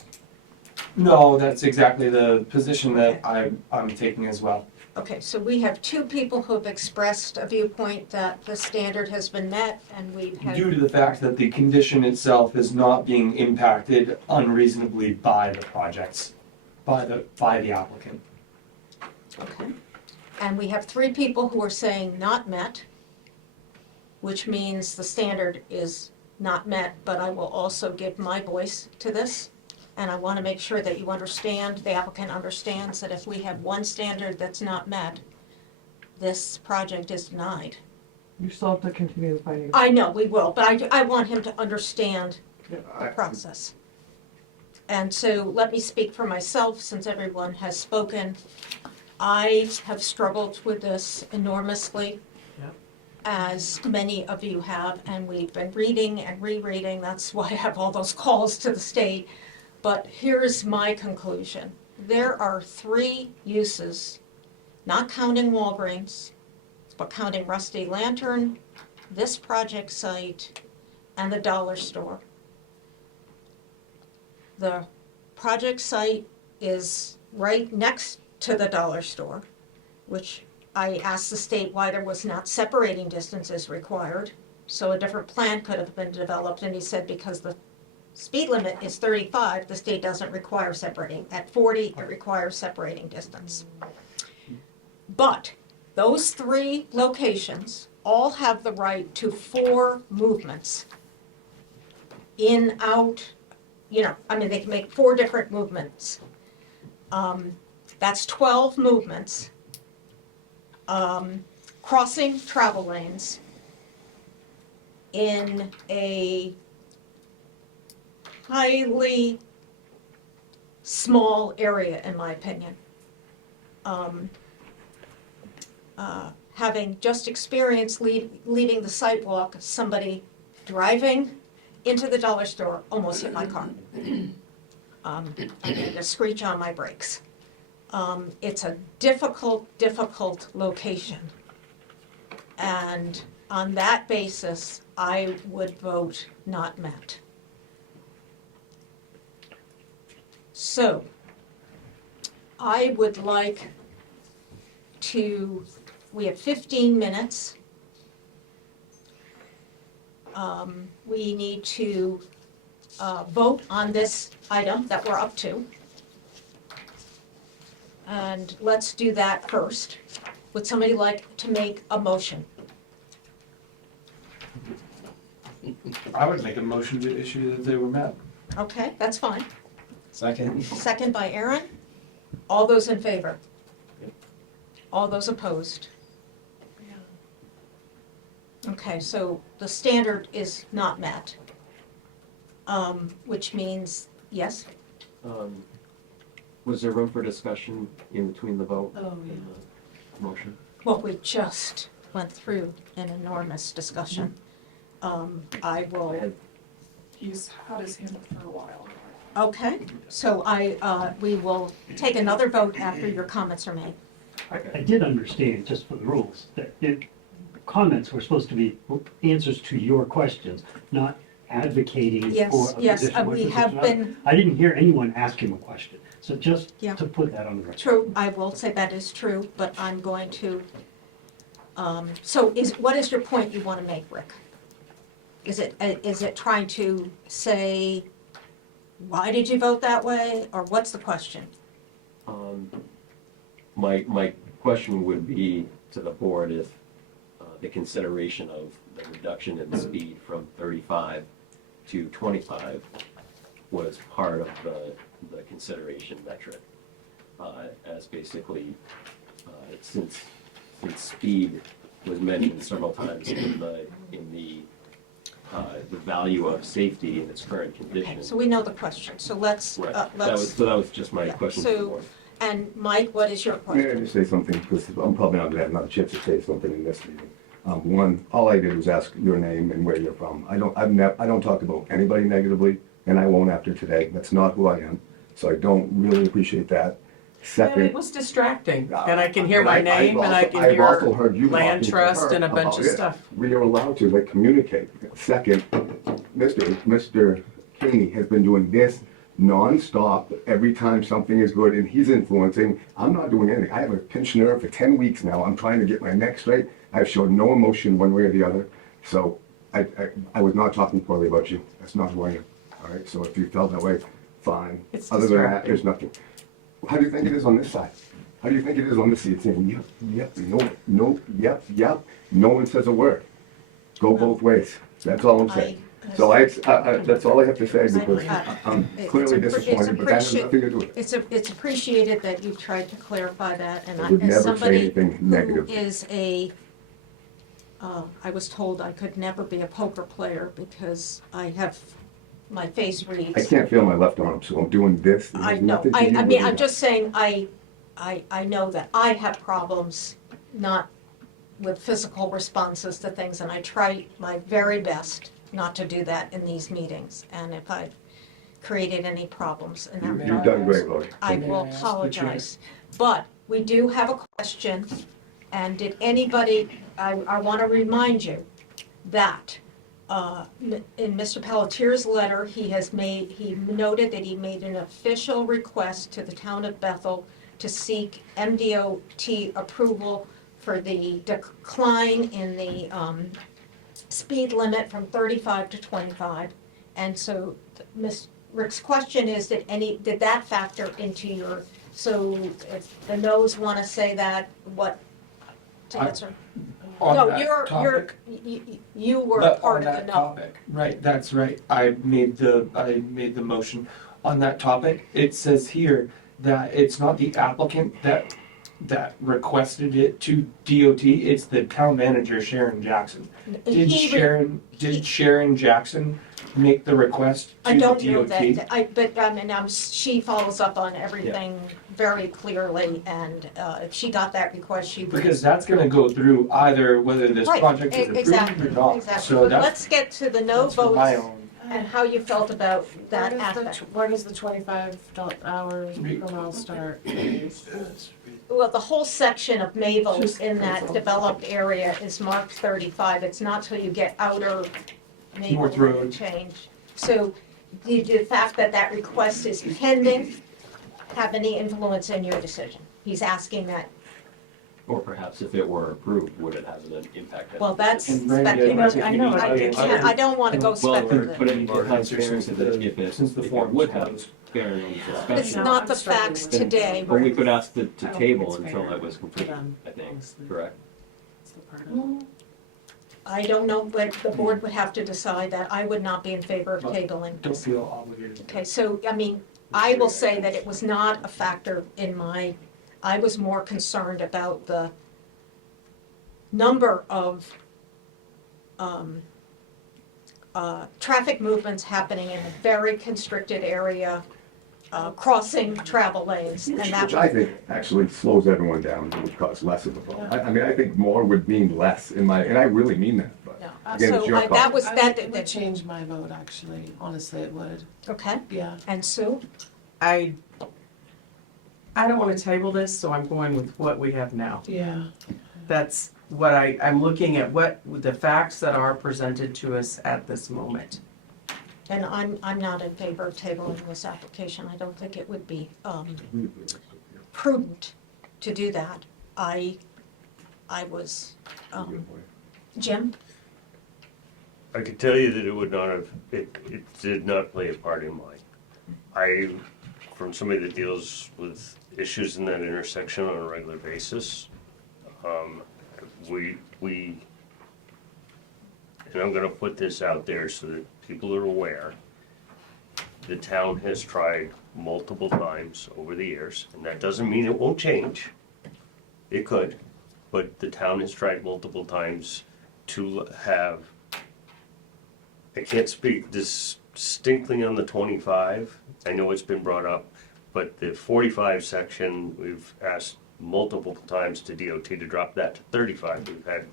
No, that's exactly the position that Okay. I'm taking as well. Okay, so we have two people who have expressed a viewpoint that the standard has been met and we've had. Due to the fact that the condition itself is not being impacted unreasonably by the projects, by the applicant. Okay. And we have three people who are saying not met, which means the standard is not met, but I will also give my voice to this. And I want to make sure that you understand, the applicant understands that if we have one standard that's not met, this project is denied. You still have to continue the finding. I know, we will, but I want him to understand the I- process. And so let me speak for myself, since everyone has spoken. I have struggled with this enormously, Yep. as many of you have, and we've been reading and rereading. That's why I have all those calls to the state. But here's my conclusion. There are three uses, not counting Walgreens, but counting Rusty Lantern, this project site, and the dollar store. The project site is right next to the dollar store, which I asked the state why there was not separating distances required. So a different plan could have been developed, and he said because the speed limit is 35, the state doesn't require separating. At 40, it requires separating distance. But those three locations all have the right to 4 movements. In, out, they can make 4 different movements. That's 12 movements. Crossing travel lanes in a highly small area, in my opinion. Having just experienced leaving the sidewalk, somebody driving into the dollar store almost hit my car. I needed to screech on my brakes. It's a difficult location. And on that basis, I would vote not met. So, I would like we have 15 minutes. We need to vote on this item that we're up to. And let's do that first. Would somebody like to make a motion? I would make a motion to issue that they were met. Okay, that's fine. Second. Second by Aaron. All those in favor? All those opposed? Okay, so the standard is not met, which means, yes? Was there room for discussion in between the vote Oh, yeah. and the motion? Well, we just went through an enormous discussion. I will, He's had his hand up for a while. okay, so we will take another vote after your comments are made. I did understand, just for the rules, that comments were supposed to be answers to your questions, not advocating Yes, for a yes, position. we have been, I didn't hear anyone ask him a question, so just Yeah. to put that on the record. true, I will say that is true, but I'm going to, so what is your point you want to make, Rick? Is it trying to say, why did you vote that way, or what's the question? My question would be to the board if the consideration of the reduction in speed from 35 to 25 was part of the consideration metric. As basically, since speed was mentioned several times in the value of safety in its current condition. Okay, so we know the question, so let's, Right, that was just my yeah, question to the so- board. And Mike, what is your May I question? just say something, because I'm probably not gonna have another chance to say something in this meeting. One, all I did was ask your name and where you're from. I don't talk about anybody negatively, and I won't after today. That's not who I am, so I don't really appreciate that. Second. it was distracting, and I can hear my name, and I can I've also hear heard you land talking to trust her and a bunch about of it. stuff. We are allowed to, like, communicate. Second, Mr. Keeney has been doing this nonstop every time something is good, and he's influencing. I'm not doing anything. I have a pinched nerve for 10 weeks now. I'm trying to get my neck straight. I've showed no emotion one way or the other. So I was not talking poorly about you. That's not who I am. All right, so if you felt that way, fine. It's Other than that, distracting. there's nothing. How do you think it is on this side? How do you think it is on this side? It's saying, yep, yep, no, no, yep, yep. No one says a word. Go both ways. That's all I'm saying. So that's all I have to say because I'm clearly disappointed, but that has nothing to do with it. It's appreciated that you've tried to clarify that, and I would as never say somebody anything who negative. is I was told I could never be a poker player because I have, my face reads. I can't feel my left arm, so I'm doing this. It has I know, nothing to I do mean, with I'm it. just saying, I know that I have problems, not with physical responses to things, and I try my very best not to do that in these meetings, and if I've created any problems in that You've done great, Lori. I will apologize. But we do have a question, and did anybody, I want to remind you that in Mr. Pelletier's letter, he noted that he made an official request to the town of Bethel to seek MDOT approval for the decline in the speed limit from 35 to 25. And so Ms. Rick's question is, did that factor into your, so if the no's want to say that, what to answer? On No, that topic, you were but part on of the that no. topic, right, that's right. I made the motion. On that topic, it says here that it's not the applicant that requested it to DOT, it's the town manager, Sharon Jackson. Did Sharon Jackson make the request to I don't DOT? know that, but I mean, she follows up on everything very clearly, and if she got that request, she would. Because that's gonna go through either whether this Right, project is approved exactly, or not. exactly. So But that's, let's get to the no that's for my votes own. and how you felt about that aspect. Where does the 25 hours per mile start? Well, the whole section of Mayville in that developed area is marked 35. It's not till you get outer Mayville North where you Road. change. So did the fact that that request is pending have any influence in your decision? He's asking that. Or perhaps if it were approved, would it have an impact? Well, that's And Randy, speculative. I know, I don't want to go Well, speculative. but it has bearing to the, Since the if it form would was have closed. bearing on the It's discussion. not the I'm struggling facts with it. today. But we could ask to I don't think table it's until fair that was for complete, them, I think, honestly. correct? That's the part of it. I don't know, but the board would have to decide that. I would not be in favor of tabling. Don't feel obligated. Okay, so, I mean, I will say that it was not a factor in I was more concerned about the number of traffic movements happening in a very constricted area, crossing travel lanes, and that Which I think actually slows everyone down, which causes less of a problem. I mean, I think more would mean less and I really mean that, but no. again, it's So your call. that was, It would change my vote, actually, honestly, it would, okay, yeah. and Sue? I don't want to table this, so I'm going with what we have now. Yeah. That's what I'm looking at, what the facts that are presented to us at this moment. And I'm not in favor of tabling this application. I don't think it would be prudent to do that. I was, Jim? I can tell you that it would not have, it did not play a part in mine. From somebody that deals with issues in that intersection on a regular basis, and I'm gonna put this out there so that people are aware, the town has tried multiple times over the years, and that doesn't mean it won't change. It could, but the town has tried multiple times to have, I can't speak distinctly on the 25, I know it's been brought up, but the 45 section, we've asked multiple times to DOT to drop that to 35. We've had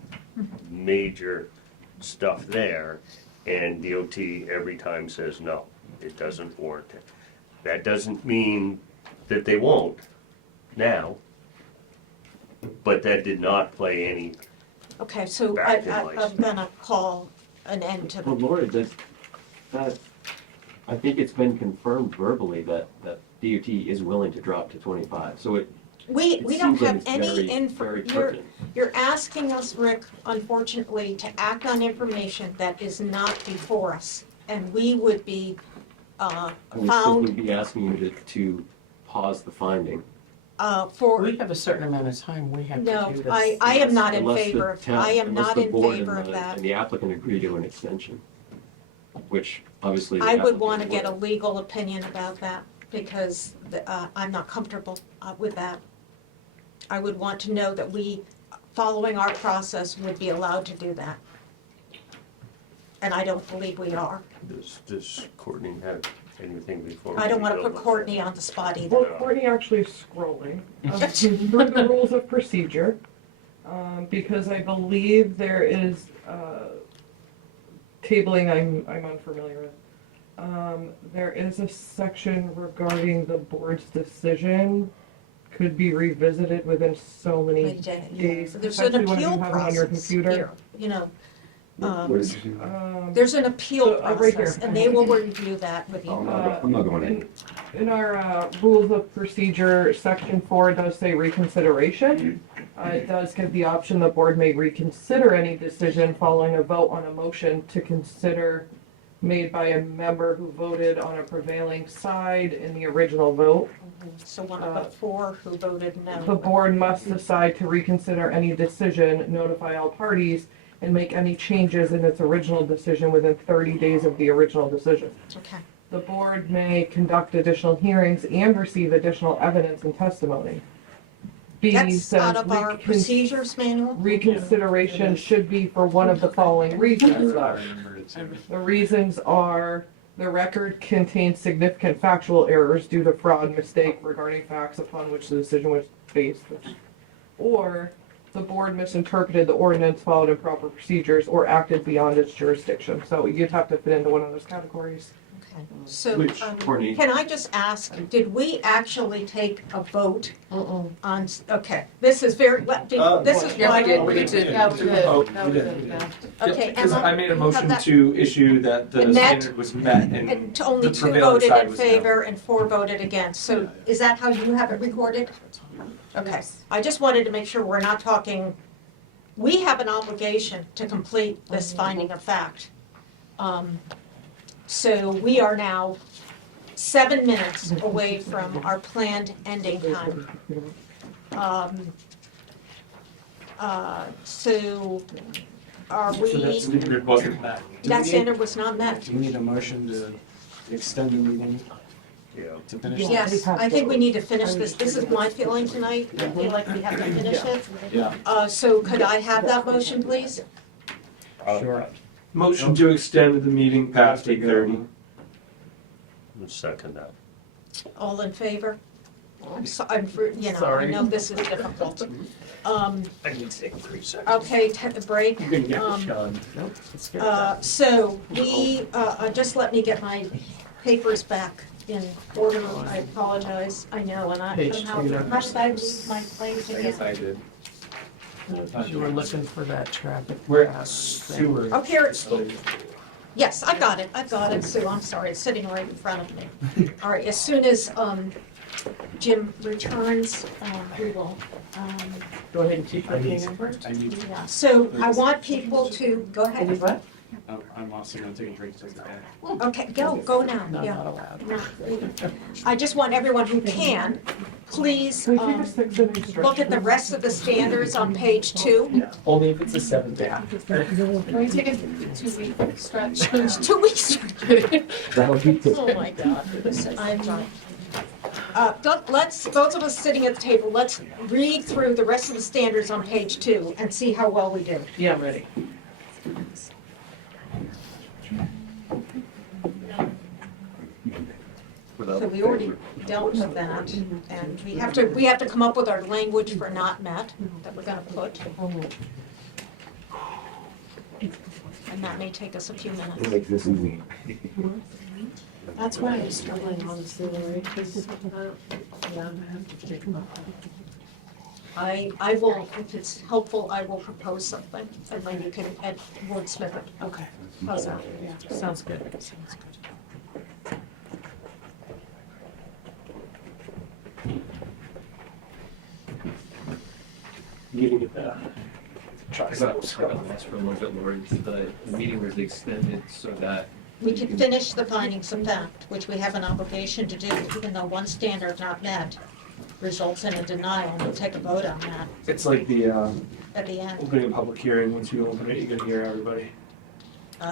major stuff there, and DOT every time says no, it doesn't warrant it. That doesn't mean that they won't, now, but that did not play any, Okay, so Back in life. I'm gonna call an end to Well, the, Lori, that, I think it's been confirmed verbally that DOT is willing to drop to 25, so it we don't seems like have it's any very info, pertinent. you're asking us, Rick, unfortunately, to act on information that is not before us. And we would be, I would found, simply be asking you to pause the finding. For, We have a certain amount of time we have to no, do this. I am not in Unless the favor of, town- I am unless not the in board favor and of the- that. And the applicant agree to an extension, which obviously. the I would applicant want to get a would. legal opinion about that, because I'm not comfortable with that. I would want to know that we, following our process, would be allowed to do that. And I don't believe we are. does Courtney have anything before? I don't we want to go put on? Courtney on the spot either. Well, Courtney actually is scrolling through the rules of procedure, because I believe there is, tabling I'm unfamiliar with. There is a section regarding the board's decision could be revisited within so many days. So there's an Essentially, when you appeal have it on your process computer. here, you know. What did you say? There's an appeal So, right process, here. and they will review that with Oh, you. I'm not going in. In our rules of procedure, section 4 does say reconsideration. It does give the option the board may reconsider any decision following a vote on a motion to consider made by a member who voted on a prevailing side in the original vote. So one of the four who voted no. The board must decide to reconsider any decision, notify all parties, and make any changes in its original decision within 30 days of the original decision. Okay. The board may conduct additional hearings and receive additional evidence and testimony. B That's says out of our procedures manual. reconsideration should be for one of the following reasons. The reasons are the record contains significant factual errors due to fraud, mistake regarding facts upon which the decision was based, or the board misinterpreted the ordinance, followed improper procedures, or acted beyond its jurisdiction. So you'd have to fit into one of those categories. Okay. So, Which, Courtney, can I just ask, did we actually take a vote Mm-mm. on, okay, this is very, this is Yeah, why. we did. That was good. That was good, yeah. Okay, Because Emma, I made a you have motion that? to issue that the And that- standard was met And and only the two prevailing voted side in was no. favor and four voted against. So is that how you have it recorded? Okay. Yes. I just wanted to make sure we're not talking, we have an obligation to complete this finding of fact. So we are now 7 minutes away from our planned ending time. So are So that we, standard wasn't met. that standard was not met. Do we need a motion to extend the meeting Yeah. to finish? this? Yes, I think we need to finish this. This is my feeling tonight. I feel like we have to finish it. Yeah. So could I have that motion, please? Sure. Motion to extend the meeting past 8:30. Second that. All in favor? I'm I Sorry. know this is difficult. I need to take 3 seconds. Okay, take a break. You can get Um, this done. Nope, it's good. So we, just let me get my papers back in order. I apologize, I know, and I Page somehow, 2. must I lose my place I guess again? I did. You were looking for that traffic. We're at pass thing. sewer. Oh, here, yes, I got it, Sue, I'm sorry, it's sitting right in front of me. All right, as soon as, Jim returns, we will, Go ahead and keep looking over. I need, yeah. So I want people to, go Any ahead. what? I'm also gonna take a drink, take a bath. Okay, go now, No, yeah. not allowed. No. I just want everyone who can, please, Can we take a 6-minute stretch? look at the rest of the standards on page 2. Only if it's a 7th day. Can we take a 2-week stretch? It's 2 weeks. That would be Oh, my God. Let's, those of us sitting at the table, let's read through the rest of the standards on page 2 and see how well we do. Yeah, I'm ready. So we already dealt with that, and we have to come up with our language for not met that we're gonna put. And that may take us a few minutes. It makes this easy. That's why I'm struggling honestly, Lori, because, yeah, I have to think about that. I will, if it's helpful, I will propose something, and then you can wordsmith it. Okay. How's that? Yeah, sounds good, sounds good. Getting it back. I was gonna ask for a little bit, Lori, the meeting was extended so that. We can finish the findings of fact, which we have an obligation to do, even though one standard not met results in a denial, and we'll take a vote on that It's like the at the end. opening a public hearing. Once you open it, you're gonna hear everybody.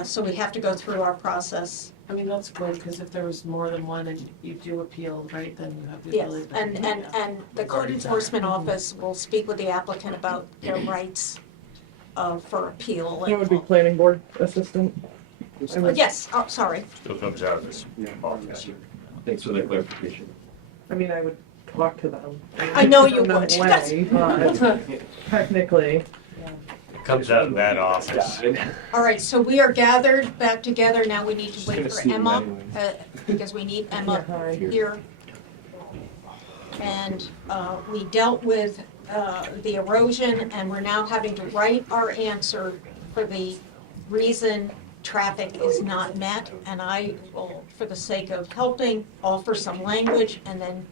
So we have to go through our process. I mean, that's good, because if there was more than one and you do appeal, right, then you have the Yes, ability. and the code enforcement office will speak with the applicant about their rights for appeal. That would be planning board assistant. I would- Yes, oh, sorry. Still comes out of this office. Thanks for that clarification. I mean, I would talk to them. I know you In a would. That's- way, but technically, Comes out of that office. All right, so we are gathered back together. Now we need to wait gonna for see them Emma, anyway. because we need Emma Yeah, hi. here. And we dealt with the erosion, and we're now having to write our answer for the reason traffic is not met. And I will, for the sake of helping, offer some language, and then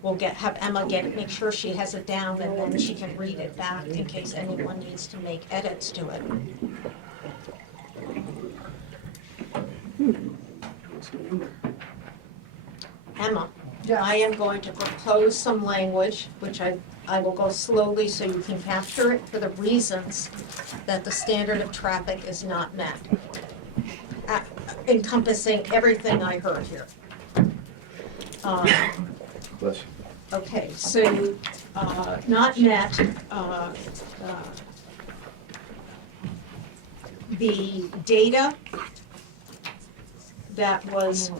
we'll have Emma make sure she has it down, and then she can read it back in case anyone needs to make edits to it. Emma, I am going to propose some language, which I will go slowly so you can capture it, for the reasons that the standard of traffic is not met, encompassing everything I heard here. Bless you. Okay, so, not met, the data that was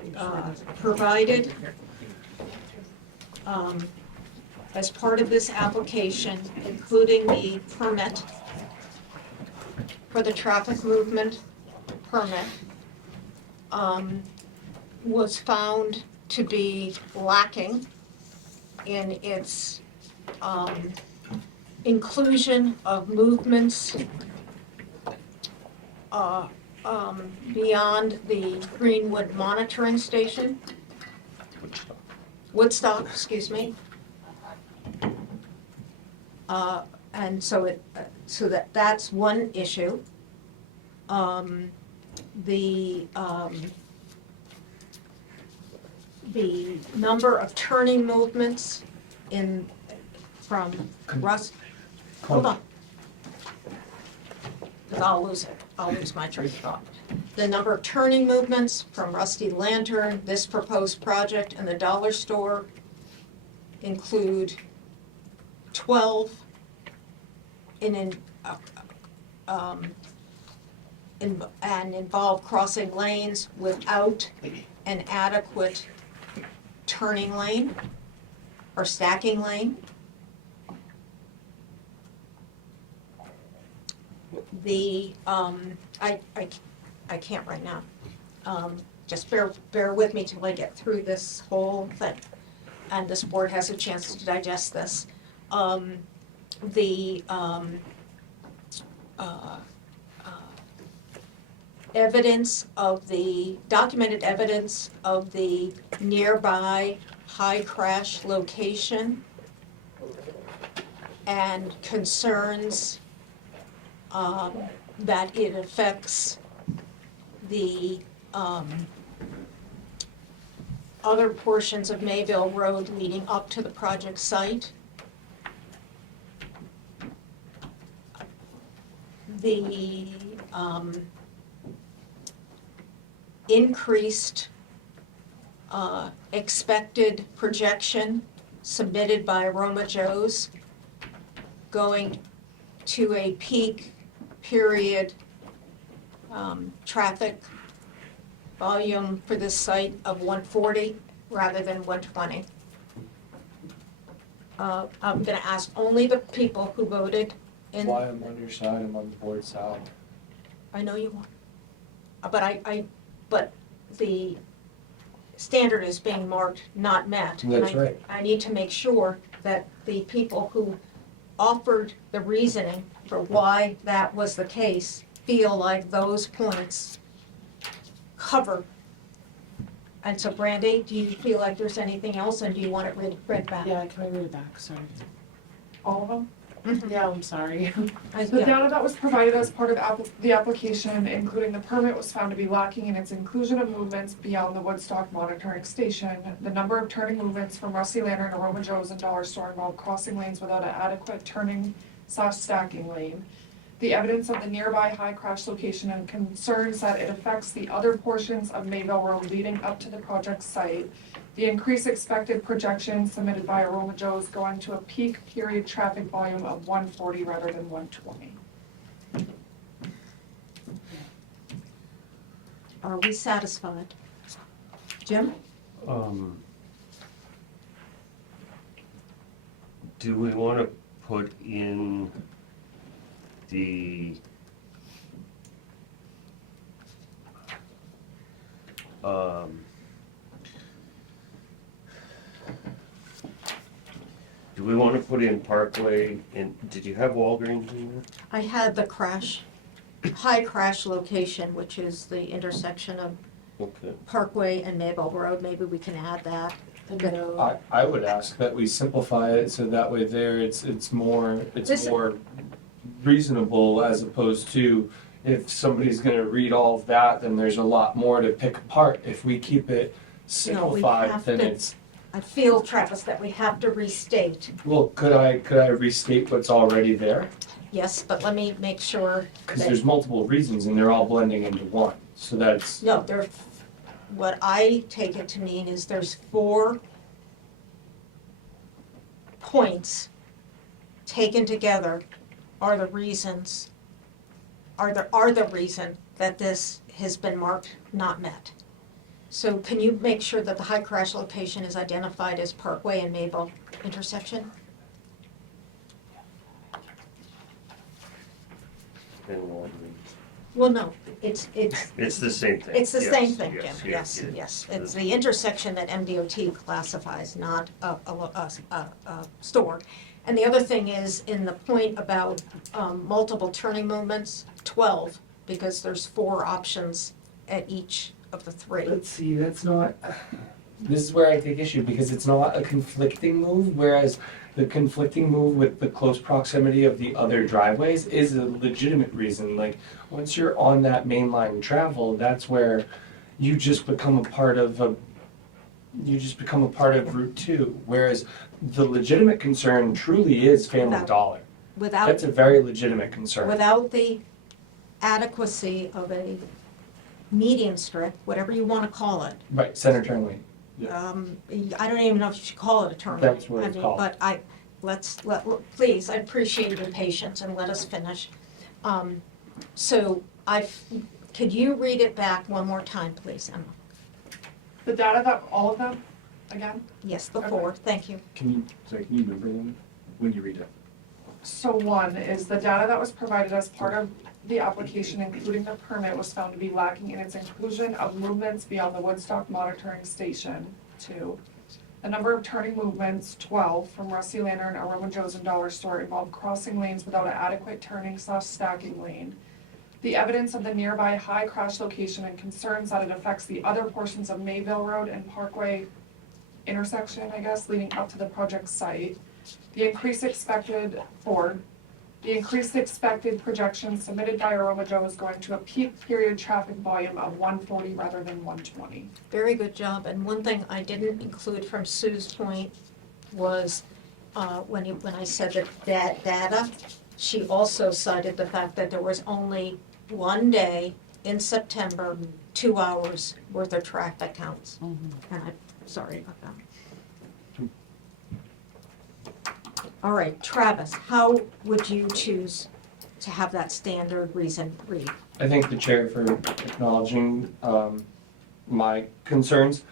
provided as part of this application, including the permit for the traffic movement permit, was found to be lacking in its inclusion of movements beyond the Greenwood monitoring station. Woodstock, excuse me. And so that's one issue. The number of turning movements from Russ, hold on. Because I'll lose my train of thought. The number of turning movements from Rusty Lantern, this proposed project, and the dollar store include 12 and involve crossing lanes without an adequate turning lane or stacking lane. I can't right now. Just bear with me till I get through this whole thing, and this board has a chance to digest this. Documented evidence of the nearby high crash location and concerns that it affects the other portions of Mayville Road leading up to the project site. The increased expected projection submitted by Roma Joe's going to a peak period traffic volume for this site of 140 rather than 120. I'm going to ask only the people who voted in. Why I'm on your side, I'm on the board side. I know you want, but but the standard is being marked not met. And That's right. I need to make sure that the people who offered the reasoning for why that was the case feel like those points cover. And so Brandy, do you feel like there's anything else, and do you want it read back? Yeah, can I read it back? Sorry. All of them? Yeah, I'm sorry. The data that was provided as part of the application, including the permit, was found to be lacking in its inclusion of movements beyond the Woodstock monitoring station. The number of turning movements from Rusty Lantern, Aroma Joe's, and Dollar Store involved crossing lanes without an adequate turning/stacking lane. The evidence of the nearby high crash location and concerns that it affects the other portions of Mayville Road leading up to the project site. The increased expected projections submitted by Aroma Joe's going to a peak period traffic volume of 140 rather than 120. Are we satisfied? Jim? Do we want to put in the do we want to put in Parkway, and did you have Walgreens in there? I had the high crash location, which is the intersection of Okay. Parkway and Maybell Road. Maybe we can add that. I would ask that we simplify it so that way there it's more reasonable, as opposed to if somebody's gonna read all of that, then there's a lot more to pick apart. If we keep it simplified, have then to- it's, I feel, Travis, that we have to restate. well, could I restate what's already there? Yes, but let me make sure. Because that- there's multiple reasons and they're all blending into one, so that's, No, what I take it to mean is there's 4 points taken together are the reason that this has been marked not met. So can you make sure that the high crash location is identified as Parkway and Maybell intersection? And Walgreens. Well, no, it's It's the same thing. It's the Yes, same thing, Jim, yes, yes. It's the intersection that MDOT classifies, not a store. And the other thing is, in the point about multiple turning movements, 12, because there's 4 options at each of the 3. let's see, that's not, this is where I take issue, because it's not a conflicting move, whereas the conflicting move with the close proximity of the other driveways is a legitimate reason. Like, once you're on that main line travel, that's where you just become a part of Route 2. Whereas the legitimate concern truly is Family Without- Dollar. Without, That's a very legitimate concern. without the adequacy of a median strip, whatever you want to call it. Right, center turn lane. I don't even know if you should call it a turn lane. That's what it's I mean, called. But please, I appreciate your patience and let us finish. So could you read it back one more time, please, Emma? The data that, all of them, again? Yes, the 4, thank you. Can you remember them when you read it? So 1 is the data that was provided as part of the application, including the permit, was found to be lacking in its inclusion of movements beyond the Woodstock monitoring station. 2, the number of turning movements, 12, from Rusty Lantern, Aroma Joe's, and Dollar Store involved crossing lanes without an adequate turning/stacking lane. The evidence of the nearby high crash location and concerns that it affects the other portions of Mayville Road and Parkway intersection, I guess, leading up to the project site. The increased expected projections submitted by Aroma Joe is going to a peak period traffic volume of 140 rather than 120. Very good job. And one thing I didn't include from Sue's point was when I said that data, she also cited the fact that there was only one day in September, 2 hours worth of traffic counts. And I'm sorry about that. All right, Travis, how would you choose to have that standard reason read? I thank the chair for acknowledging my concerns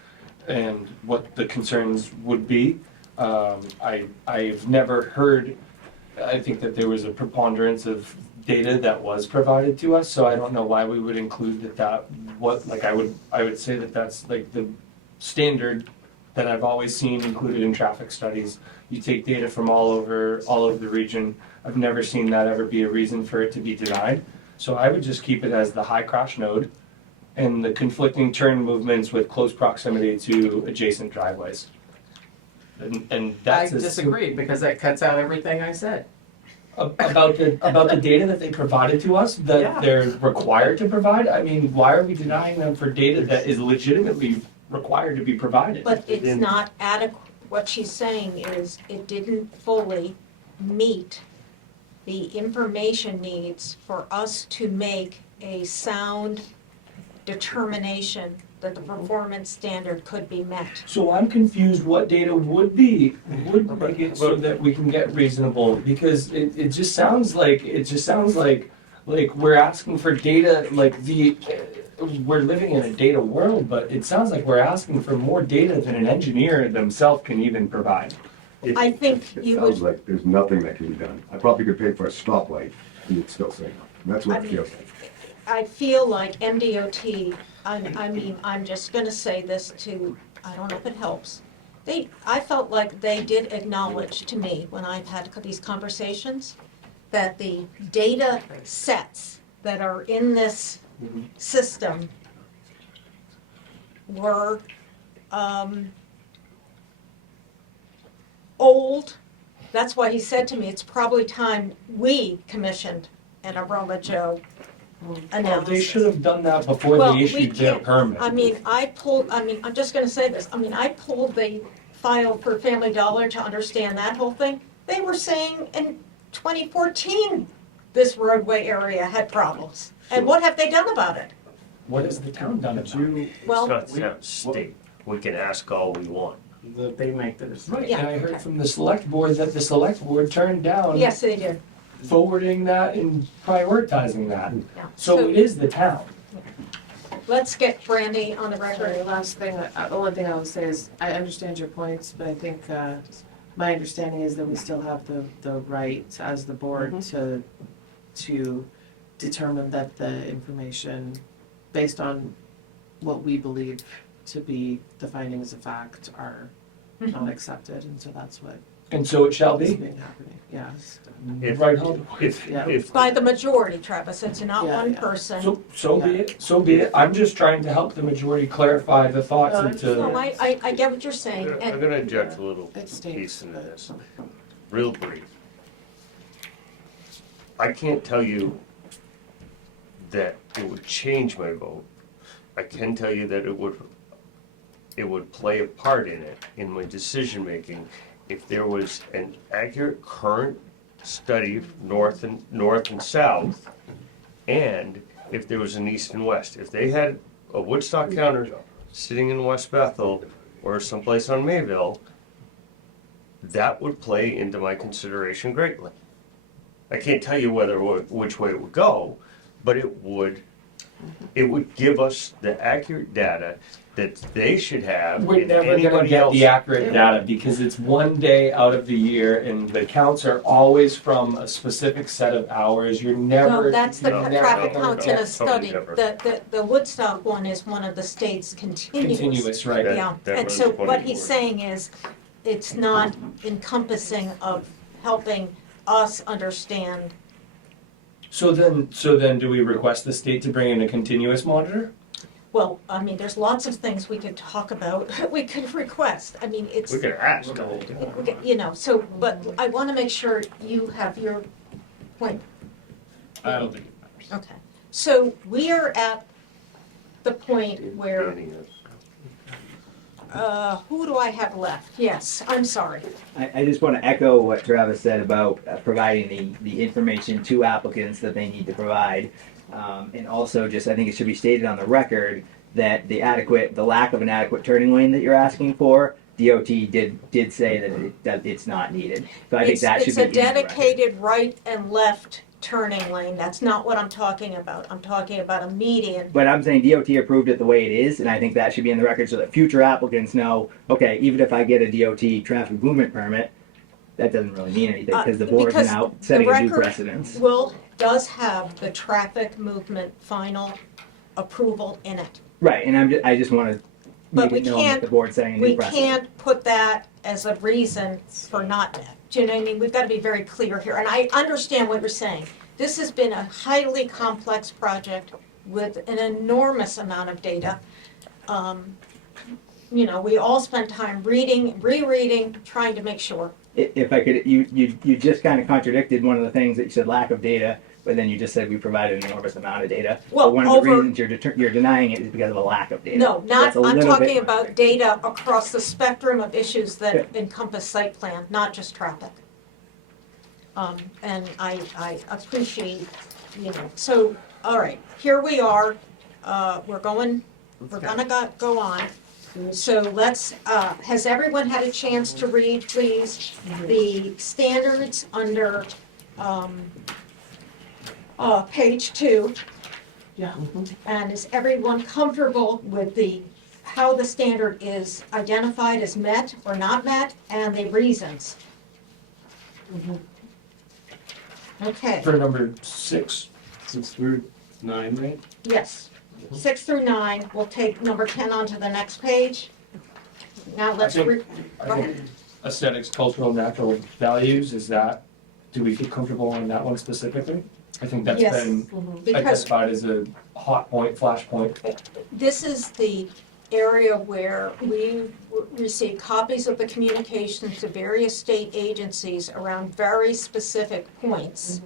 and what the concerns would be. I've never heard, I think that there was a preponderance of data that was provided to us, so I don't know why we would include I would say that that's like the standard that I've always seen included in traffic studies. You take data from all over the region. I've never seen that ever be a reason for it to be denied. So I would just keep it as the high crash node and the conflicting turn movements with close proximity to adjacent driveways. And I that's disagree because that cuts out everything I said. about the data that they provided to us that Yeah. they're required to provide. I mean, why are we denying them for data that is legitimately required to be provided? But it's not adequate. What she's saying is it didn't fully meet the information needs for us to make a sound determination that the performance standard could be met. So I'm confused what data would make it so that we can get reasonable, because it just sounds like we're asking for data, like we're living in a data world, but it sounds like we're asking for more data than an engineer themselves can even provide. I think It you sounds would, like there's nothing that can be done. I probably could pay for a stoplight and you'd still say no. That's what it feels like. I feel like MDOT, I mean, I'm just gonna say this to, I don't know if it helps. I felt like they did acknowledge to me when I've had these conversations that the data sets that are in this system were old. That's why he said to me, it's probably time we commissioned an Aroma Joe Well, analysis. they should have done that before Well, they we issued their can't- permit. I'm just gonna say this, I pulled the file for Family Dollar to understand that whole thing. They were saying in 2014, this roadway area had problems. And what have they done about it? What has the town done about it? Well, It's not state. We can ask all we want. They make the decision. Right, Yeah, and I okay. heard from the select board that the select board turned down yes, they did. forwarding that and prioritizing that. Yeah. So it is the town. Let's get Brandy on the record. Sorry, last thing, the only thing I would say is, I understand your points, but I think, my understanding is that we still have the right as the board to determine that the information, based on what we believe to be the findings of fact, are not accepted, and so that's what And so it shall is be. being happening, yes. Right, Hope? If By the majority, Travis, it's not Yeah, one yeah. person. So be it, so be it. I'm just trying to help the majority clarify the thoughts No, into. No, I get what you're saying, I'm and gonna inject a little It stinks, piece into but- this, real brief. I can't tell you that it would change my vote. I can tell you that it would play a part in it, in my decision-making, if there was an accurate current study, north and south, and if there was an east and west. If they had a Woodstock counter sitting in West Bethel or someplace on Mayville, that would play into my consideration greatly. I can't tell you which way it would go, but it would give us the accurate data that they should have We're and never gonna anybody get else. the accurate data because it's one day out of the year and the counts are always from a specific set of hours. You're never. no, that's the No, you're never traffic gonna counts in get a study. totally The Woodstock one is one of the state's Continuous, right? That- Yeah, that and runs so what he's 24. saying is, it's not encompassing of helping us understand. So then do we request the state to bring in a continuous monitor? Well, I mean, there's lots of things we could talk about, we could request, I mean, it's, We could ask. you know, so, but I wanna make sure you have your point. I don't think it matters. Okay, so we are at the point where, who do I have left? Yes, I'm sorry. I just want to echo what Travis said about providing the information to applicants that they need to provide. And also just, I think it should be stated on the record that the lack of an adequate turning lane that you're asking for, DOT did say that it's not needed. So I think that should be in It's a the record. dedicated right and left turning lane, that's not what I'm talking about. I'm talking about a median. But I'm saying DOT approved it the way it is, and I think that should be in the record so that future applicants know, okay, even if I get a DOT traffic movement permit, that doesn't really mean anything because the board's because now the setting a new record precedence. does have the traffic movement final approval in it. Right, and I just want to But make it we known that can't- the board's setting a we new precedent. can't put that as a reason for not met. Do you know what I mean? We've got to be very clear here, and I understand what you're saying. This has been a highly complex project with an enormous amount of data. You know, we all spent time reading, rereading, trying to make sure. If I could, you just kind of contradicted one of the things that you said, lack of data, but then you just said we provided an enormous amount of data. Well, But one of the over- reasons you're denying it is because of a lack of data. No, That's not, a I'm little talking bit- about data across the spectrum of issues that Yeah. encompass site plan, not just traffic. And I appreciate, you know, so, all right, here we are, we're gonna go on. So let's, has everyone had a chance to read, please, the standards under, page 2? Yeah. And is everyone comfortable with how the standard is identified as met or not met, and the reasons? Okay, For number 6 through 9, right? yes. 6 through 9, we'll take number 10 onto the next page. Now let's I think- re, I go think ahead. aesthetics, cultural, natural values, is that, do we feel comfortable on that one specifically? I think that's Yes. been Because identified as a hot point, flash point. this is the area where we receive copies of the communications to various state agencies around very specific points.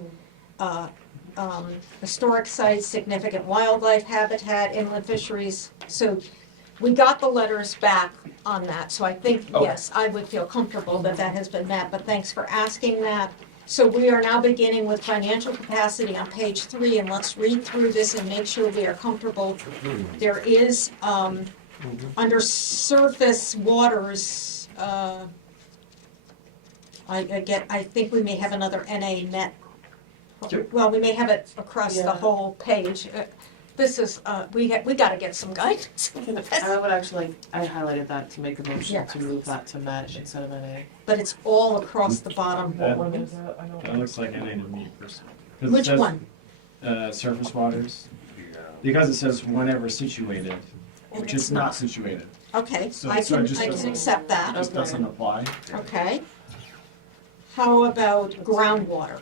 Historic sites, significant wildlife habitat, inland fisheries. So we got the letters back on that, so I think, Okay. yes, I would feel comfortable that that has been met, but thanks for asking that. So we are now beginning with financial capacity on page 3, and let's read through this and make sure we are comfortable. There is, under surface waters, I think we may have another NA met. Sure. Well, we may have it across the Yeah. whole page. This is, we gotta get some guidance. I would actually, I highlighted that to make a motion Yeah. to move that to MET instead of NA. But it's all across the bottom. That- What is that? I don't. That looks like NA to me personally. 'Cause it Which says, one? Surface waters, because it says whenever situated, which is not situated. Okay, So- I so it can, just I can doesn't- accept It that. just doesn't apply. Okay. How about groundwater?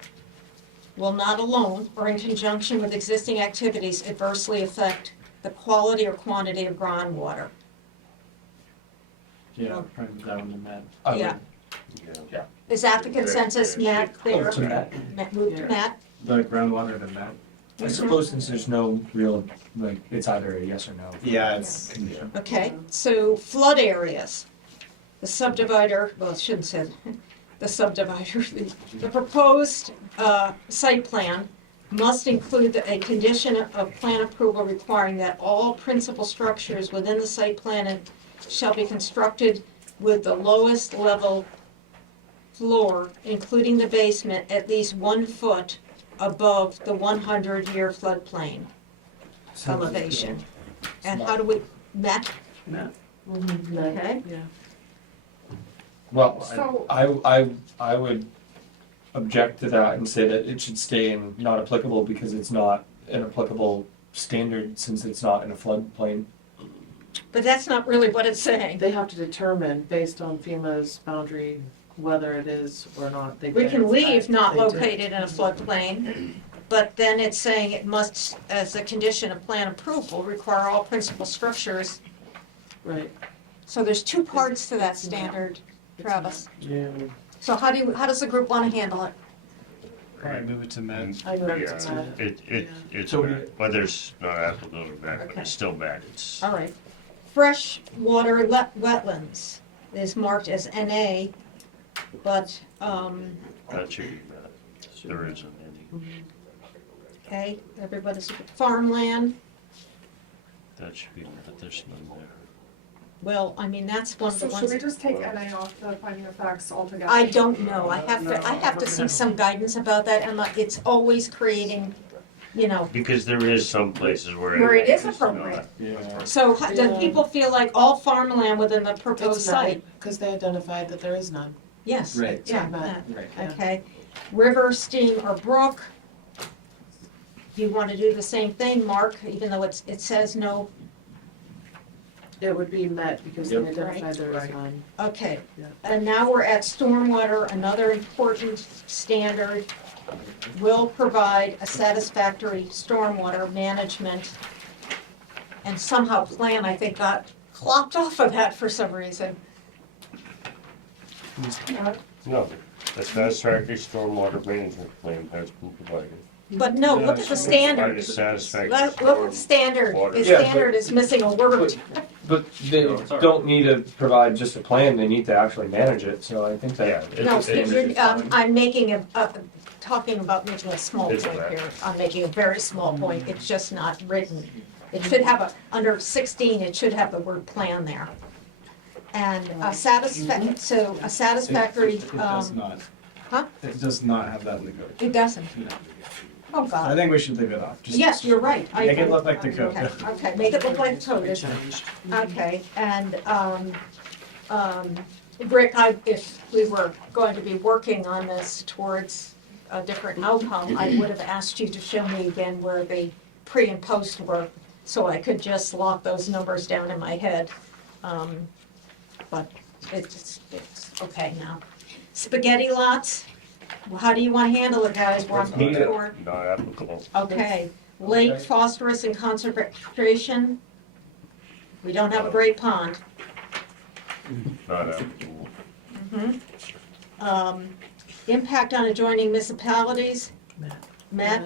Will not alone or in conjunction with existing activities adversely affect the quality or quantity of groundwater. Yeah, probably move that one to MET. I would- Yeah. Yeah. Is that the consensus, Matt, there? Oh, to Matt. Move to Matt? The groundwater to MET. I suppose since there's no real, like, it's either a yes or no. Yeah, it's, Okay, so flood areas. The subdivider, well, I shouldn't say the subdivider, the proposed site plan must include a condition of plan approval requiring that all principal structures within the site plan shall be constructed with the lowest level floor, including the basement, at least 1 foot above the 100-year floodplain elevation. And how do we, Matt? Okay. Yeah. Well, So- I would object to that and say that it should stay in not applicable because it's not an applicable standard since it's not in a floodplain. But that's not really what it's saying. They have to determine based on FEMA's boundary whether it is or not. They We can leave not They do. located in a floodplain, but then it's saying it must, as a condition of plan approval, require all principal structures. Right. So there's 2 parts to that standard, Travis. yeah, So how does the group want to handle it? probably move it to MET. I know Yeah, it's MET. it's So bad, whether it's not applicable or bad, but Okay. it's still bad, it's. All right. Freshwater wetlands is marked as NA, but, That should be bad, there isn't any, okay, everybody's, farmland, that should be bad, there's none there. well, I mean, that's one of the So ones. should we just take NA off the finding of facts altogether? I don't know, I have to see some guidance about that, and it's always creating, you know, Because there is some places where. where it is it's appropriate. Yeah. So do Yeah. people feel like all farmland within the proposed It's site? MET, because they identified that there is none. Yes. Right. Yeah, MET. Right. Yeah. okay. River, stream, or brook. Do you want to do the same thing, Mark, even though it says no? It would be met because they Yep. identified there was none. Okay, Yeah. and now we're at stormwater, another important standard. Will provide a satisfactory stormwater management. And somehow plan, I think, got clopped off of that for some reason. No, the satisfactory stormwater management plan has been provided. But no, look at the Provide a standards. satisfactory Look at the standard. water. The Yeah, but- standard is missing a word. But they don't need to provide just a plan, they need to actually manage it, so I think Yeah. that. No, it's I'm making talking about making a small It's point correct. here. I'm making a very small point. It's just not written. It should have under 16, it should have the word plan there. And a satisfactory, It does not. huh? It does not have that in the code. It doesn't. No. Oh, I God. think we should leave it off. Just Yes, you're right. I Make it agree. look like the code. Okay, make it look like the code. Changed. Okay, and, Rick, if we were going to be working on this towards a different outcome, I would have asked you to show me again where the pre and post were, so I could just lock those numbers down in my head. But it's okay now. Spaghetti lots, well, how do you want to handle it, guys? We're on page 4. Not applicable. Okay, lake, Okay. phosphorus and concentration. We don't have a great pond. Not applicable. Impact on adjoining municipalities. Met. Matt?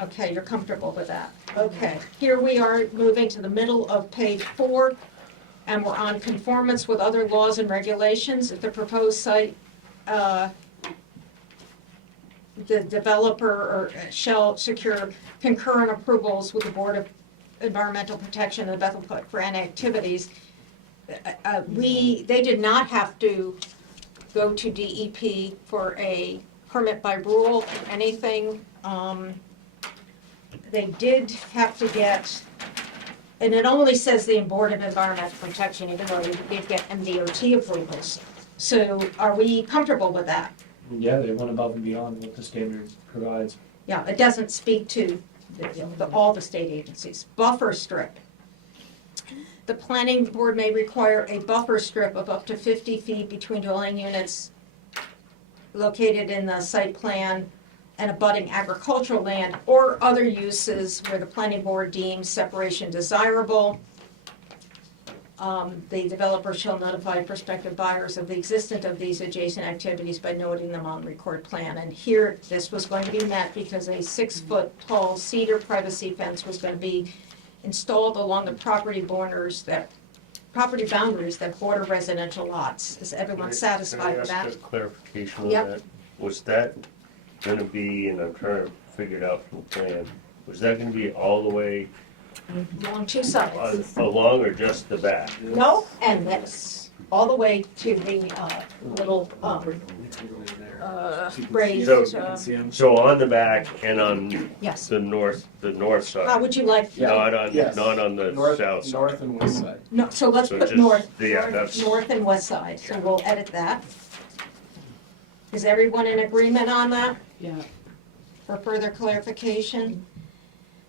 Okay, you're comfortable with that. Okay, here we are moving to the middle of page 4, and we're on conformance with other laws and regulations. If the proposed site, the developer shall secure concurrent approvals with the Board of Environmental Protection and Bethel for any activities. They did not have to go to DEP for a permit by rule or anything. They did have to get, and it only says the Board of Environmental Protection, even though they did get MDOT approvals. So are we comfortable with that? Yeah, they went above and beyond what the standard provides. Yeah, it doesn't speak to all the state agencies. Buffer strip. The planning board may require a buffer strip of up to 50 feet between dwelling units located in the site plan and abutting agricultural land or other uses where the planning board deems separation desirable. The developer shall notify prospective buyers of the existence of these adjacent activities by noting them on the record plan. And here, this was going to be met because a 6-foot tall cedar privacy fence was going to be installed along the property boundaries that border residential lots. Is everyone satisfied with Can I that? ask a clarification on Yep. that? Was that gonna be, and I'm trying to figure it out from the plan, was that gonna be all the way Along two sides. along or just the back? No, and this, all the way to the little raised, So on the back and on yes. the north How side, would you like, not on, Yes. not on the North, south side? north and west side. no, so let's So put just- north, yeah, that's- north and west side, so we'll edit that. Is everyone in agreement on that Yeah. for further clarification?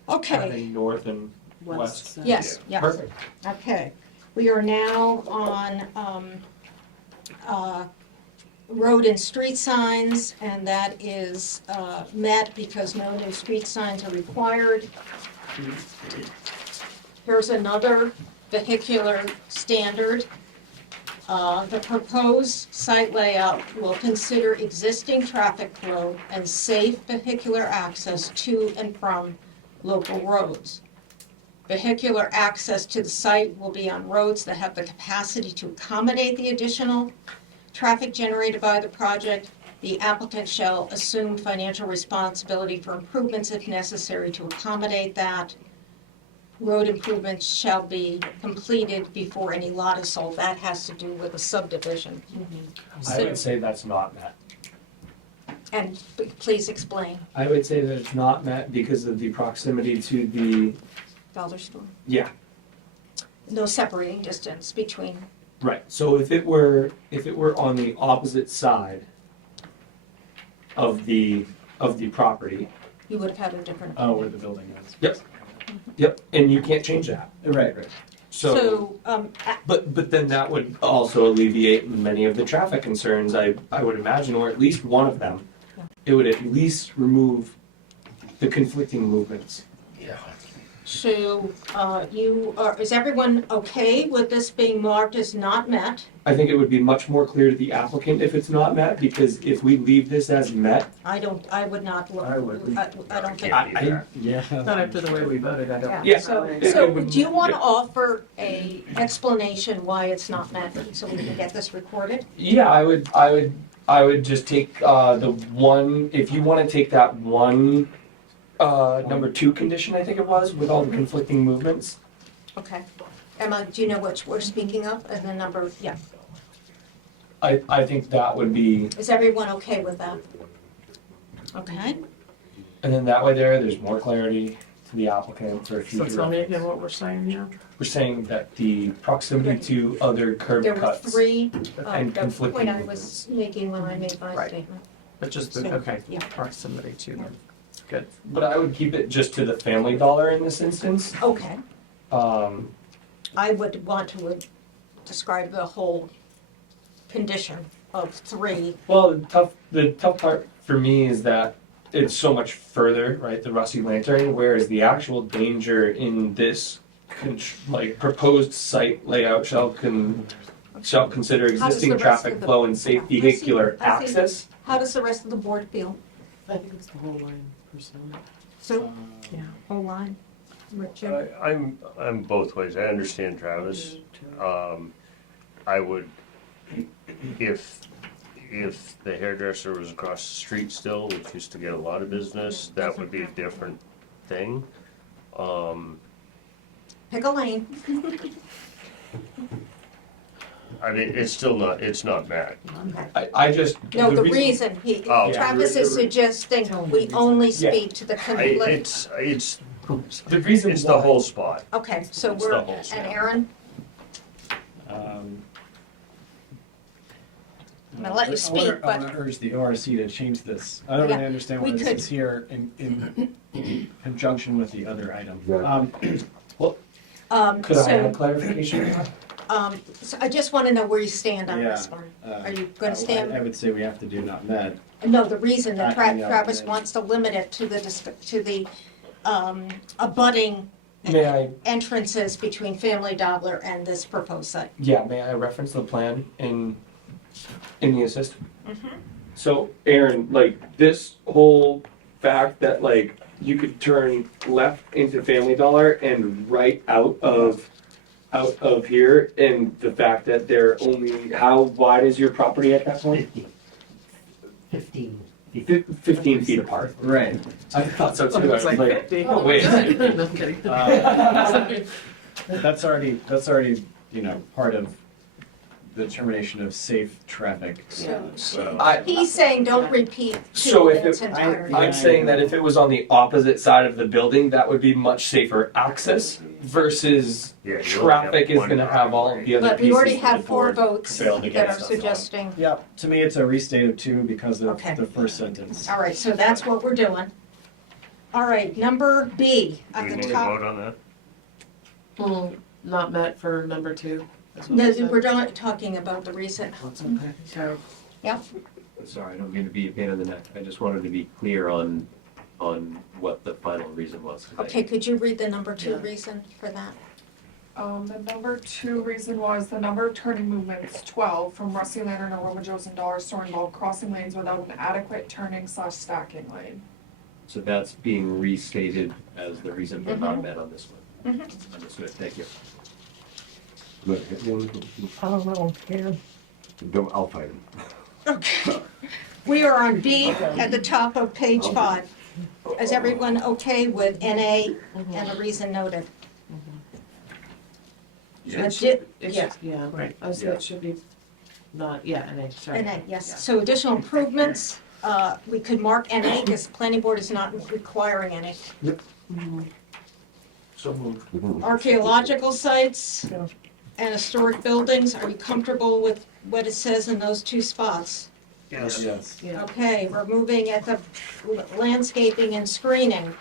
Okay, Adding north and West West. side. yes, yes. Perfect. Okay, we are now on road and street signs, and that is met because no new street signs are required. Here's another vehicular standard. The proposed site layout will consider existing traffic flow and safe vehicular access to and from local roads. Vehicular access to the site will be on roads that have the capacity to accommodate the additional traffic generated by the project. The applicant shall assume financial responsibility for improvements if necessary to accommodate that. Road improvements shall be completed before any lot is sold. That has to do with a subdivision. I would say that's not met. And please explain, I would say that it's not met because of the proximity to the, Dollar Store. yeah, No separating distance between, right. So if it were on the opposite side of the property, you would have had a different Oh, opinion. where the building is. yep, and you can't change that. Right, right. So, But then that would also alleviate many of the traffic concerns, I would imagine, or at least one of them. It would at least remove the conflicting movements. so, is everyone okay with this being marked as not met? I think it would be much more clear to the applicant if it's not met, because if we leave this as met, I would not look, I would. I don't think. Yeah. Not after the way we voted, I don't. Yeah. So, do you want to offer a explanation why it's not met, so we can get this recorded? yeah, I would just take the one, if you want to take that one, number 2 condition, I think it was, with all the conflicting movements. Okay. Emma, do you know which we're speaking of, and the number, yeah. I think that would be, Is everyone okay with that? Okay. and then that way there's more clarity to the applicant for So future. tell me again what we're saying here. We're saying that the proximity to other curb There were cuts. 3, and the conflicting point I was making when I made my Right. statement. But just, So, okay, yeah. proximity to them. Good. But I would keep it just to the Family Dollar in this instance. Okay. Um, I would want to describe the whole condition of 3. well, the tough part for me is that it's so much further, right, the rusty lantern, whereas the actual danger in this proposed site layout shall consider existing the rest traffic of the- flow and safe yeah, vehicular I see. access. How does the rest of the board feel? I think it's the whole line personally. So, Yeah. whole line? Richard? I'm both ways. I understand Travis. I would, if the hairdresser was across the street still, which used to get a lot of business, that would be a different thing. Pick a lane. I mean, it's not met. I just. No, the reason Oh. Travis is suggesting we only speak to the conflict. It's The reason it's the whole spot. Okay, so It's we're, the whole and spot. Aaron, I'm gonna let you speak, I but want to urge the ORC to change this. I don't Yeah, really understand why we this could- is here in conjunction with the other item. Could I have so, clarification? so I just wanna know where you stand on this Yeah, one. Uh, Are you gonna I stand? would say we have to do not met. No, the reason that I know, Travis and- wants to limit it to the abutting May I, entrances between Family Dollar and this proposed site. yeah, may I reference the plan in the assist? Mm-hmm. So Aaron, like this whole fact that like you could turn left into Family Dollar and right out of here, and the fact that they're only, how wide is your property at that point? 15. 15 feet apart. Right. I thought so too. I It's was like like, 50. oh wait. No, I'm kidding. That's already, part of the determination of safe traffic. I- He's saying don't repeat So two if in its it- entirety. I'm saying that if it was on the opposite side of the building, that would be much safer access versus Yeah, you only traffic have is one gonna have all of the other But we pieces already that have the 4 board votes failed that against are us on. suggesting. Yeah, to me, it's a restate of 2 because of Okay. the first sentence. All right, so that's what we're doing. All right, number B Do at we the need to top. vote on that? Not met for number 2. is what No, we said. we're not talking about the recent. Okay. Sorry, I don't mean to be a pain in the neck. I just wanted to be clear on what the final reason was. 'cause I- Okay, could you read the number 2 reason for that? The number 2 reason was the number of turning movements, 12, from Rusty Lantern to Roma Joe's and Dollar Store involved crossing lanes without an adequate turning/stacking lane. So that's being restated as the reason for not met on this one. Mhm. Understood, thank you. Look, I don't know, Karen. don't, I'll fight him. Okay. We are on B at the top of page 5. Is everyone okay with NA and the reason noted? It should, Yeah. yeah, Right. I was saying it should be not, yeah, NA, sorry. NA, yes. So additional improvements, we could mark NA because planning board is not requiring any. So moved. Archaeological sites Yeah. and historic buildings, are you comfortable with what it says in those 2 spots? Yes. Yes. Yeah. Okay, we're moving at the landscaping and screening.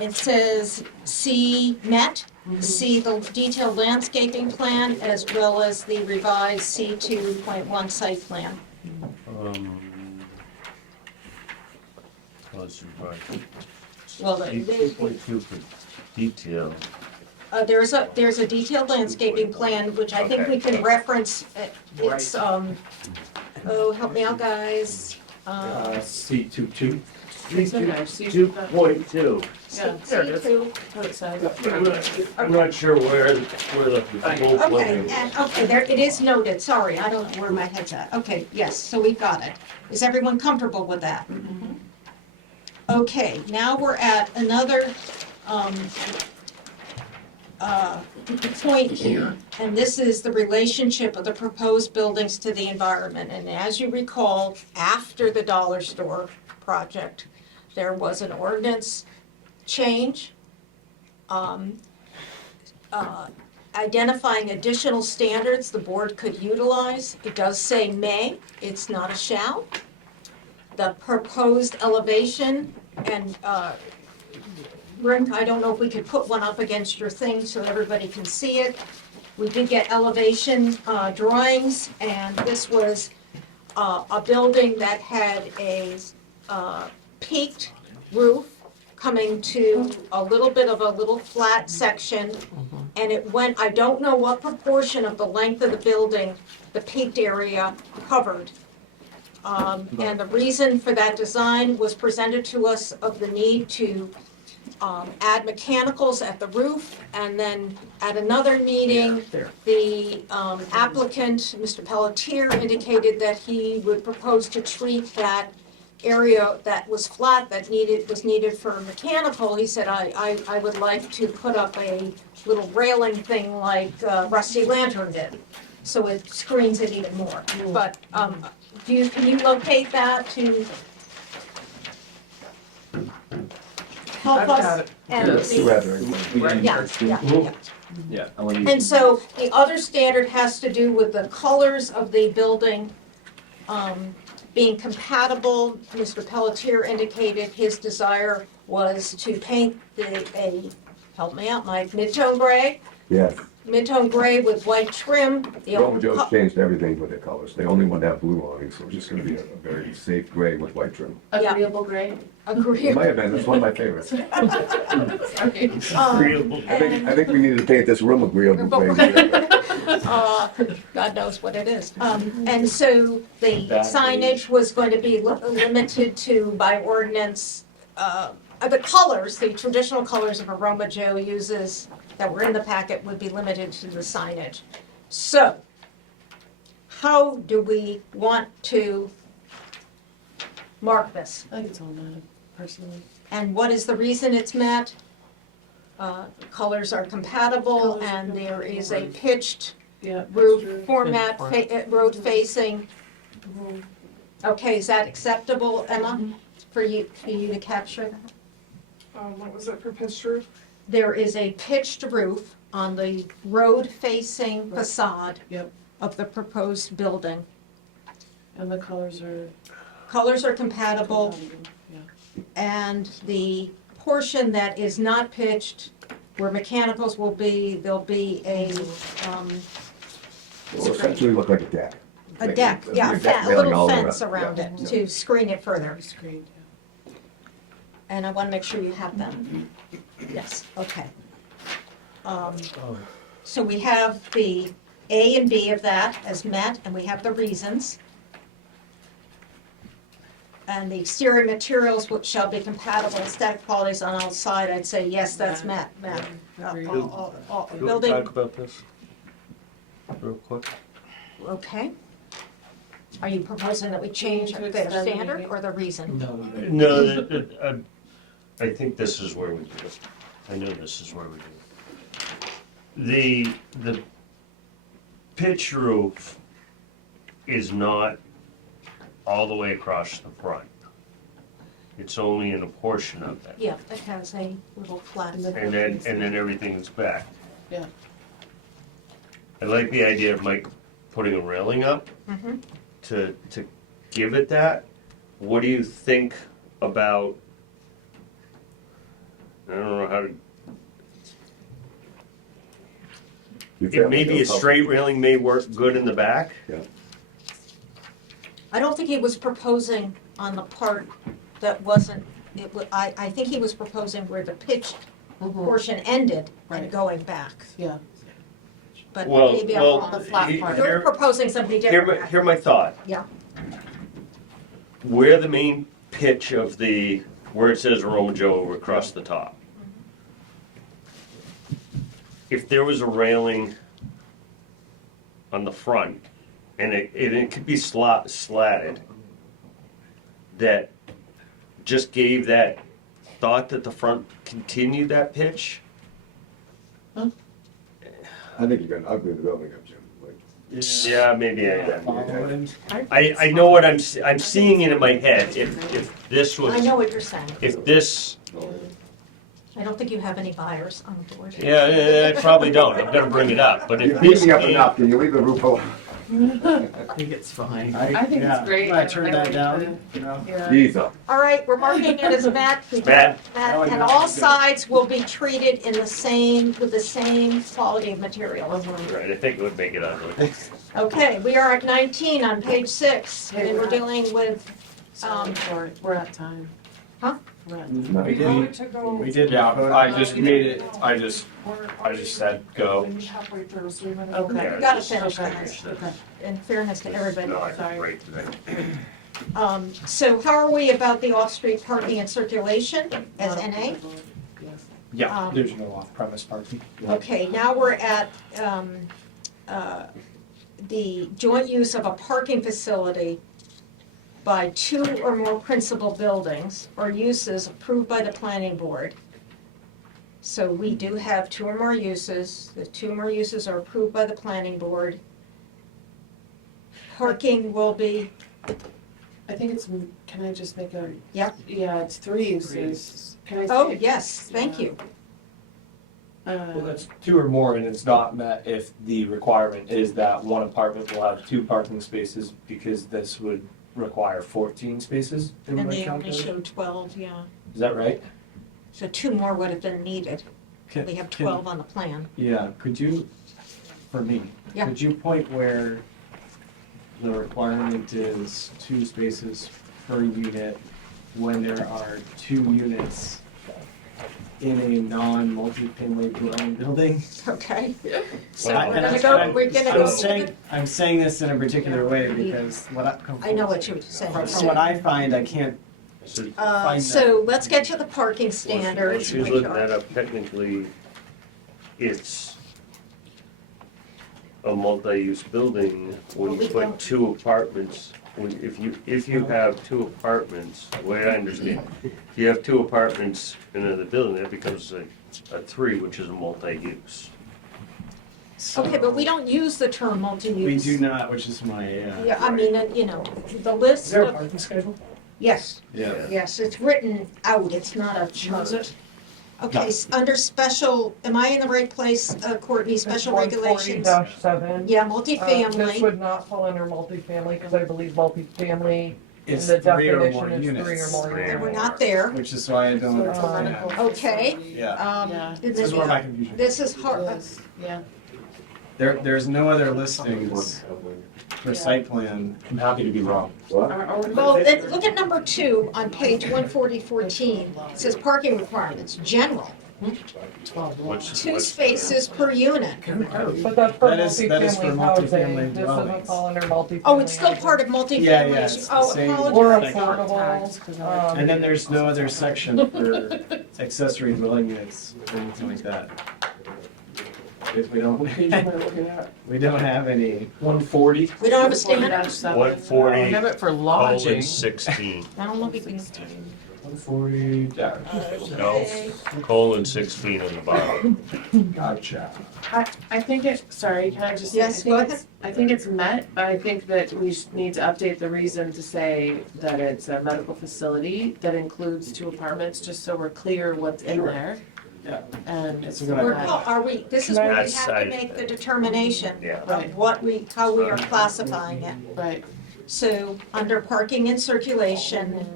It says see met, see the detailed landscaping plan as well as the revised C2.1 site plan. Let's right. Well, C2.2 for detail. there's a detailed landscaping plan, which I think we can reference. It's, oh, help me out, guys. C22. C2.2. Yeah, C2. outside. I'm not sure where the whole Okay, okay, there, it is noted, sorry, I don't know where my head's at. Okay, yes, so we've got it. Is everyone comfortable with that? Okay, now we're at another, point here, and this is the relationship of the proposed buildings to the environment. And as you recall, after the dollar store project, there was an ordinance change, identifying additional standards the board could utilize. It does say may, it's not a shall. The proposed elevation and, Rick, I don't know if we could put one up against your thing so everybody can see it. We did get elevation drawings, and this was a building that had a peaked roof coming to a little bit of a little flat section. And it went, I don't know what proportion of the length of the building the peaked area covered. And the reason for that design was presented to us of the need to add mechanicals at the roof, and then at another meeting, the applicant, Mr. Pelletier, indicated that he would propose to treat that area that was flat, that was needed for mechanical. He said, I would like to put up a little railing thing like Rusty Lantern did, so it screens it even more. But can you locate that to help I've got us? it. And Yes. yeah. Yeah. And so the other standard has to do with the colors of the building being compatible. Mr. Pelletier indicated his desire was to paint help me out, Mike, mid-tone gray. Yes. Mid-tone gray with white trim. The Roma old Joe's changed everything with their colors. They only want that blue awning, so it's just gonna be a very safe gray with white trim. Yeah. Agreeable gray. It Agreeable. might have been, that's one of my favorites. Agreeable. I think we needed to paint this room agreeable gray. God knows what it is. And so the signage was going to be limited to, by ordinance, the colors, the traditional colors of Aroma Joe uses that were in the packet would be limited to the signage. So, how do we want to mark this? I think it's all met, personally. And what is the reason it's met? Colors are compatible, Colors are and there is a compatible. pitched Yeah. that's roof true. format, road facing. Mhm. Okay, is that acceptable, Emma, for you to capture that? What was it for pitched roof? There is a pitched roof on the road facing Right. facade Yep. of the proposed building. And the colors are Colors are compatible, compatible, yeah. and the portion that is not pitched, where mechanicals will be, there'll be It will essentially look like a deck. a deck, It'll yeah, be a deck a railing little all the way fence around Yeah, it yeah. to screen it further. Screened, yeah. And I want to make sure you have them. Yes, okay. So we have the A and B of that as met, and we have the reasons. And the exterior materials which shall be compatible, aesthetic qualities on outside, I'd say, yes, that's met. Agreed. Building, about this real quick? okay. Are you proposing that we change To the extend the standard meeting. or the reason? No, I think this is where we do it. I know this is where we do it. The pitch roof is not all the way across the front. It's only in a portion of it. Yeah, it has a little flat. And then everything is back. Yeah. I like the idea of Mike putting a railing up Mhm. to give it that. What do you think about I don't know how to, You it feel maybe a like they'll- straight railing may work good in the back. I don't think he was proposing on the part that wasn't, I think he was proposing where the pitched portion ended and Right. going back. Yeah. But Well, maybe I'm well, wrong. the flat part. You're proposing something different. Hear my thought. Yeah. Where the main pitch of where it says Roman Joe across the top. If there was a railing on the front, and it could be slatted, that just gave that thought that the front continued that pitch. I think you're gonna ugly the building up, Jim. Like, Yeah, maybe I am. I know what I'm seeing it in my head. If this I was, know what you're saying. if this, I don't think you have any buyers on the board. yeah, I probably don't. I'm gonna bring it up, but You're if this beating up came, enough, can you leave the roof alone? I think it's fine. I think it's great. I turn I that like down, the- you know? Yeah. Jesus. All right, we're marking it as Matt. Matt. And all sides will be treated in the same, with the same quality of materials. right, I think it would make it ugly. Okay, we are at 19 on page 6, and we're dealing with, Sorry, we're at time. Huh? We're at No. We did, we did. Yeah, vote I on just it. made it, I just said go. halfway through, so we're gonna. okay, Yeah, we gotta just- finish Okay. this, Okay. in fairness to everybody. No, I Sorry. think great today. So how are we about the off-street parking and circulation as NA? Yes. Yeah, there's no off-premise parking. Okay, now we're at the joint use of a parking facility by 2 or more principal buildings or uses approved by the planning board. So we do have 2 or more uses. The 2 or more uses are approved by the planning board. Parking will be, I think it's, can I just make a? Yeah. Yeah, it's 3 uses. Can I say? oh, yes, thank you. Well, that's 2 or more, and it's not met if the requirement is that one apartment will have 2 parking spaces, because this would require 14 spaces in And my they only calculation. showed 12, yeah. Is that right? So 2 more would have been needed. Can- We have can- 12 on the plan. Yeah, could you, for me, Yeah. could you point where the requirement is 2 spaces per unit when there are 2 units in a non-multifamily dwelling building? Okay. So Well, we're and gonna that's go, what we're gonna I'm go. saying, I'm saying this in a particular way because I know what you're saying. From what I find, I can't So find that. So let's get to the parking what standards. she's which looking are- that up, technically, it's a multi-use building when Well, we you don't- put 2 apartments. If you have 2 apartments, the way I understand, if you have 2 apartments in another building, that becomes a 3, which is a multi-use. Okay, but we don't use the term multi-use. We do not, which is my, Yeah, I mean, you know, the list Is there a of, parking schedule? yes, yeah. yes, it's written out, it's not a chart. it? Okay, under special, am I in the right place, Courtney, special regulations? 140-7. Yeah, This multifamily, would not fall under multifamily, because I believe multifamily in It's the 3 or definition more is 3 or units. more Three or and we're units. not there. Which is why I don't. So it's a Um, medical. Okay, Yeah, Yeah. this is where my confusion. this is hard, Yes, yeah. There's no other listings for site plan. I'm happy to be wrong. What? well, then, look at number 2 on page 14014. It says parking requirements, general, What's 2 spaces per unit. But that's for That is for multifamily housing, multifamily this doesn't dwellings. fall under multifamily. Oh, it's still housing. part of multifamily. Yeah, yeah, it's the Oh, same. apologize. Or Like- affordable, And then there's no other section for accessory dwelling units or anything like that. If we don't, we don't have any. 140? We don't have a standard? 140-7. 140 We have it for lodging. 16. I don't look at these. 140 dash. No, colon 16 on the bottom. Gotcha. I think it, sorry, can I just? Yes, I think go it's- I think it's met, but I think that we need to update the reason to say that it's a medical facility that includes 2 apartments, just so we're clear what's in Sure. there. Yeah. And it's. That's a good We're, idea. are we, this is where we That's- have to make the determination Yeah. of what we, how we are classifying it. Right, So, under parking and circulation,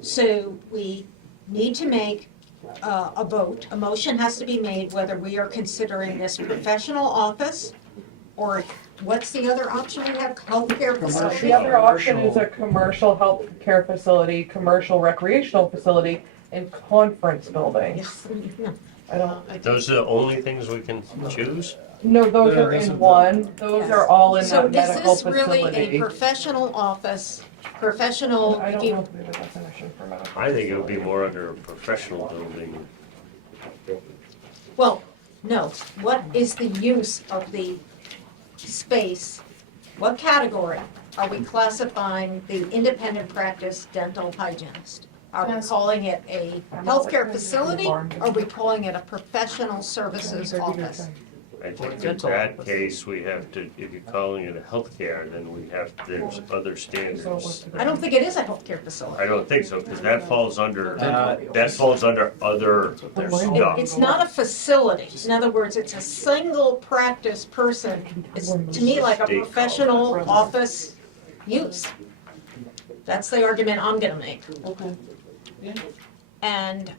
so we need to make a vote. A motion has to be made whether we are considering this professional office or what's the other option we have? Healthcare facility? The other option is a commercial health care facility, commercial recreational facility, and conference buildings. Yes. I don't, Those are the only things we can choose? no, those No, are those are in the- one, those are all in So that is medical this really a facility. professional office, professional, I if don't you know if we have a definition for medical. I think it would be more under a professional building. well, no, what is the use of the space? What category are we classifying the independent practice dental hygienist? Are we Yes. calling it a healthcare facility? Or are we calling it a professional services office? I think in that case, we have to, if you're calling it a healthcare, then we have, there's other standards. I don't think it is a healthcare facility. I don't think so, because that falls under, Uh, that falls under other stuff. It's not a facility. In other words, it's a single practice person. It's to me like a State professional office use. That's the argument I'm gonna make. Okay. And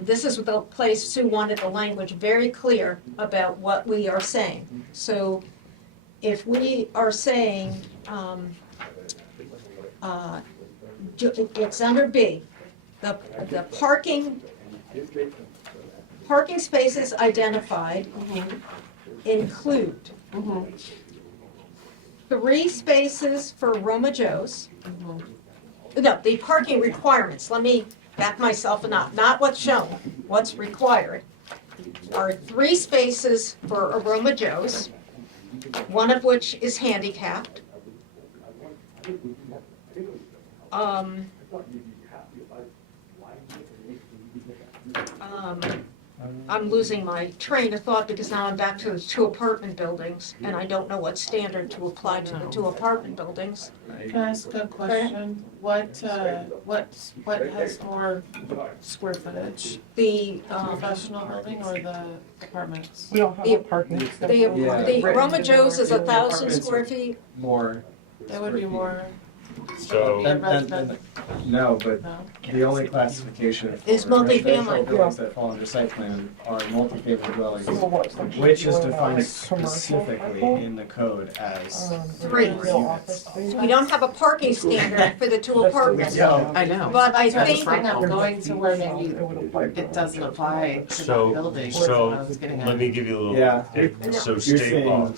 this is the place Sue wanted the language very clear about what we are saying. So if we are saying, it's under B, the parking spaces identified include 3 spaces for Roma Joe's. No, the parking requirements, let me back myself up, not what's shown, what's required, are 3 spaces for Aroma Joe's, one of which is handicapped. I'm losing my train of thought because now I'm back to the 2 apartment buildings, and I don't know what standard to apply to the 2 apartment buildings. Can I ask a question? What has more square footage? The, Professional building or the apartments? We don't have a parking. the Roma Joe's is 1,000 square feet. More. That would be more. So- Residential. No, but No? the only classification for Is residential multifamily. buildings that fall under site plan are multifamily dwellings, So what section which do you is wanna defined have? Commercial specifically medical? in the code as 3. Real office space? We don't have a parking standard for the 2 apartments. I know. But I So I'm think, just right now going to where maybe It would apply for it doesn't apply to So- that building. so, That's what I was getting at. Let me give you a little, Yeah. so You're state law.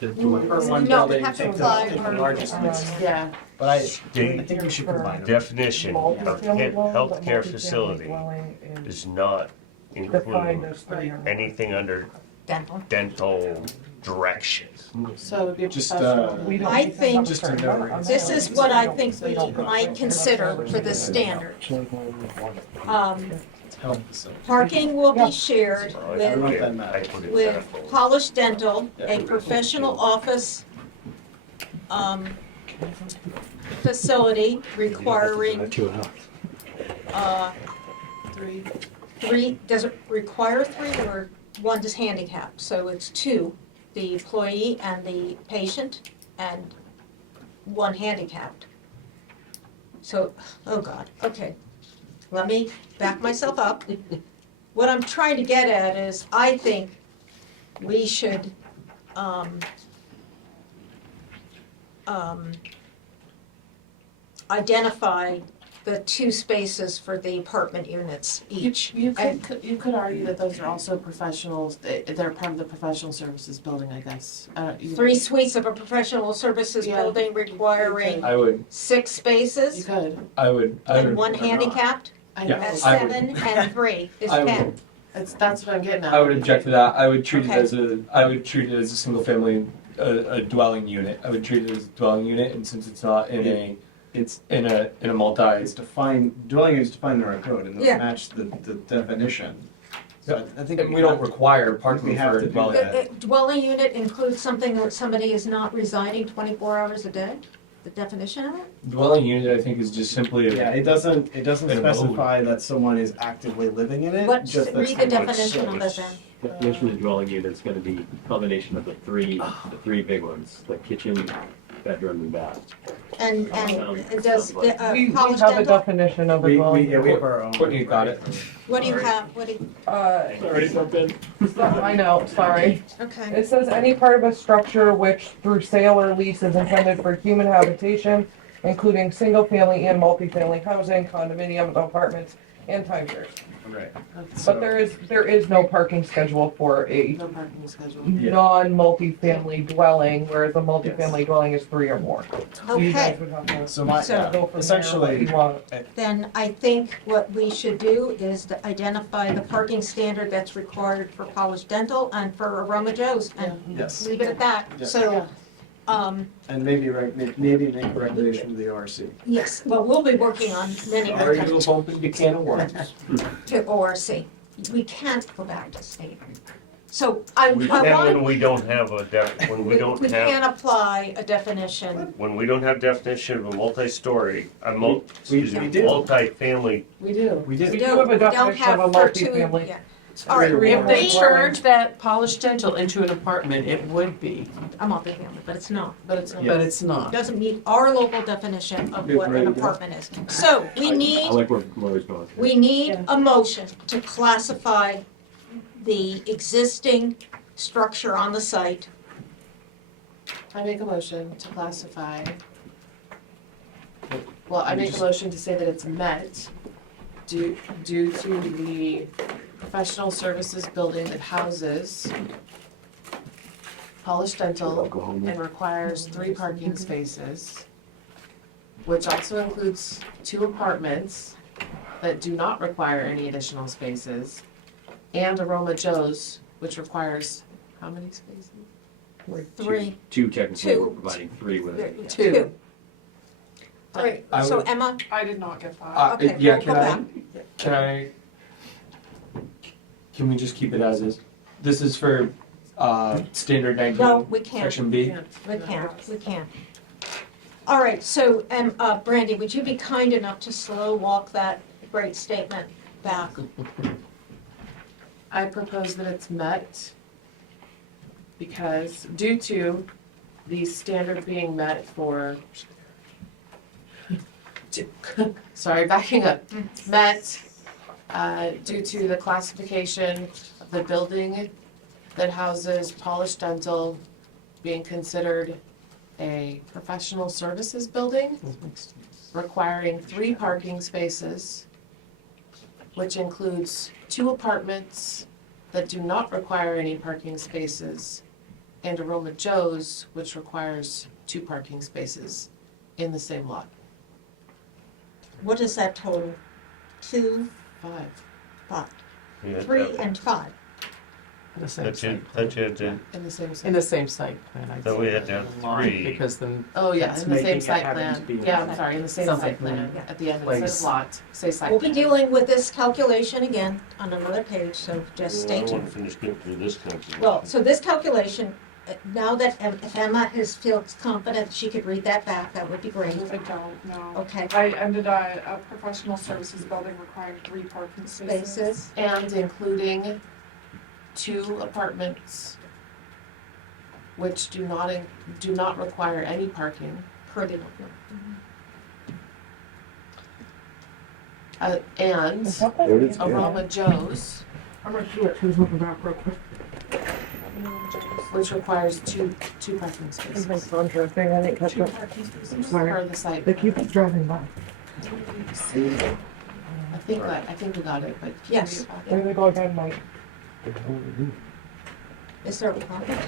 saying for one No, we building, have to take apply the our- largest piece. Yeah. But I State think we should combine them. definition of Multifamily dwelling, but healthcare multifamily facility dwelling is does not defined include as 3 or more. anything under dental. dental direction. So it would be Just, professional. We don't I need to have think a just certain to amount on This that. is what I think So we you don't put might it consider for the standard. Health facility. Parking will be shared So I with, put that it- matter. I put it with medical. Polished Dental, a professional office facility requiring 3. 3, does it require 3 or 1 is handicapped? So it's 2, the employee and the patient, and 1 handicapped. So, oh God, okay. Let me back myself up. What I'm trying to get at is, I think we should, identify the 2 spaces for the apartment units each. You could argue that those are also professionals, they're part of the professional services building, I guess. 3 suites of a professional services Yeah. building requiring I would, 6 You spaces could, and 1 handicapped, I know. Yeah. at I would- 7 and 3 is I would- 10. That's what I'm getting at. I would object to that. I would treat Okay. I would treat it as a single family, a dwelling unit. I would treat it as a dwelling unit, and since it's not in a, it's in a multi, it's defined, dwelling is defined in our code and those Yeah. match the definition. So I think and we don't require parking we have for to a do dwelling. that. The dwelling unit includes something that somebody is not residing 24 hours a day? The definition of it? Dwelling unit, I think, is just simply Yeah, it doesn't An abode. specify that someone is actively living in it, What, just that read the someone- definition of it then. Definition of dwelling unit is gonna be a combination of the three big ones, the kitchen, bedroom and bath. And does, We College have a Dental, definition of a We dwelling. yeah, we have our own. Courtney got it. what do you have, what do you, Sorry, jump in. I know, sorry. okay. It says any part of a structure which through sale or lease is intended for human habitation, including single-family and multifamily housing, condominium, apartments, and timeshares. Right. But there is no parking schedule for a No parking schedule. non-multifamily dwelling, whereas a multifamily dwelling is 3 or more. So you guys Okay, would have to So my So- go from there what essentially, you want. then I think what we should do is to identify the parking standard that's required for College Dental and for Aroma Joe's, and yes, leave it at that. Yeah. So, and maybe maybe make a recommendation to the ORC. yes, well, we'll be working on many Sorry, you recommendations opened the can of worms. to ORC. We can't go back to state. So I We can want, when we don't have a when we don't we have, can't apply a definition. when we don't have definition of a multi-story, We do. multi-family. We do. We did. We do have a We don't definition of a for two- multifamily. yeah. All right, If they we- turned that polished dental into an apartment, it would be, a multifamily, but it's not. but it's not. Yeah. But it's not. Doesn't meet our local definition of what an Ready to go? apartment is. So we I need, like where Lori's going. we need a motion to classify the existing structure on the site. I make a motion to classify. Well, I make a motion to say that it's met due to the professional services building that houses polished dental and requires 3 parking spaces, which also includes 2 apartments that do not require any additional spaces, and Aroma Joe's, which requires how many spaces? 3, Two technically, we're Two. providing 3 with it. 2. All right, I so would- Emma, I did not get that. okay, Yeah, we'll go back. Can we just keep it as is? This is for, standard No, 19, we can't, section B. we can't. All right, so, Brandy, would you be kind enough to slow walk that great statement back? I propose that it's met because due to the standard being met for, sorry, backing up, met due to the classification of the building that houses polished dental being considered a professional services building, requiring 3 parking spaces, which includes 2 apartments that do not require any parking spaces, and Aroma Joe's, which requires 2 parking spaces in the same lot. What is that total? 2, 5. 5, Yeah, 3, and 5. In the same That you, site. that you had to, In the same In site. the same site plan, I'd that we say. had to have Line, 3. Because then, Oh, yeah, That's in the making same it site having plan. to be- Yeah, I'm sorry, in the same Something. site plan, Yeah. at the end, Place. instead of lot, say site We'll be plan. dealing with this calculation again on another page, so just stay I want tuned. to finish getting through this calculation. Well, so this calculation, now that if Emma feels confident she could read that back, that would be great. I don't know. Okay, I ended a professional services building requiring 3 parking spaces. spaces, And including 2 apartments which do not require any parking. pretty. And There it is. Yeah. Aroma Joe's, I'm gonna do it, who's looking back real quick. which requires two parking Something spaces. contracting, I didn't catch 2 it. parking spaces Sorry. per the site. They keep driving by. I think we got it, but. can we Yes. get back? There they go again, Mike. Is there a problem?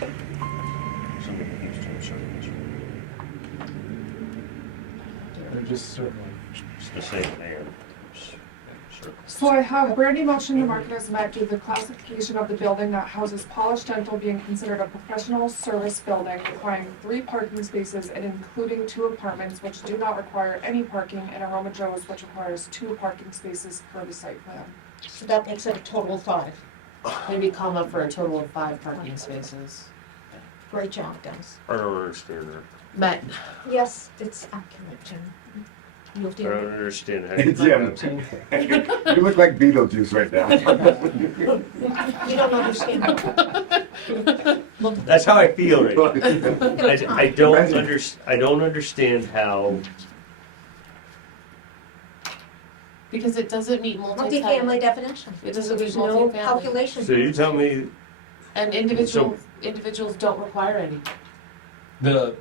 Somebody keeps trying to show me this one. They're just circling. It's the same there. So I have Brandy motion to mark it as met due to the classification of the building that houses polished dental being considered a professional service building requiring 3 parking spaces and including 2 apartments which do not require any parking, and Aroma Joe's which requires 2 parking spaces per the site plan. So that makes it a total of 5. Maybe comma for a total of 5 parking spaces. Great job, guys. I don't understand that. Met. Yes, it's accurate, Jim. You'll I do don't it. understand how. Jim, you look like Beetlejuice right now. You don't understand. look, That's how I feel right now. at I don't understand how, Because it doesn't meet multi-tenant. multifamily definition. It doesn't There's meet no multifamily. calculation. so you tell me, And individuals don't require any.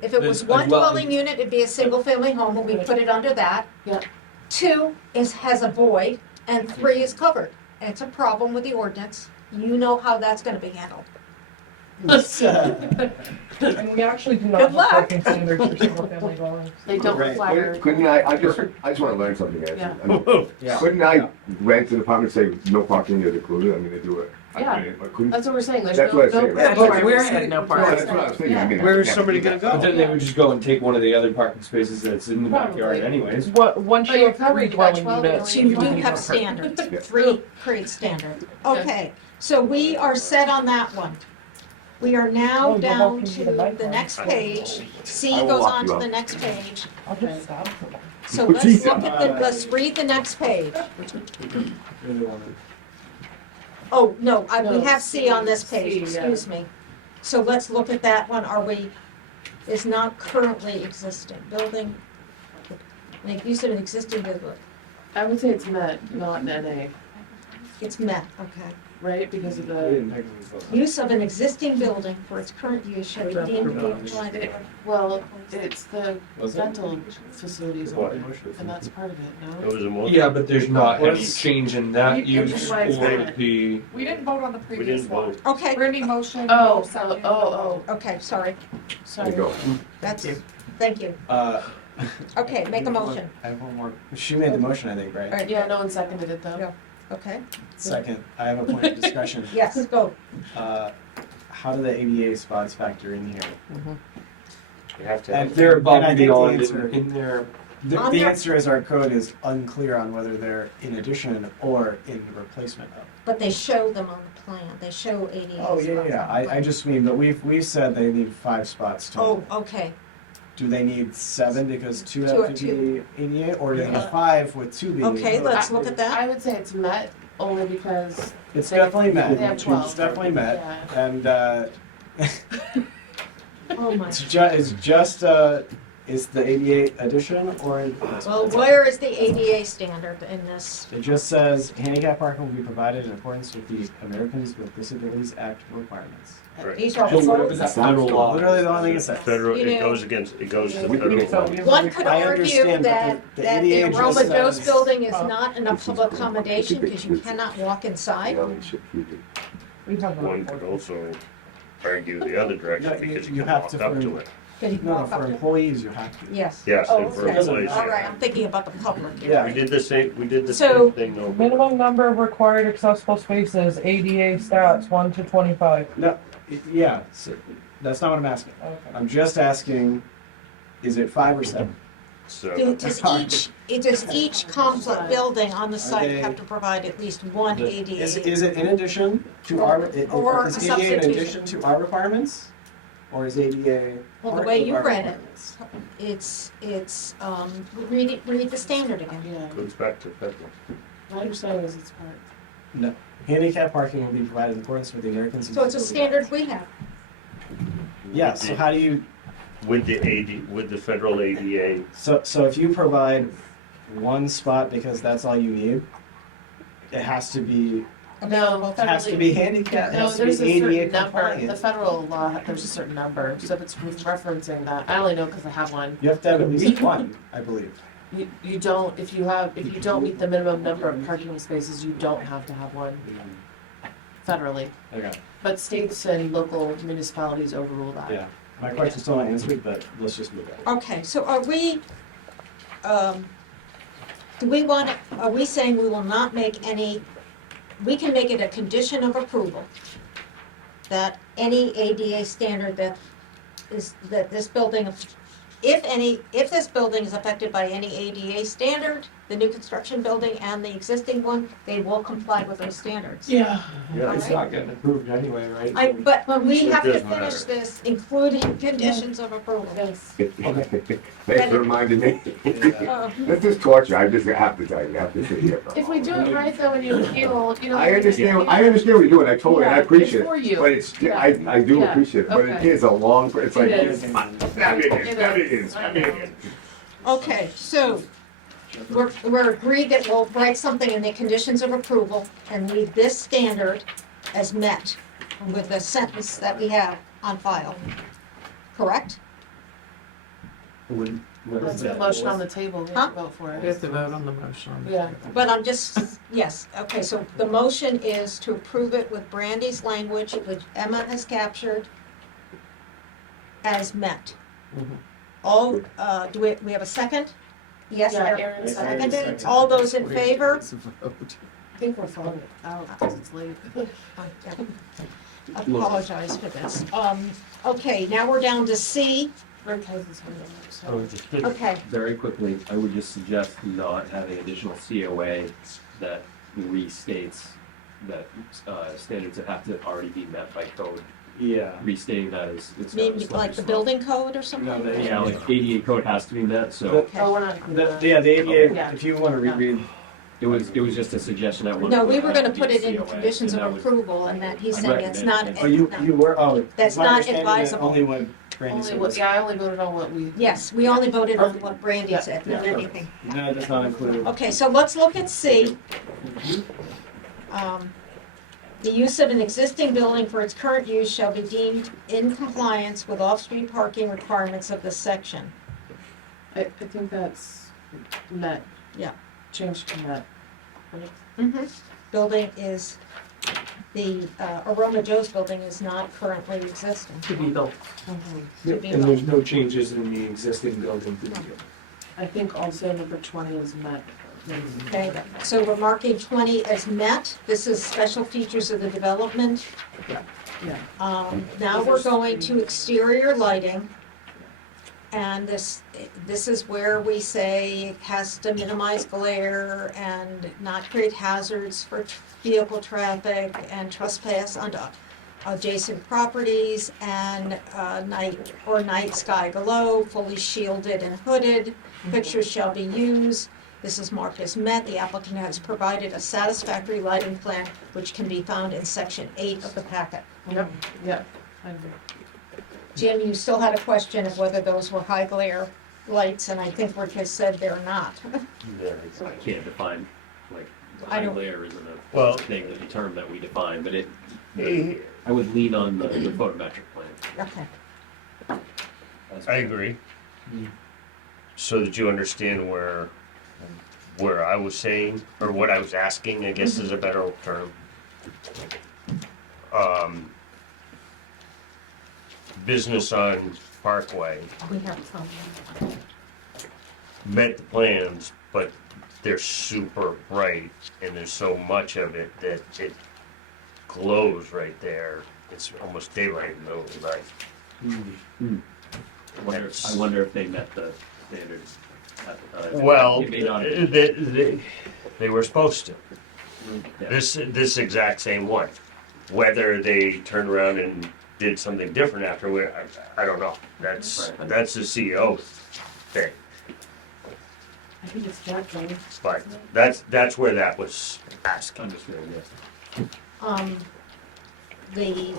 If it was one dwelling unit, it'd be a single-family home, and we put it under that. Yeah. 2 has a void, and 3 is covered. And it's a problem with the ordinance. You know how that's gonna be handled. And we actually do Good not have luck. parking standards for single family dwellings. They don't Right. require. Couldn't I just wanna learn something, guys. Yeah. I mean, Yeah. couldn't I rent an apartment, say, no parking is included, I mean, they do it. Yeah. But couldn't, That's what we're saying, there's That's no, what I'm no. saying, right? requirement. But where- Said no no, parking. that's what I was thinking, I mean. Where is yeah, somebody yeah. gonna go? But then they would just go and take one of the other parking spaces that's in the backyard Probably. anyways. Once But you you're have covered 3 by dwelling 12 units. So you You do need have to- standards. Yeah. 3 create standard. Okay, so we are set on that one. We are now Oh, you're down welcome to to the bike the ride. next page. C I will goes walk on you to the up. next page. I'll just stop for them. So let's look at let's read the next page. Oh, no, we No, have C on this page, C, yeah. excuse me. So let's look at that one. Is not currently existing. Building, make use of an existing building. I would say it's met, not NA, It's met, okay. right, because of We the, didn't pick them both. Use of an existing building for its current use shall be deemed to be compliant. well, it's the Was it? dental facilities, What? and that's part of it, it no? was a motion. Yeah, but there's not any What's- change in that You- use why it's or not. the, We didn't vote on the We previous didn't one. vote. Okay, Brittany motion. Oh, Mo second. okay, sorry. There sorry. you go. That's, thank you. Okay, make a motion. I have one more. She made the motion, I think, right? All right. Yeah, no one seconded it though. Yeah. Okay, Second, I have a point of discussion. yes, go. How do the ADA spots factor in here? You have to And have. they're above and I and think the beyond answer- in their, The On their- answer is our code is unclear on whether they're in addition or in replacement of. But they show them on the plan. They show ADA Oh, spots yeah, on the yeah, plan. I just mean, but we've said they need 5 spots Oh, total. okay. Do they need 7 because 2 Two have to be ADA, or do they need 5 with 2 being? Okay, let's look at that. I would say it's met only because It's definitely met. they have 12. It's definitely met, Yeah. and, Oh, my. is the ADA addition or? Well, where is the ADA standard in this? It just says handicap parking will be provided in accordance with the Americans with Disabilities Act requirements. Right. These are whatever all, that federal law. Literally the only thing it says. Federal, You it know- goes to the We- federal so law. we- one could I argue understand, but that the the ADA just Aroma Joe's says- building is not enough public accommodation because you cannot walk inside. We have One that. could also argue the other direction No, because you you can have walk to up for- to it. Can you No, walk up for to? employees, you have to. Yes. Yes, Oh, and for okay. employees. All right, I'm thinking about the public. Yeah. We did the same So- thing over. Minimum number of required accessible spaces, ADA stats, 1 to 25. Yeah, so that's not what I'm asking. Okay. I'm just asking, is it 5 or 7? So, Does each complex building on the site they- have to provide at least one ADA? Is it in addition to our, Or is a ADA in substitution. addition to our requirements? Or is ADA Well, the part way of you our read it. requirements? Read the standard again. Yeah, goes back to federal. my understanding is it's part. Handicap parking will be provided in accordance with the Americans. with So it's a Disabilities standard we have. Act. Yeah, so how do you, With the federal ADA, so if you provide 1 spot because that's all you need, it has to be, Available. it has to be handicap, it No, has to there's a be ADA certain number, the compliant. federal law, there's a certain number, so if it's referencing that, I only know because I have one. You have to have at least 1, I believe. You don't, if you don't meet the minimum number of parking spaces, you don't have to have one federally. Okay. But states and local municipalities overrule that. Yeah, my question's still not answered, but let's just move on. Okay, so are we saying we will not make any, we can make it a condition of approval that any ADA standard that this building, if this building is affected by any ADA standard, the new construction building and the existing one, they will comply with those standards. Yeah. Yeah, it's not getting approved anyway, right? But we have to doesn't finish matter. this, including conditions of approval. Yes. Thanks for reminding me. Uh, This is torture, I just have to tell you, I have to sit here. for a If we do it right though, and you appeal, you know. I understand what you're doing, I totally, and I Yeah, appreciate it's for it. you. But it's, Yeah. I do Yeah. appreciate it, but it Okay. is a long, it's like, It is. stab it in, stab it in, stab it in. Okay, so we're agreed that we'll write something in the conditions of approval and leave this standard as met with the sentence that we have on file. Correct? That's a motion on the table, we have to vote for We have it. to vote on the motion. Yeah. But I'm just, yes, okay, so the motion is to approve it with Brandy's language, which Emma has captured as met. All, do we have a second? Yes, Yeah, Aaron Aaron seconded. seconded. All those in favor? I think we're following it out because it's late. I apologize for this. Okay, now we're down to C. Rick has his hand up, Oh, so. just Okay, very quickly, I would just suggest not having additional COA that restates that standards that have to already be met by code. Yeah. Restating that is, it's. mean like the building code or something? Yeah, like ADA code has to be met, so Okay. Oh, we're not. Yeah, the ADA, Yeah. if you wanna reread, it was just a suggestion that one. No, we were gonna be put a it in COA, conditions and of that would- approval, and that he's I'd saying it's not, recommend it. oh, you, it's you not. were, oh. That's it's my not understanding that advisable. Only what Brandy Only said. what, yeah, I only voted on what we. Yes, we only voted on what Brandy Yeah. said, not Yeah. anything. No, it does not include. Okay, so let's look at C. The use of an existing building for its current use shall be deemed in compliance with off-street parking requirements of this section. I think that's met. Yeah. Changed to met. Building is, the Aroma Joe's building is not currently existing. To be built. To be And there's no changes in the existing building. I think also number 20 is met. Okay, so we're marking 20 as met. This is special features of the development. Yeah. Now we're going to exterior lighting. And this is where we say it has to minimize glare and not create hazards for vehicle traffic and trespass onto adjacent properties and night sky below, fully shielded and hooded. Pictures shall be used. This is marked as met. The applicant has provided a satisfactory lighting plan, which can be found in section 8 of the packet. Yep. Yep. I agree. Jim, you still had a question of whether those were high glare lights, and I think Rick has said they're not. I can't define, like, I high don't- glare isn't a Well- thing, a term that we define, but I would lean on the photometric plan. Okay. I agree. So that you understand where I was saying, or what I was asking, I guess is a better term. Business on Parkway We have some. met the plans, but they're super bright and there's so much of it that it glows right there. It's almost daylight in the middle of the night. I wonder if they met the standards at the time. Well, It may not have. they were supposed to. Yeah. This exact same one. Whether they turned around and did something different after, I don't know. That's the CEO thing. I think it's Jack, right? But that's where that was asked. Understood, yes. The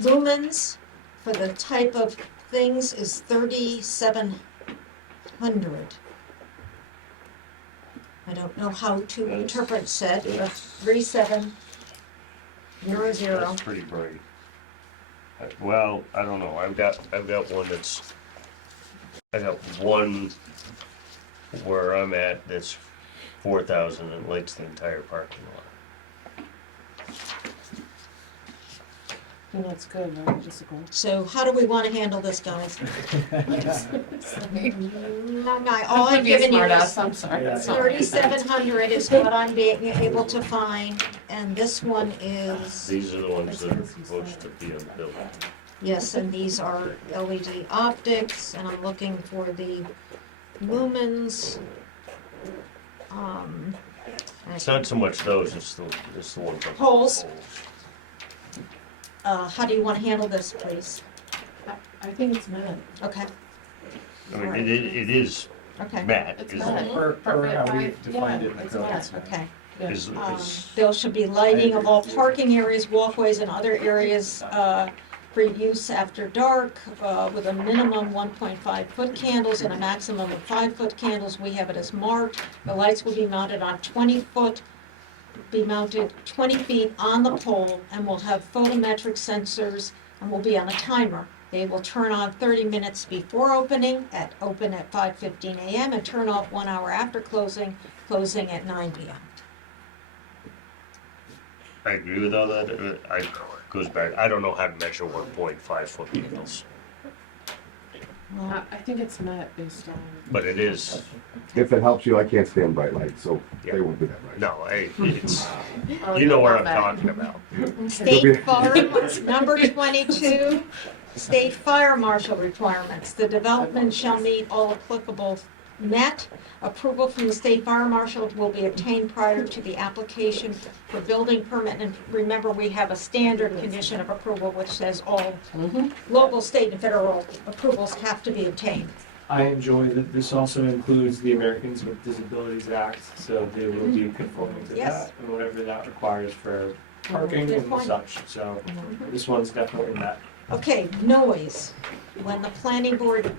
lumens for the type of things is 3,700. I don't know how to interpret said, but 3700. That's pretty bright. Well, I don't know. I've got one I got one where I'm at that's 4,000 and lights the entire parking lot. I think that's good, right? Disagree. So how do we want to handle this, guys? All I'm I've given you smartass, is I'm sorry. Yeah. It's not- 3,700 is what I'm being able to find, and this one is, These are the ones that are supposed to be on the building. yes, and these are LED optics, and I'm looking for the lumens. It's not so much those, it's the one. Poles. How do you want to handle this, please? I think it's met. Okay, I mean, it is okay, met, It's is, met. Per how we defined it in the it's code. met. it's met. okay. is, There should be lighting of all parking areas, walkways, and other areas for use after dark with a minimum 1.5 foot candles and a maximum of 5 foot candles. We have it as marked. The lights will be mounted on 20 feet on the pole and will have photometric sensors and will be on a timer. They will turn on 30 minutes before opening, open at 5:15 a.m. and turn off 1 hour after closing at 9 p.m. I agree with all that, goes back, I don't know how to measure 1.5 foot candles, I think it's met based on. but it is, If it helps you, I can't stand bright lights, so they won't be that bright. no, it's, Oh, you know what I'm met. talking about. State fire, number 22, state fire marshal requirements. The development shall meet all applicable met. Approval from the state fire marshal will be obtained prior to the application for building permit. And remember, we have a standard condition of approval which says all local, state, and federal approvals have to be obtained. I enjoy that this also includes the Americans with Disabilities Act, so they will be conforming to Yes. that and whatever that requires for parking Good and point. such, so this one's definitely met. Okay, noise. When the planning board,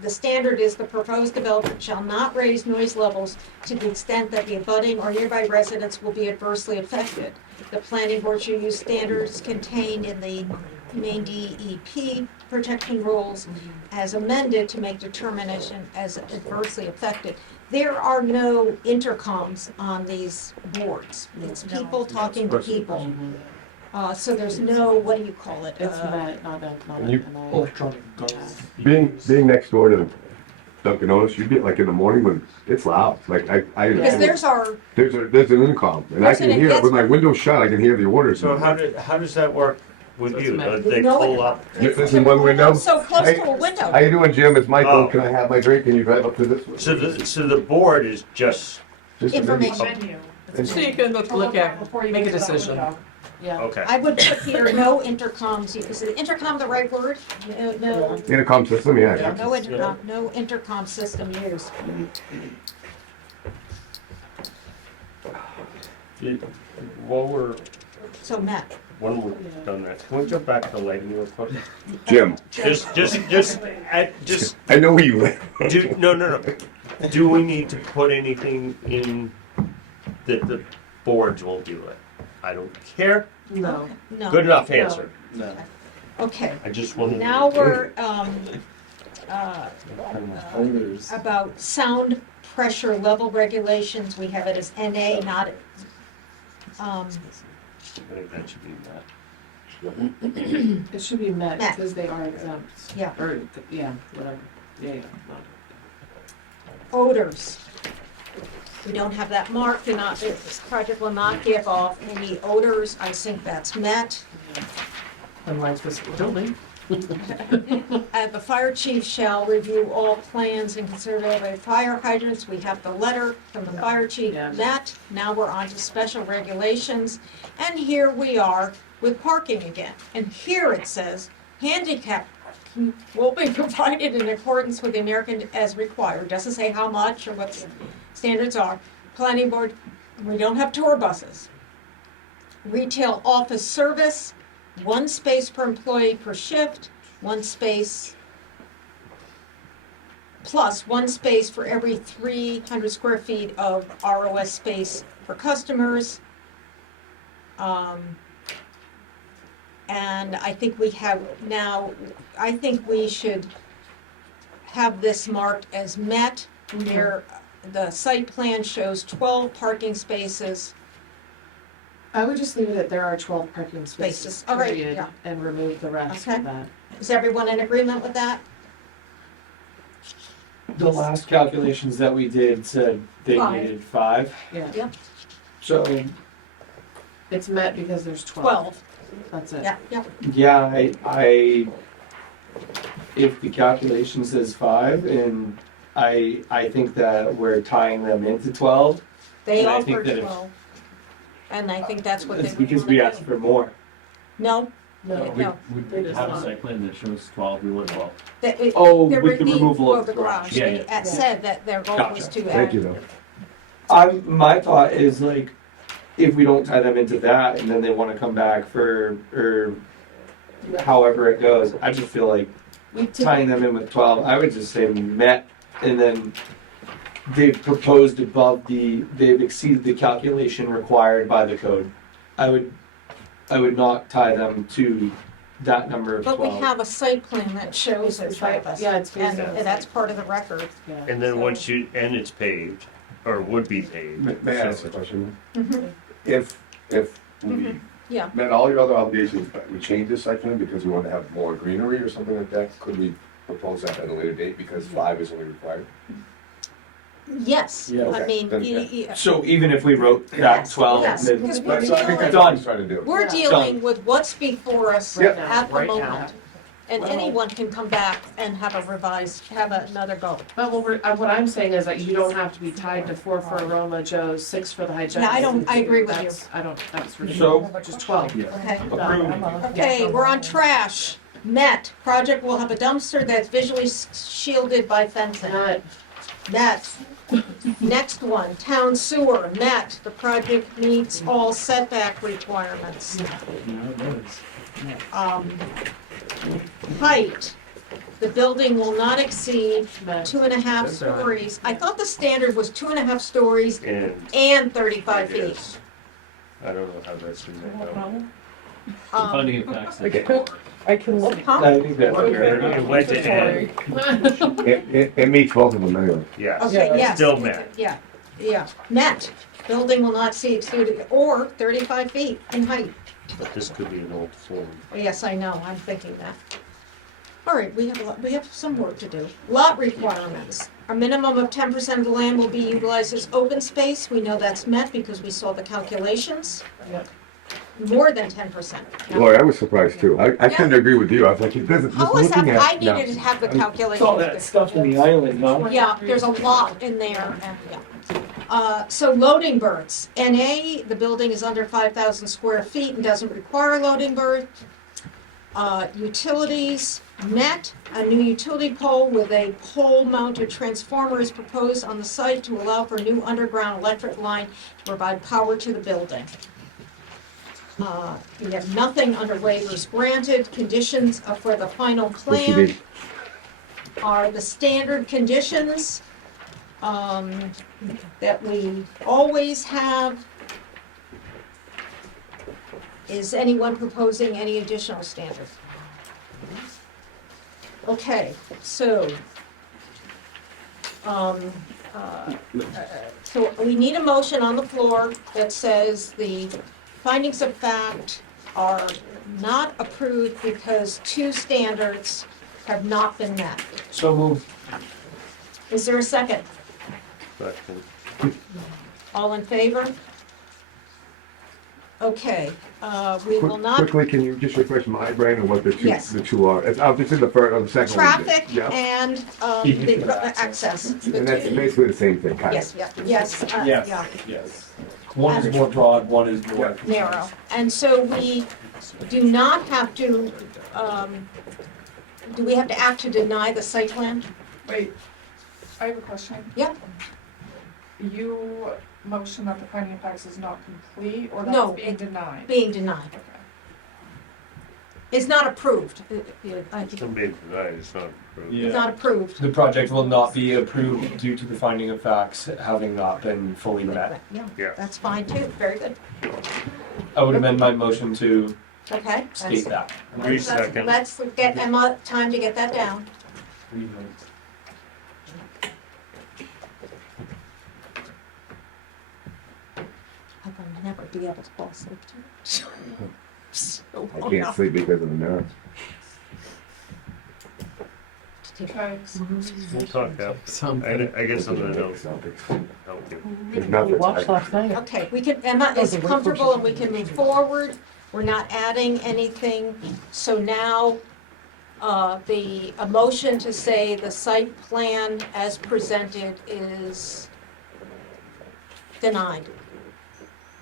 the standard is the proposed development shall not raise noise levels to the extent that the abutting or nearby residents will be adversely affected. The planning board should use standards contained in the main DEP protection rules as amended to make determination as adversely affected. There are no intercoms on these boards. It's people talking to people. So there's no, what do you call it? It's met, not You- Electronic guns. Being next door to Dunkin' Donuts, you get like in the morning when it's loud, like Because there's our, there's an intercom, and I can President hear it gets- with my window shut, I can hear the orders. So how does that work with you? it's They No, pull up? This is one window. so close Hey, to a window. How you doing, Jim? It's Michael. Oh. Can I have my drink? Can you drive up to this one? So the board is just, Just a minute. Information. So you can look at, make a decision. Yeah. okay. I would put here, no intercoms. Is intercom the right word? No, Intercom system, yeah. no intercom system used. While we're, So Matt, when we're done that, can we jump back to the lighting real quick? Jim, Just, I know where you live. no. Do we need to put anything in that the boards will do it? I don't care. No. no. Good enough answer. No. Okay, I just wanted. now we're, Owners. about sound pressure level regulations. We have it as NA, not, I think that should be that. It should be met Met. because they are exempt. Yeah. Or, yeah, whatever. Yeah. odors. We don't have that marked, this project will not give off any odors. I think that's met. Unlike this building. The fire chief shall review all plans and consider available fire hydrants. We have the letter from the fire chief, Yeah. met. Now we're on to special regulations. And here we are with parking again. And here it says, handicap will be provided in accordance with the American as required. Doesn't say how much or what the standards are. Planning board, we don't have tour buses. Retail office service, 1 space per employee per shift, 1 space plus 1 space for every 300 square feet of ROS space for customers. And I think we have now, I think we should have this marked as met. There, the site plan shows 12 parking spaces. I would just leave it at there are 12 parking spaces, Spaces. All right, period, yeah. and remove the rest Okay. of that. Is everyone in agreement with that? The last calculations that we did said they 5. needed 5. Yeah. Yep. So, It's met because there's 12. 12, That's it. yeah, yeah. yeah, I, if the calculation says 5 and I think that we're tying them into 12. They And I think offered that if- 12. And I think that's what they It's would because wanna we do. asked for more. No, No, no. We have a site plan that shows 12, we want 12. Oh, They're with the removal of the the garage. Yeah, They said that their goal was Gotcha. to Thank add. you, though. My thought is like, if we don't tie them into that and then they wanna come back for, or however it goes, I just feel like we tying them in with 12, I would just say met, and then they've proposed they've exceeded the calculation required by the code. I would not tie them to that number of 12. But we have a site plan that shows it, It's right, Travis. yeah, it's And based on. that's part of the record. Yeah. And then So- once it's paved, or would be paved. May I ask a question? Mhm. If we Yeah. met all your other obligations, but we changed this site plan because we want to have more greenery or something like that, could we propose that at a later date because 5 is only required? Yes, Yeah. I Okay, mean, then, So even if we wrote that Yes, 12, yes, then because we're That's, I think dealing, that's what he's trying to do. we're Yeah. dealing with what's before us Yep. at the Right now. moment. And Well- anyone can come back and have another go. But what I'm saying is that you don't have to be tied to 4 for Aroma, Joe's, 6 for the hygienic. I agree with you. That's So- ridiculous, just 12. Okay. approved. Okay, we're on trash. Met, project will have a dumpster that's visually shielded by fencing. Met. Next one, town sewer, met, the project meets all setback requirements. Height, the building will not exceed 2.5 stories. I thought the standard was 2.5 stories and 35 feet. Yes. I don't know how that's in there. Finding of facts. I can look. Huh? I think that's It went to N, It meets both of them anyway. yes. Okay, yes. Still met. Yeah, yeah. Met, building will not exceed or 35 feet in height. But this could be an old form. Yes, I know, I'm thinking that. All right, we have some work to do. Lot requirements. A minimum of 10% of the land will be utilized as open space. We know that's met because we saw the calculations. Yep. More than 10%. Lori, I was surprised too. I tend to agree with you. I was like, it doesn't, How just was that? looking at. I needed to have the It's all that calculations. stuff in the island, huh? Yeah, there's a lot in there, and, yeah. So loading berths. NA, the building is under 5,000 square feet and doesn't require a loading berth. Utilities, met, a new utility pole with a pole-mounted transformer is proposed on the site to allow for new underground electric line to provide power to the building. We have nothing under waivers granted. Conditions for the final What's the plan date? are the standard conditions that we always have. Is anyone proposing any additional standard? Okay, so, so we need a motion on the floor that says the findings of fact are not approved because 2 standards have not been met. So moved. Is there a second? Question. All in favor? Okay, we will not, Quickly, can you just refresh my brain on what Yes. the two are? I'll just in the first, or the second one. traffic Yeah, and the access. The and that's two- basically the same thing, kind of. Yes, yes, yeah. Yes, yes. One is more broad, one is more. Narrow. And so we do not have to, do we have to act to deny the site plan? Wait, I have a question. Yeah. You motion that the finding of facts is not complete, or No, that's being denied? Being denied. Okay. It's not approved. I It's think gonna be denied, it's not approved. it's not approved. The project will not be approved due to the finding of facts having not been fully met. Yeah, Yeah. that's fine too. Very good. I would amend my motion to Okay. state that. Second. Let's get Emma time to get that down. I will never be able to fall asleep tonight. So I can't sleep because of the nerves. Okay. We'll talk after. I guess I'm gonna help you. There's nothing. last night. Okay, we can, Emma is comfortable and we can move forward. We're not adding anything. So now, A motion to say the site plan as presented is denied.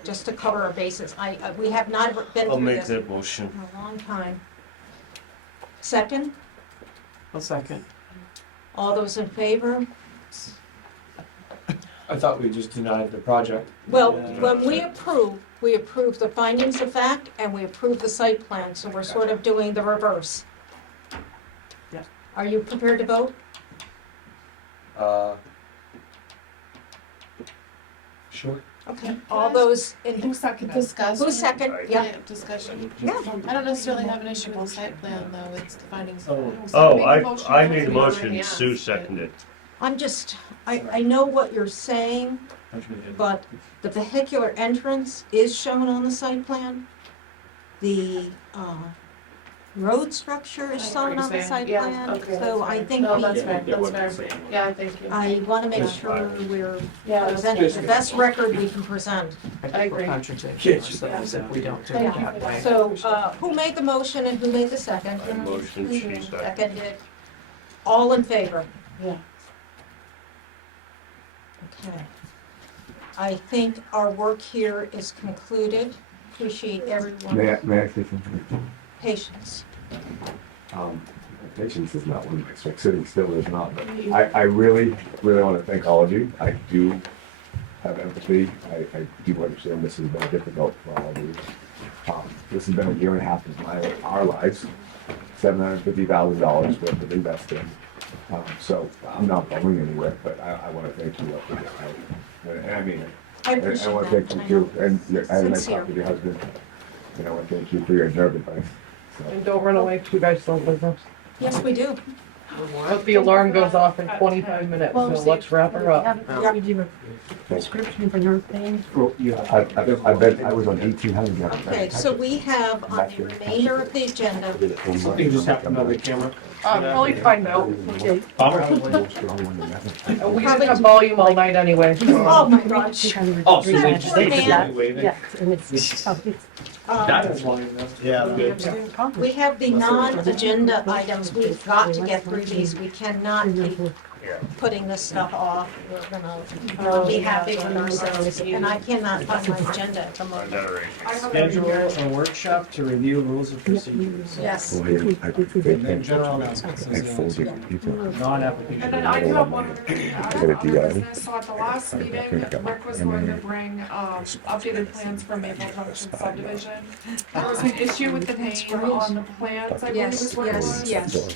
Just to cover our bases. We have not been I'll through make this that motion. in a long time. Second, A second. all those in favor? I thought we just denied the project. Well, when we approve the findings of fact and we approve the site plan, so we're sort of doing the reverse. Yeah. Are you prepared to vote? Sure. Okay, all those in, Who seconded? Discuss. who's second? Yeah, Discussion. yeah. I don't necessarily have an issue with the site plan though, it's the findings. Oh. Oh, I made a motion, Sue seconded. I'm just, I know what you're saying, but the vehicular entrance is shown on the site plan. The, road structure is shown on the site plan, so I think No, we, that's fair, that's fair. Yeah, thank you. I wanna make sure we're Yeah, presenting the best record we can present. I think we're contradicting ourselves if we don't do it that way. So, who made the motion and who made the second? I motion, she seconded. Seconded. All in favor? Yeah. Okay. I think our work here is concluded. Appreciate everyone's May I say something? patience. Patience is not one of my strengths, sitting still is not, but I really, really want to thank all of you. I do have empathy. I do understand this has been difficult for all of you. This has been a year and a half of our lives, $750,000 worth of investing. So I'm not going anywhere, but I want to thank you for this help. And I mean it. I And appreciate I want that. to thank you too, and as I Sincere. talked with your husband, and I want to thank you for your nerve advice. And don't run away, 'cause you guys still have business. Yes, we do. But the alarm goes off in 25 minutes, so let's wrap her up. Prescription for your pain? I bet I was on 1800. Okay, so we have on the remainder of the agenda, Something just happened on the camera. Probably find out. Bummer. We didn't have volume all night anyway. oh my gosh. Oh, so they just stated that? That's long enough. Yeah. We have the non-agenda items, we've got to get through these, we cannot keep putting this stuff off. We're gonna be happy with ourselves, and I cannot find my agenda at the moment. Schedule a workshop to review rules of procedures. Yes. And then general announcements. Non-application. And then I do have one other thing to add Got a on DI? business. So at the last meeting, Rick was going to bring updated plans for Maple Junction subdivision. There was an issue with the name on the plans, I believe Yes, is what it was. yes.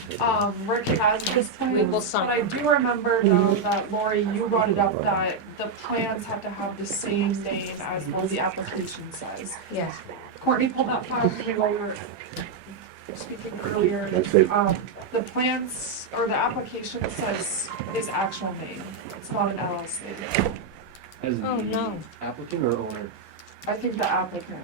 Rick has this plan. We will sign. But I do remember though that Lori, you brought it up that the plans have to have the same name as what the application says. Yes. Courtney pulled that file for me while you were speaking earlier. That's it. The plans, or the application says his actual name, it's not an LLC. As Oh, no. the applicant or owner? I think the applicant.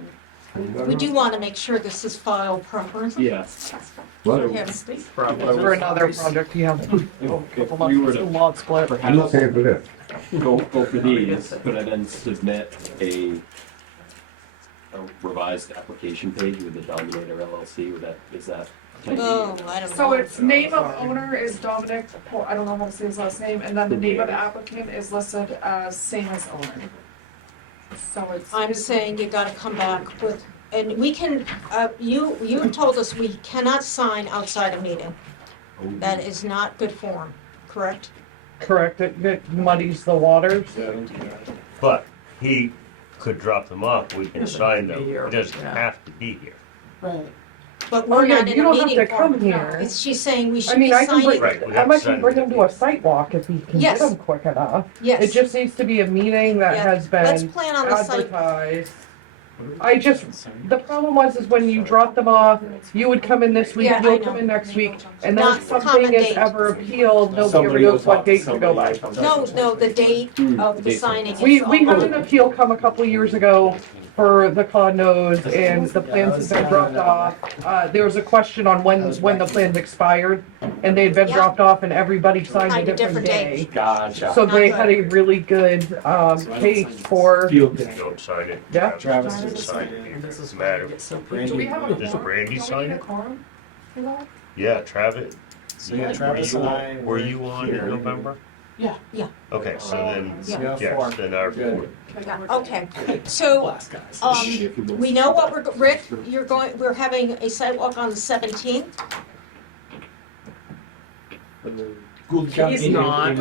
We do want to make sure this is filed properly. Yeah. For him. For another project, yeah. If we were to Lot split. I'm not paying for this. go for these, could I then submit a revised application page with the Dominator LLC, would that, is that? Oh, I don't know. So its name of owner is Dominic, well, I don't know how to say his last name, and then the name of the applicant is listed as same as owner. So it's. I'm saying you gotta come back with, and we can, you told us we cannot sign outside a meeting. That is not good form, correct? Correct, it muddies the waters. But he could drop them off, we can sign them, he doesn't have to be here. Right. But Oh, we're yeah, not you in a don't have meeting to come form. here. It's, she's saying we I should mean, be I can bring, signing. Right, we I have might to sign can bring it. him to a site walk if he can Yes. get him quick enough. It Yes, just needs to be a meeting that Yeah, has let's been plan on the site. advertised. The problem is when you drop them off, you would come in this week, Yeah, I you'll know. come in next week, and then Not if common something is date. ever appealed, nobody ever Somebody knows will what talk to date to go by. somebody. No, the date of the signing. is We had all- an appeal come a couple years ago for the condos and the plans had been dropped off. There was a question on when the plans expired and they had been Yeah. dropped off and everybody signed a Signed a different different day. Gotcha. So they Not had a really good case for, Field day. Don't sign it. Yeah. Travis Doesn't is sign signing. it, doesn't matter. Do we have a Does quorum? Brandy Don't we sign need a it? quorum? Yeah, Travis. So yeah, Travis and I. Were you on in November? Yeah. Yeah. Okay, so then, Yeah. yes, then our Good. Okay, so, Last guys. we know what Rick, we're having a sidewalk on the 17th. He's not.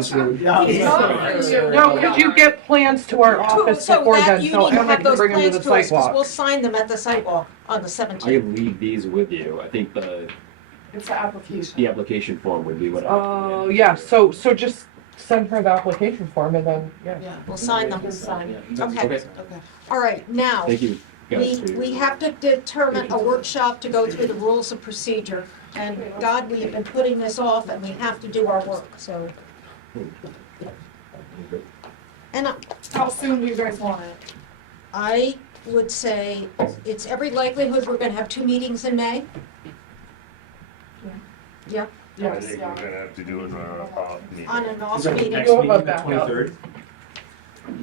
No, could you get plans to our office So before that, then, you so need to Emma have can those bring them to plans the to us, because sidewalk? we'll sign them at the sidewalk on the I 17th. can leave these with you. I think It's the application. the application form would be what I. Oh, yeah, so just send her the application form and then, yeah. Yeah. We'll sign them. Just sign. Okay, Okay. all right, now, Thank you. guys, we have to determine a workshop to go through the rules of procedure. And God, we have been putting this off, and we have to do our work, so. And How soon do you guys want it? I would say it's every likelihood we're gonna have 2 meetings in May. Yeah, I Yes, think yeah. we're gonna have to do it on our off meeting. on an off Is our meeting. next Go meeting above the that, 23rd?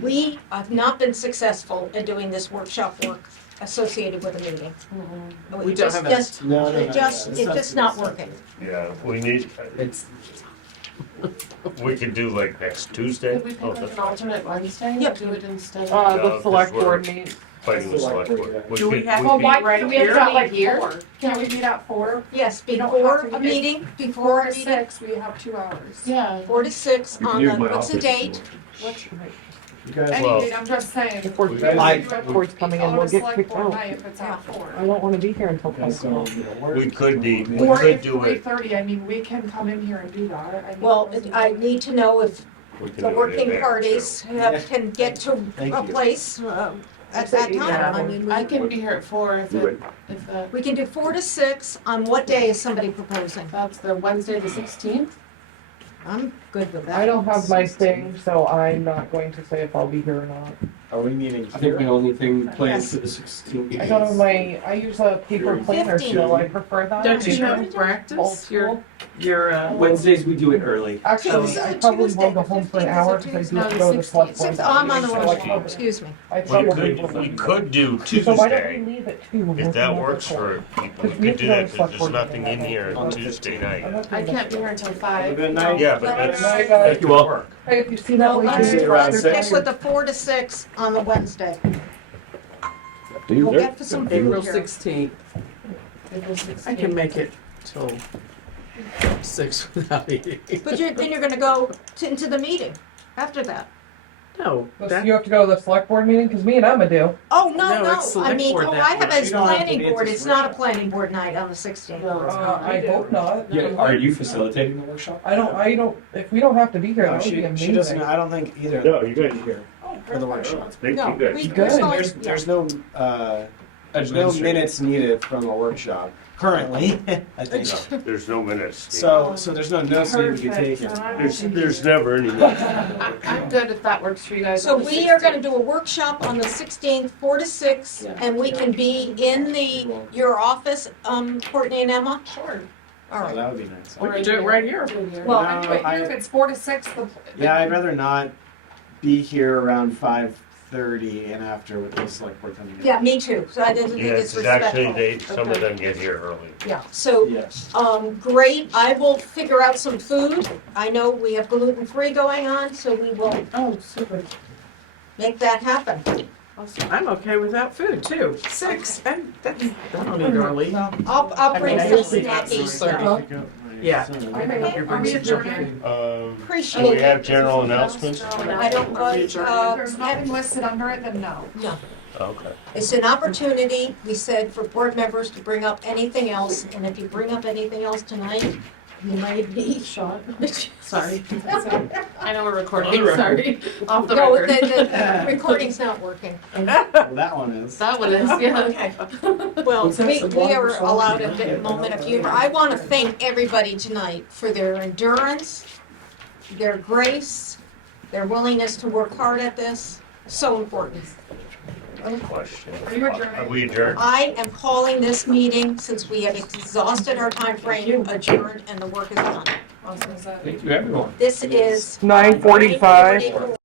We have not been successful in doing this workshop work associated with a meeting. We don't have just, No, no, it no, just, yeah. it's just not working. Yeah, we need, we could do like next Tuesday. Could we pick like an alternate Wednesday? Yep. Do it instead No, of. The select 'cause board we're- meet. Fighting the select board. Do we have Well, to why, meet right do we have here? to meet like Here? 4? Can't we meet at 4? Yes, We don't before have to a meet- meeting, before 4 a to meeting, 6, we have 2 hours. Yeah. 4 to 6 You can on use the, my what's the office if you date? want. You guys. Any Well- date, I'm just saying. Before You the guys I- do it- board's coming in, I'll we'll just get select kicked board out. night if it's at 4. I don't wanna be here until Okay, so, 5 you know, we're- We could be, we Or could if do it. 3:30, I mean, we can come in here and do that. I mean, Well, it doesn't I matter. need to know if We can the do it in working advance, parties can get to Thank a you. place at that time. I mean, I can be here at 4 if Do it, it. if that, we can do 4 to 6 on what day is somebody proposing? that's the Wednesday the 16th. I'm good with that. I don't have my thing, so I'm not going to say if I'll be here or not. Are we meeting I think my here? only thing planned Yes. for the 16th. I don't have my, I use a paper planner 15. still, I prefer that. Don't you Sure. have Old practice? school. Your, Wednesdays, we do it early. Actually, Tuesday- I probably Tuesday, will go home for an 15th is a hour because I Tuesday. do have to go to the select board. Six, I'm on the So I wrong, probably- excuse me. I We probably could, will. we could do So why don't Tuesday, we leave at 2? if that works for people, we could do that, because there's nothing in here on Tuesday night. I can't be here until Have a 5. good night. Yeah, but that's, Night, guys. that could work. Hey, if you see that, No, we let's See you around stick 6. with the 4 to 6 on the Wednesday. Do you, We'll Rick? get for some April food here. 16th. April 16th. I can make it till 6 without eating. But then you're gonna go into the meeting after that. No, You have to go to the select board meeting, because me and Emma do. Oh, No, no, it's no, I select mean, board oh, that I have night. it as You don't have to planning be at board, this it's not a workshop. planning board night on the 16th. No, it's not. I hope not. Yeah, are you facilitating the workshop? I don't, if we don't have to be here, No, that would be she amazing. doesn't, I don't think either. No, you guys, Here for the workshop. thank No, you guys. we, Good. we're going, There's, yeah. there's no minutes needed from a workshop currently, I think. There's no minutes. So there's no notes need to be Perfect. taken. There's never any minutes. I'm good if that works for you guys. So on the we are 16th. gonna do a workshop on the 16th, 4 to 6, Yeah. and we can be in your office, Courtney and Emma? Sure. All Oh, right. that would be nice. We can do it right here. Do it here. Well, No, Anyway, I- here, if it's 4 to 6, Yeah, I'd rather not be here around 5:30 and after with the select board coming in. Yeah, me too, so I didn't think Yeah, it's it's actually, respectful. some of them get here early. Yeah, so, Yes. great, I will figure out some food. I know we have gluten-free going on, so we will Oh, super. make that happen. I'm okay without food too. 6, I don't eat early. I'll bring I some usually have snackies, some so Yeah. are we adjourned? Do appreciate we it. have general announcements? I don't, If there's nothing listed under it, then no. no. Okay. It's an opportunity, we said, for board members to bring up anything else, and if you bring up anything else tonight, you might be Shot. Sorry. I know we're recording, sorry. Off the No, record. the recording's not working. Well, that one is. That one is, yeah. Okay. Well, we are allowed a moment of humor. I want to thank everybody tonight for their endurance, their grace, their willingness to work hard at this. So important. I have a question. Are you adjourned? Are we adjourned? I am calling this meeting, since we have exhausted our time frame, adjourned, and the work is done. Awesome, is that- Thank you, everyone. This is 9:45.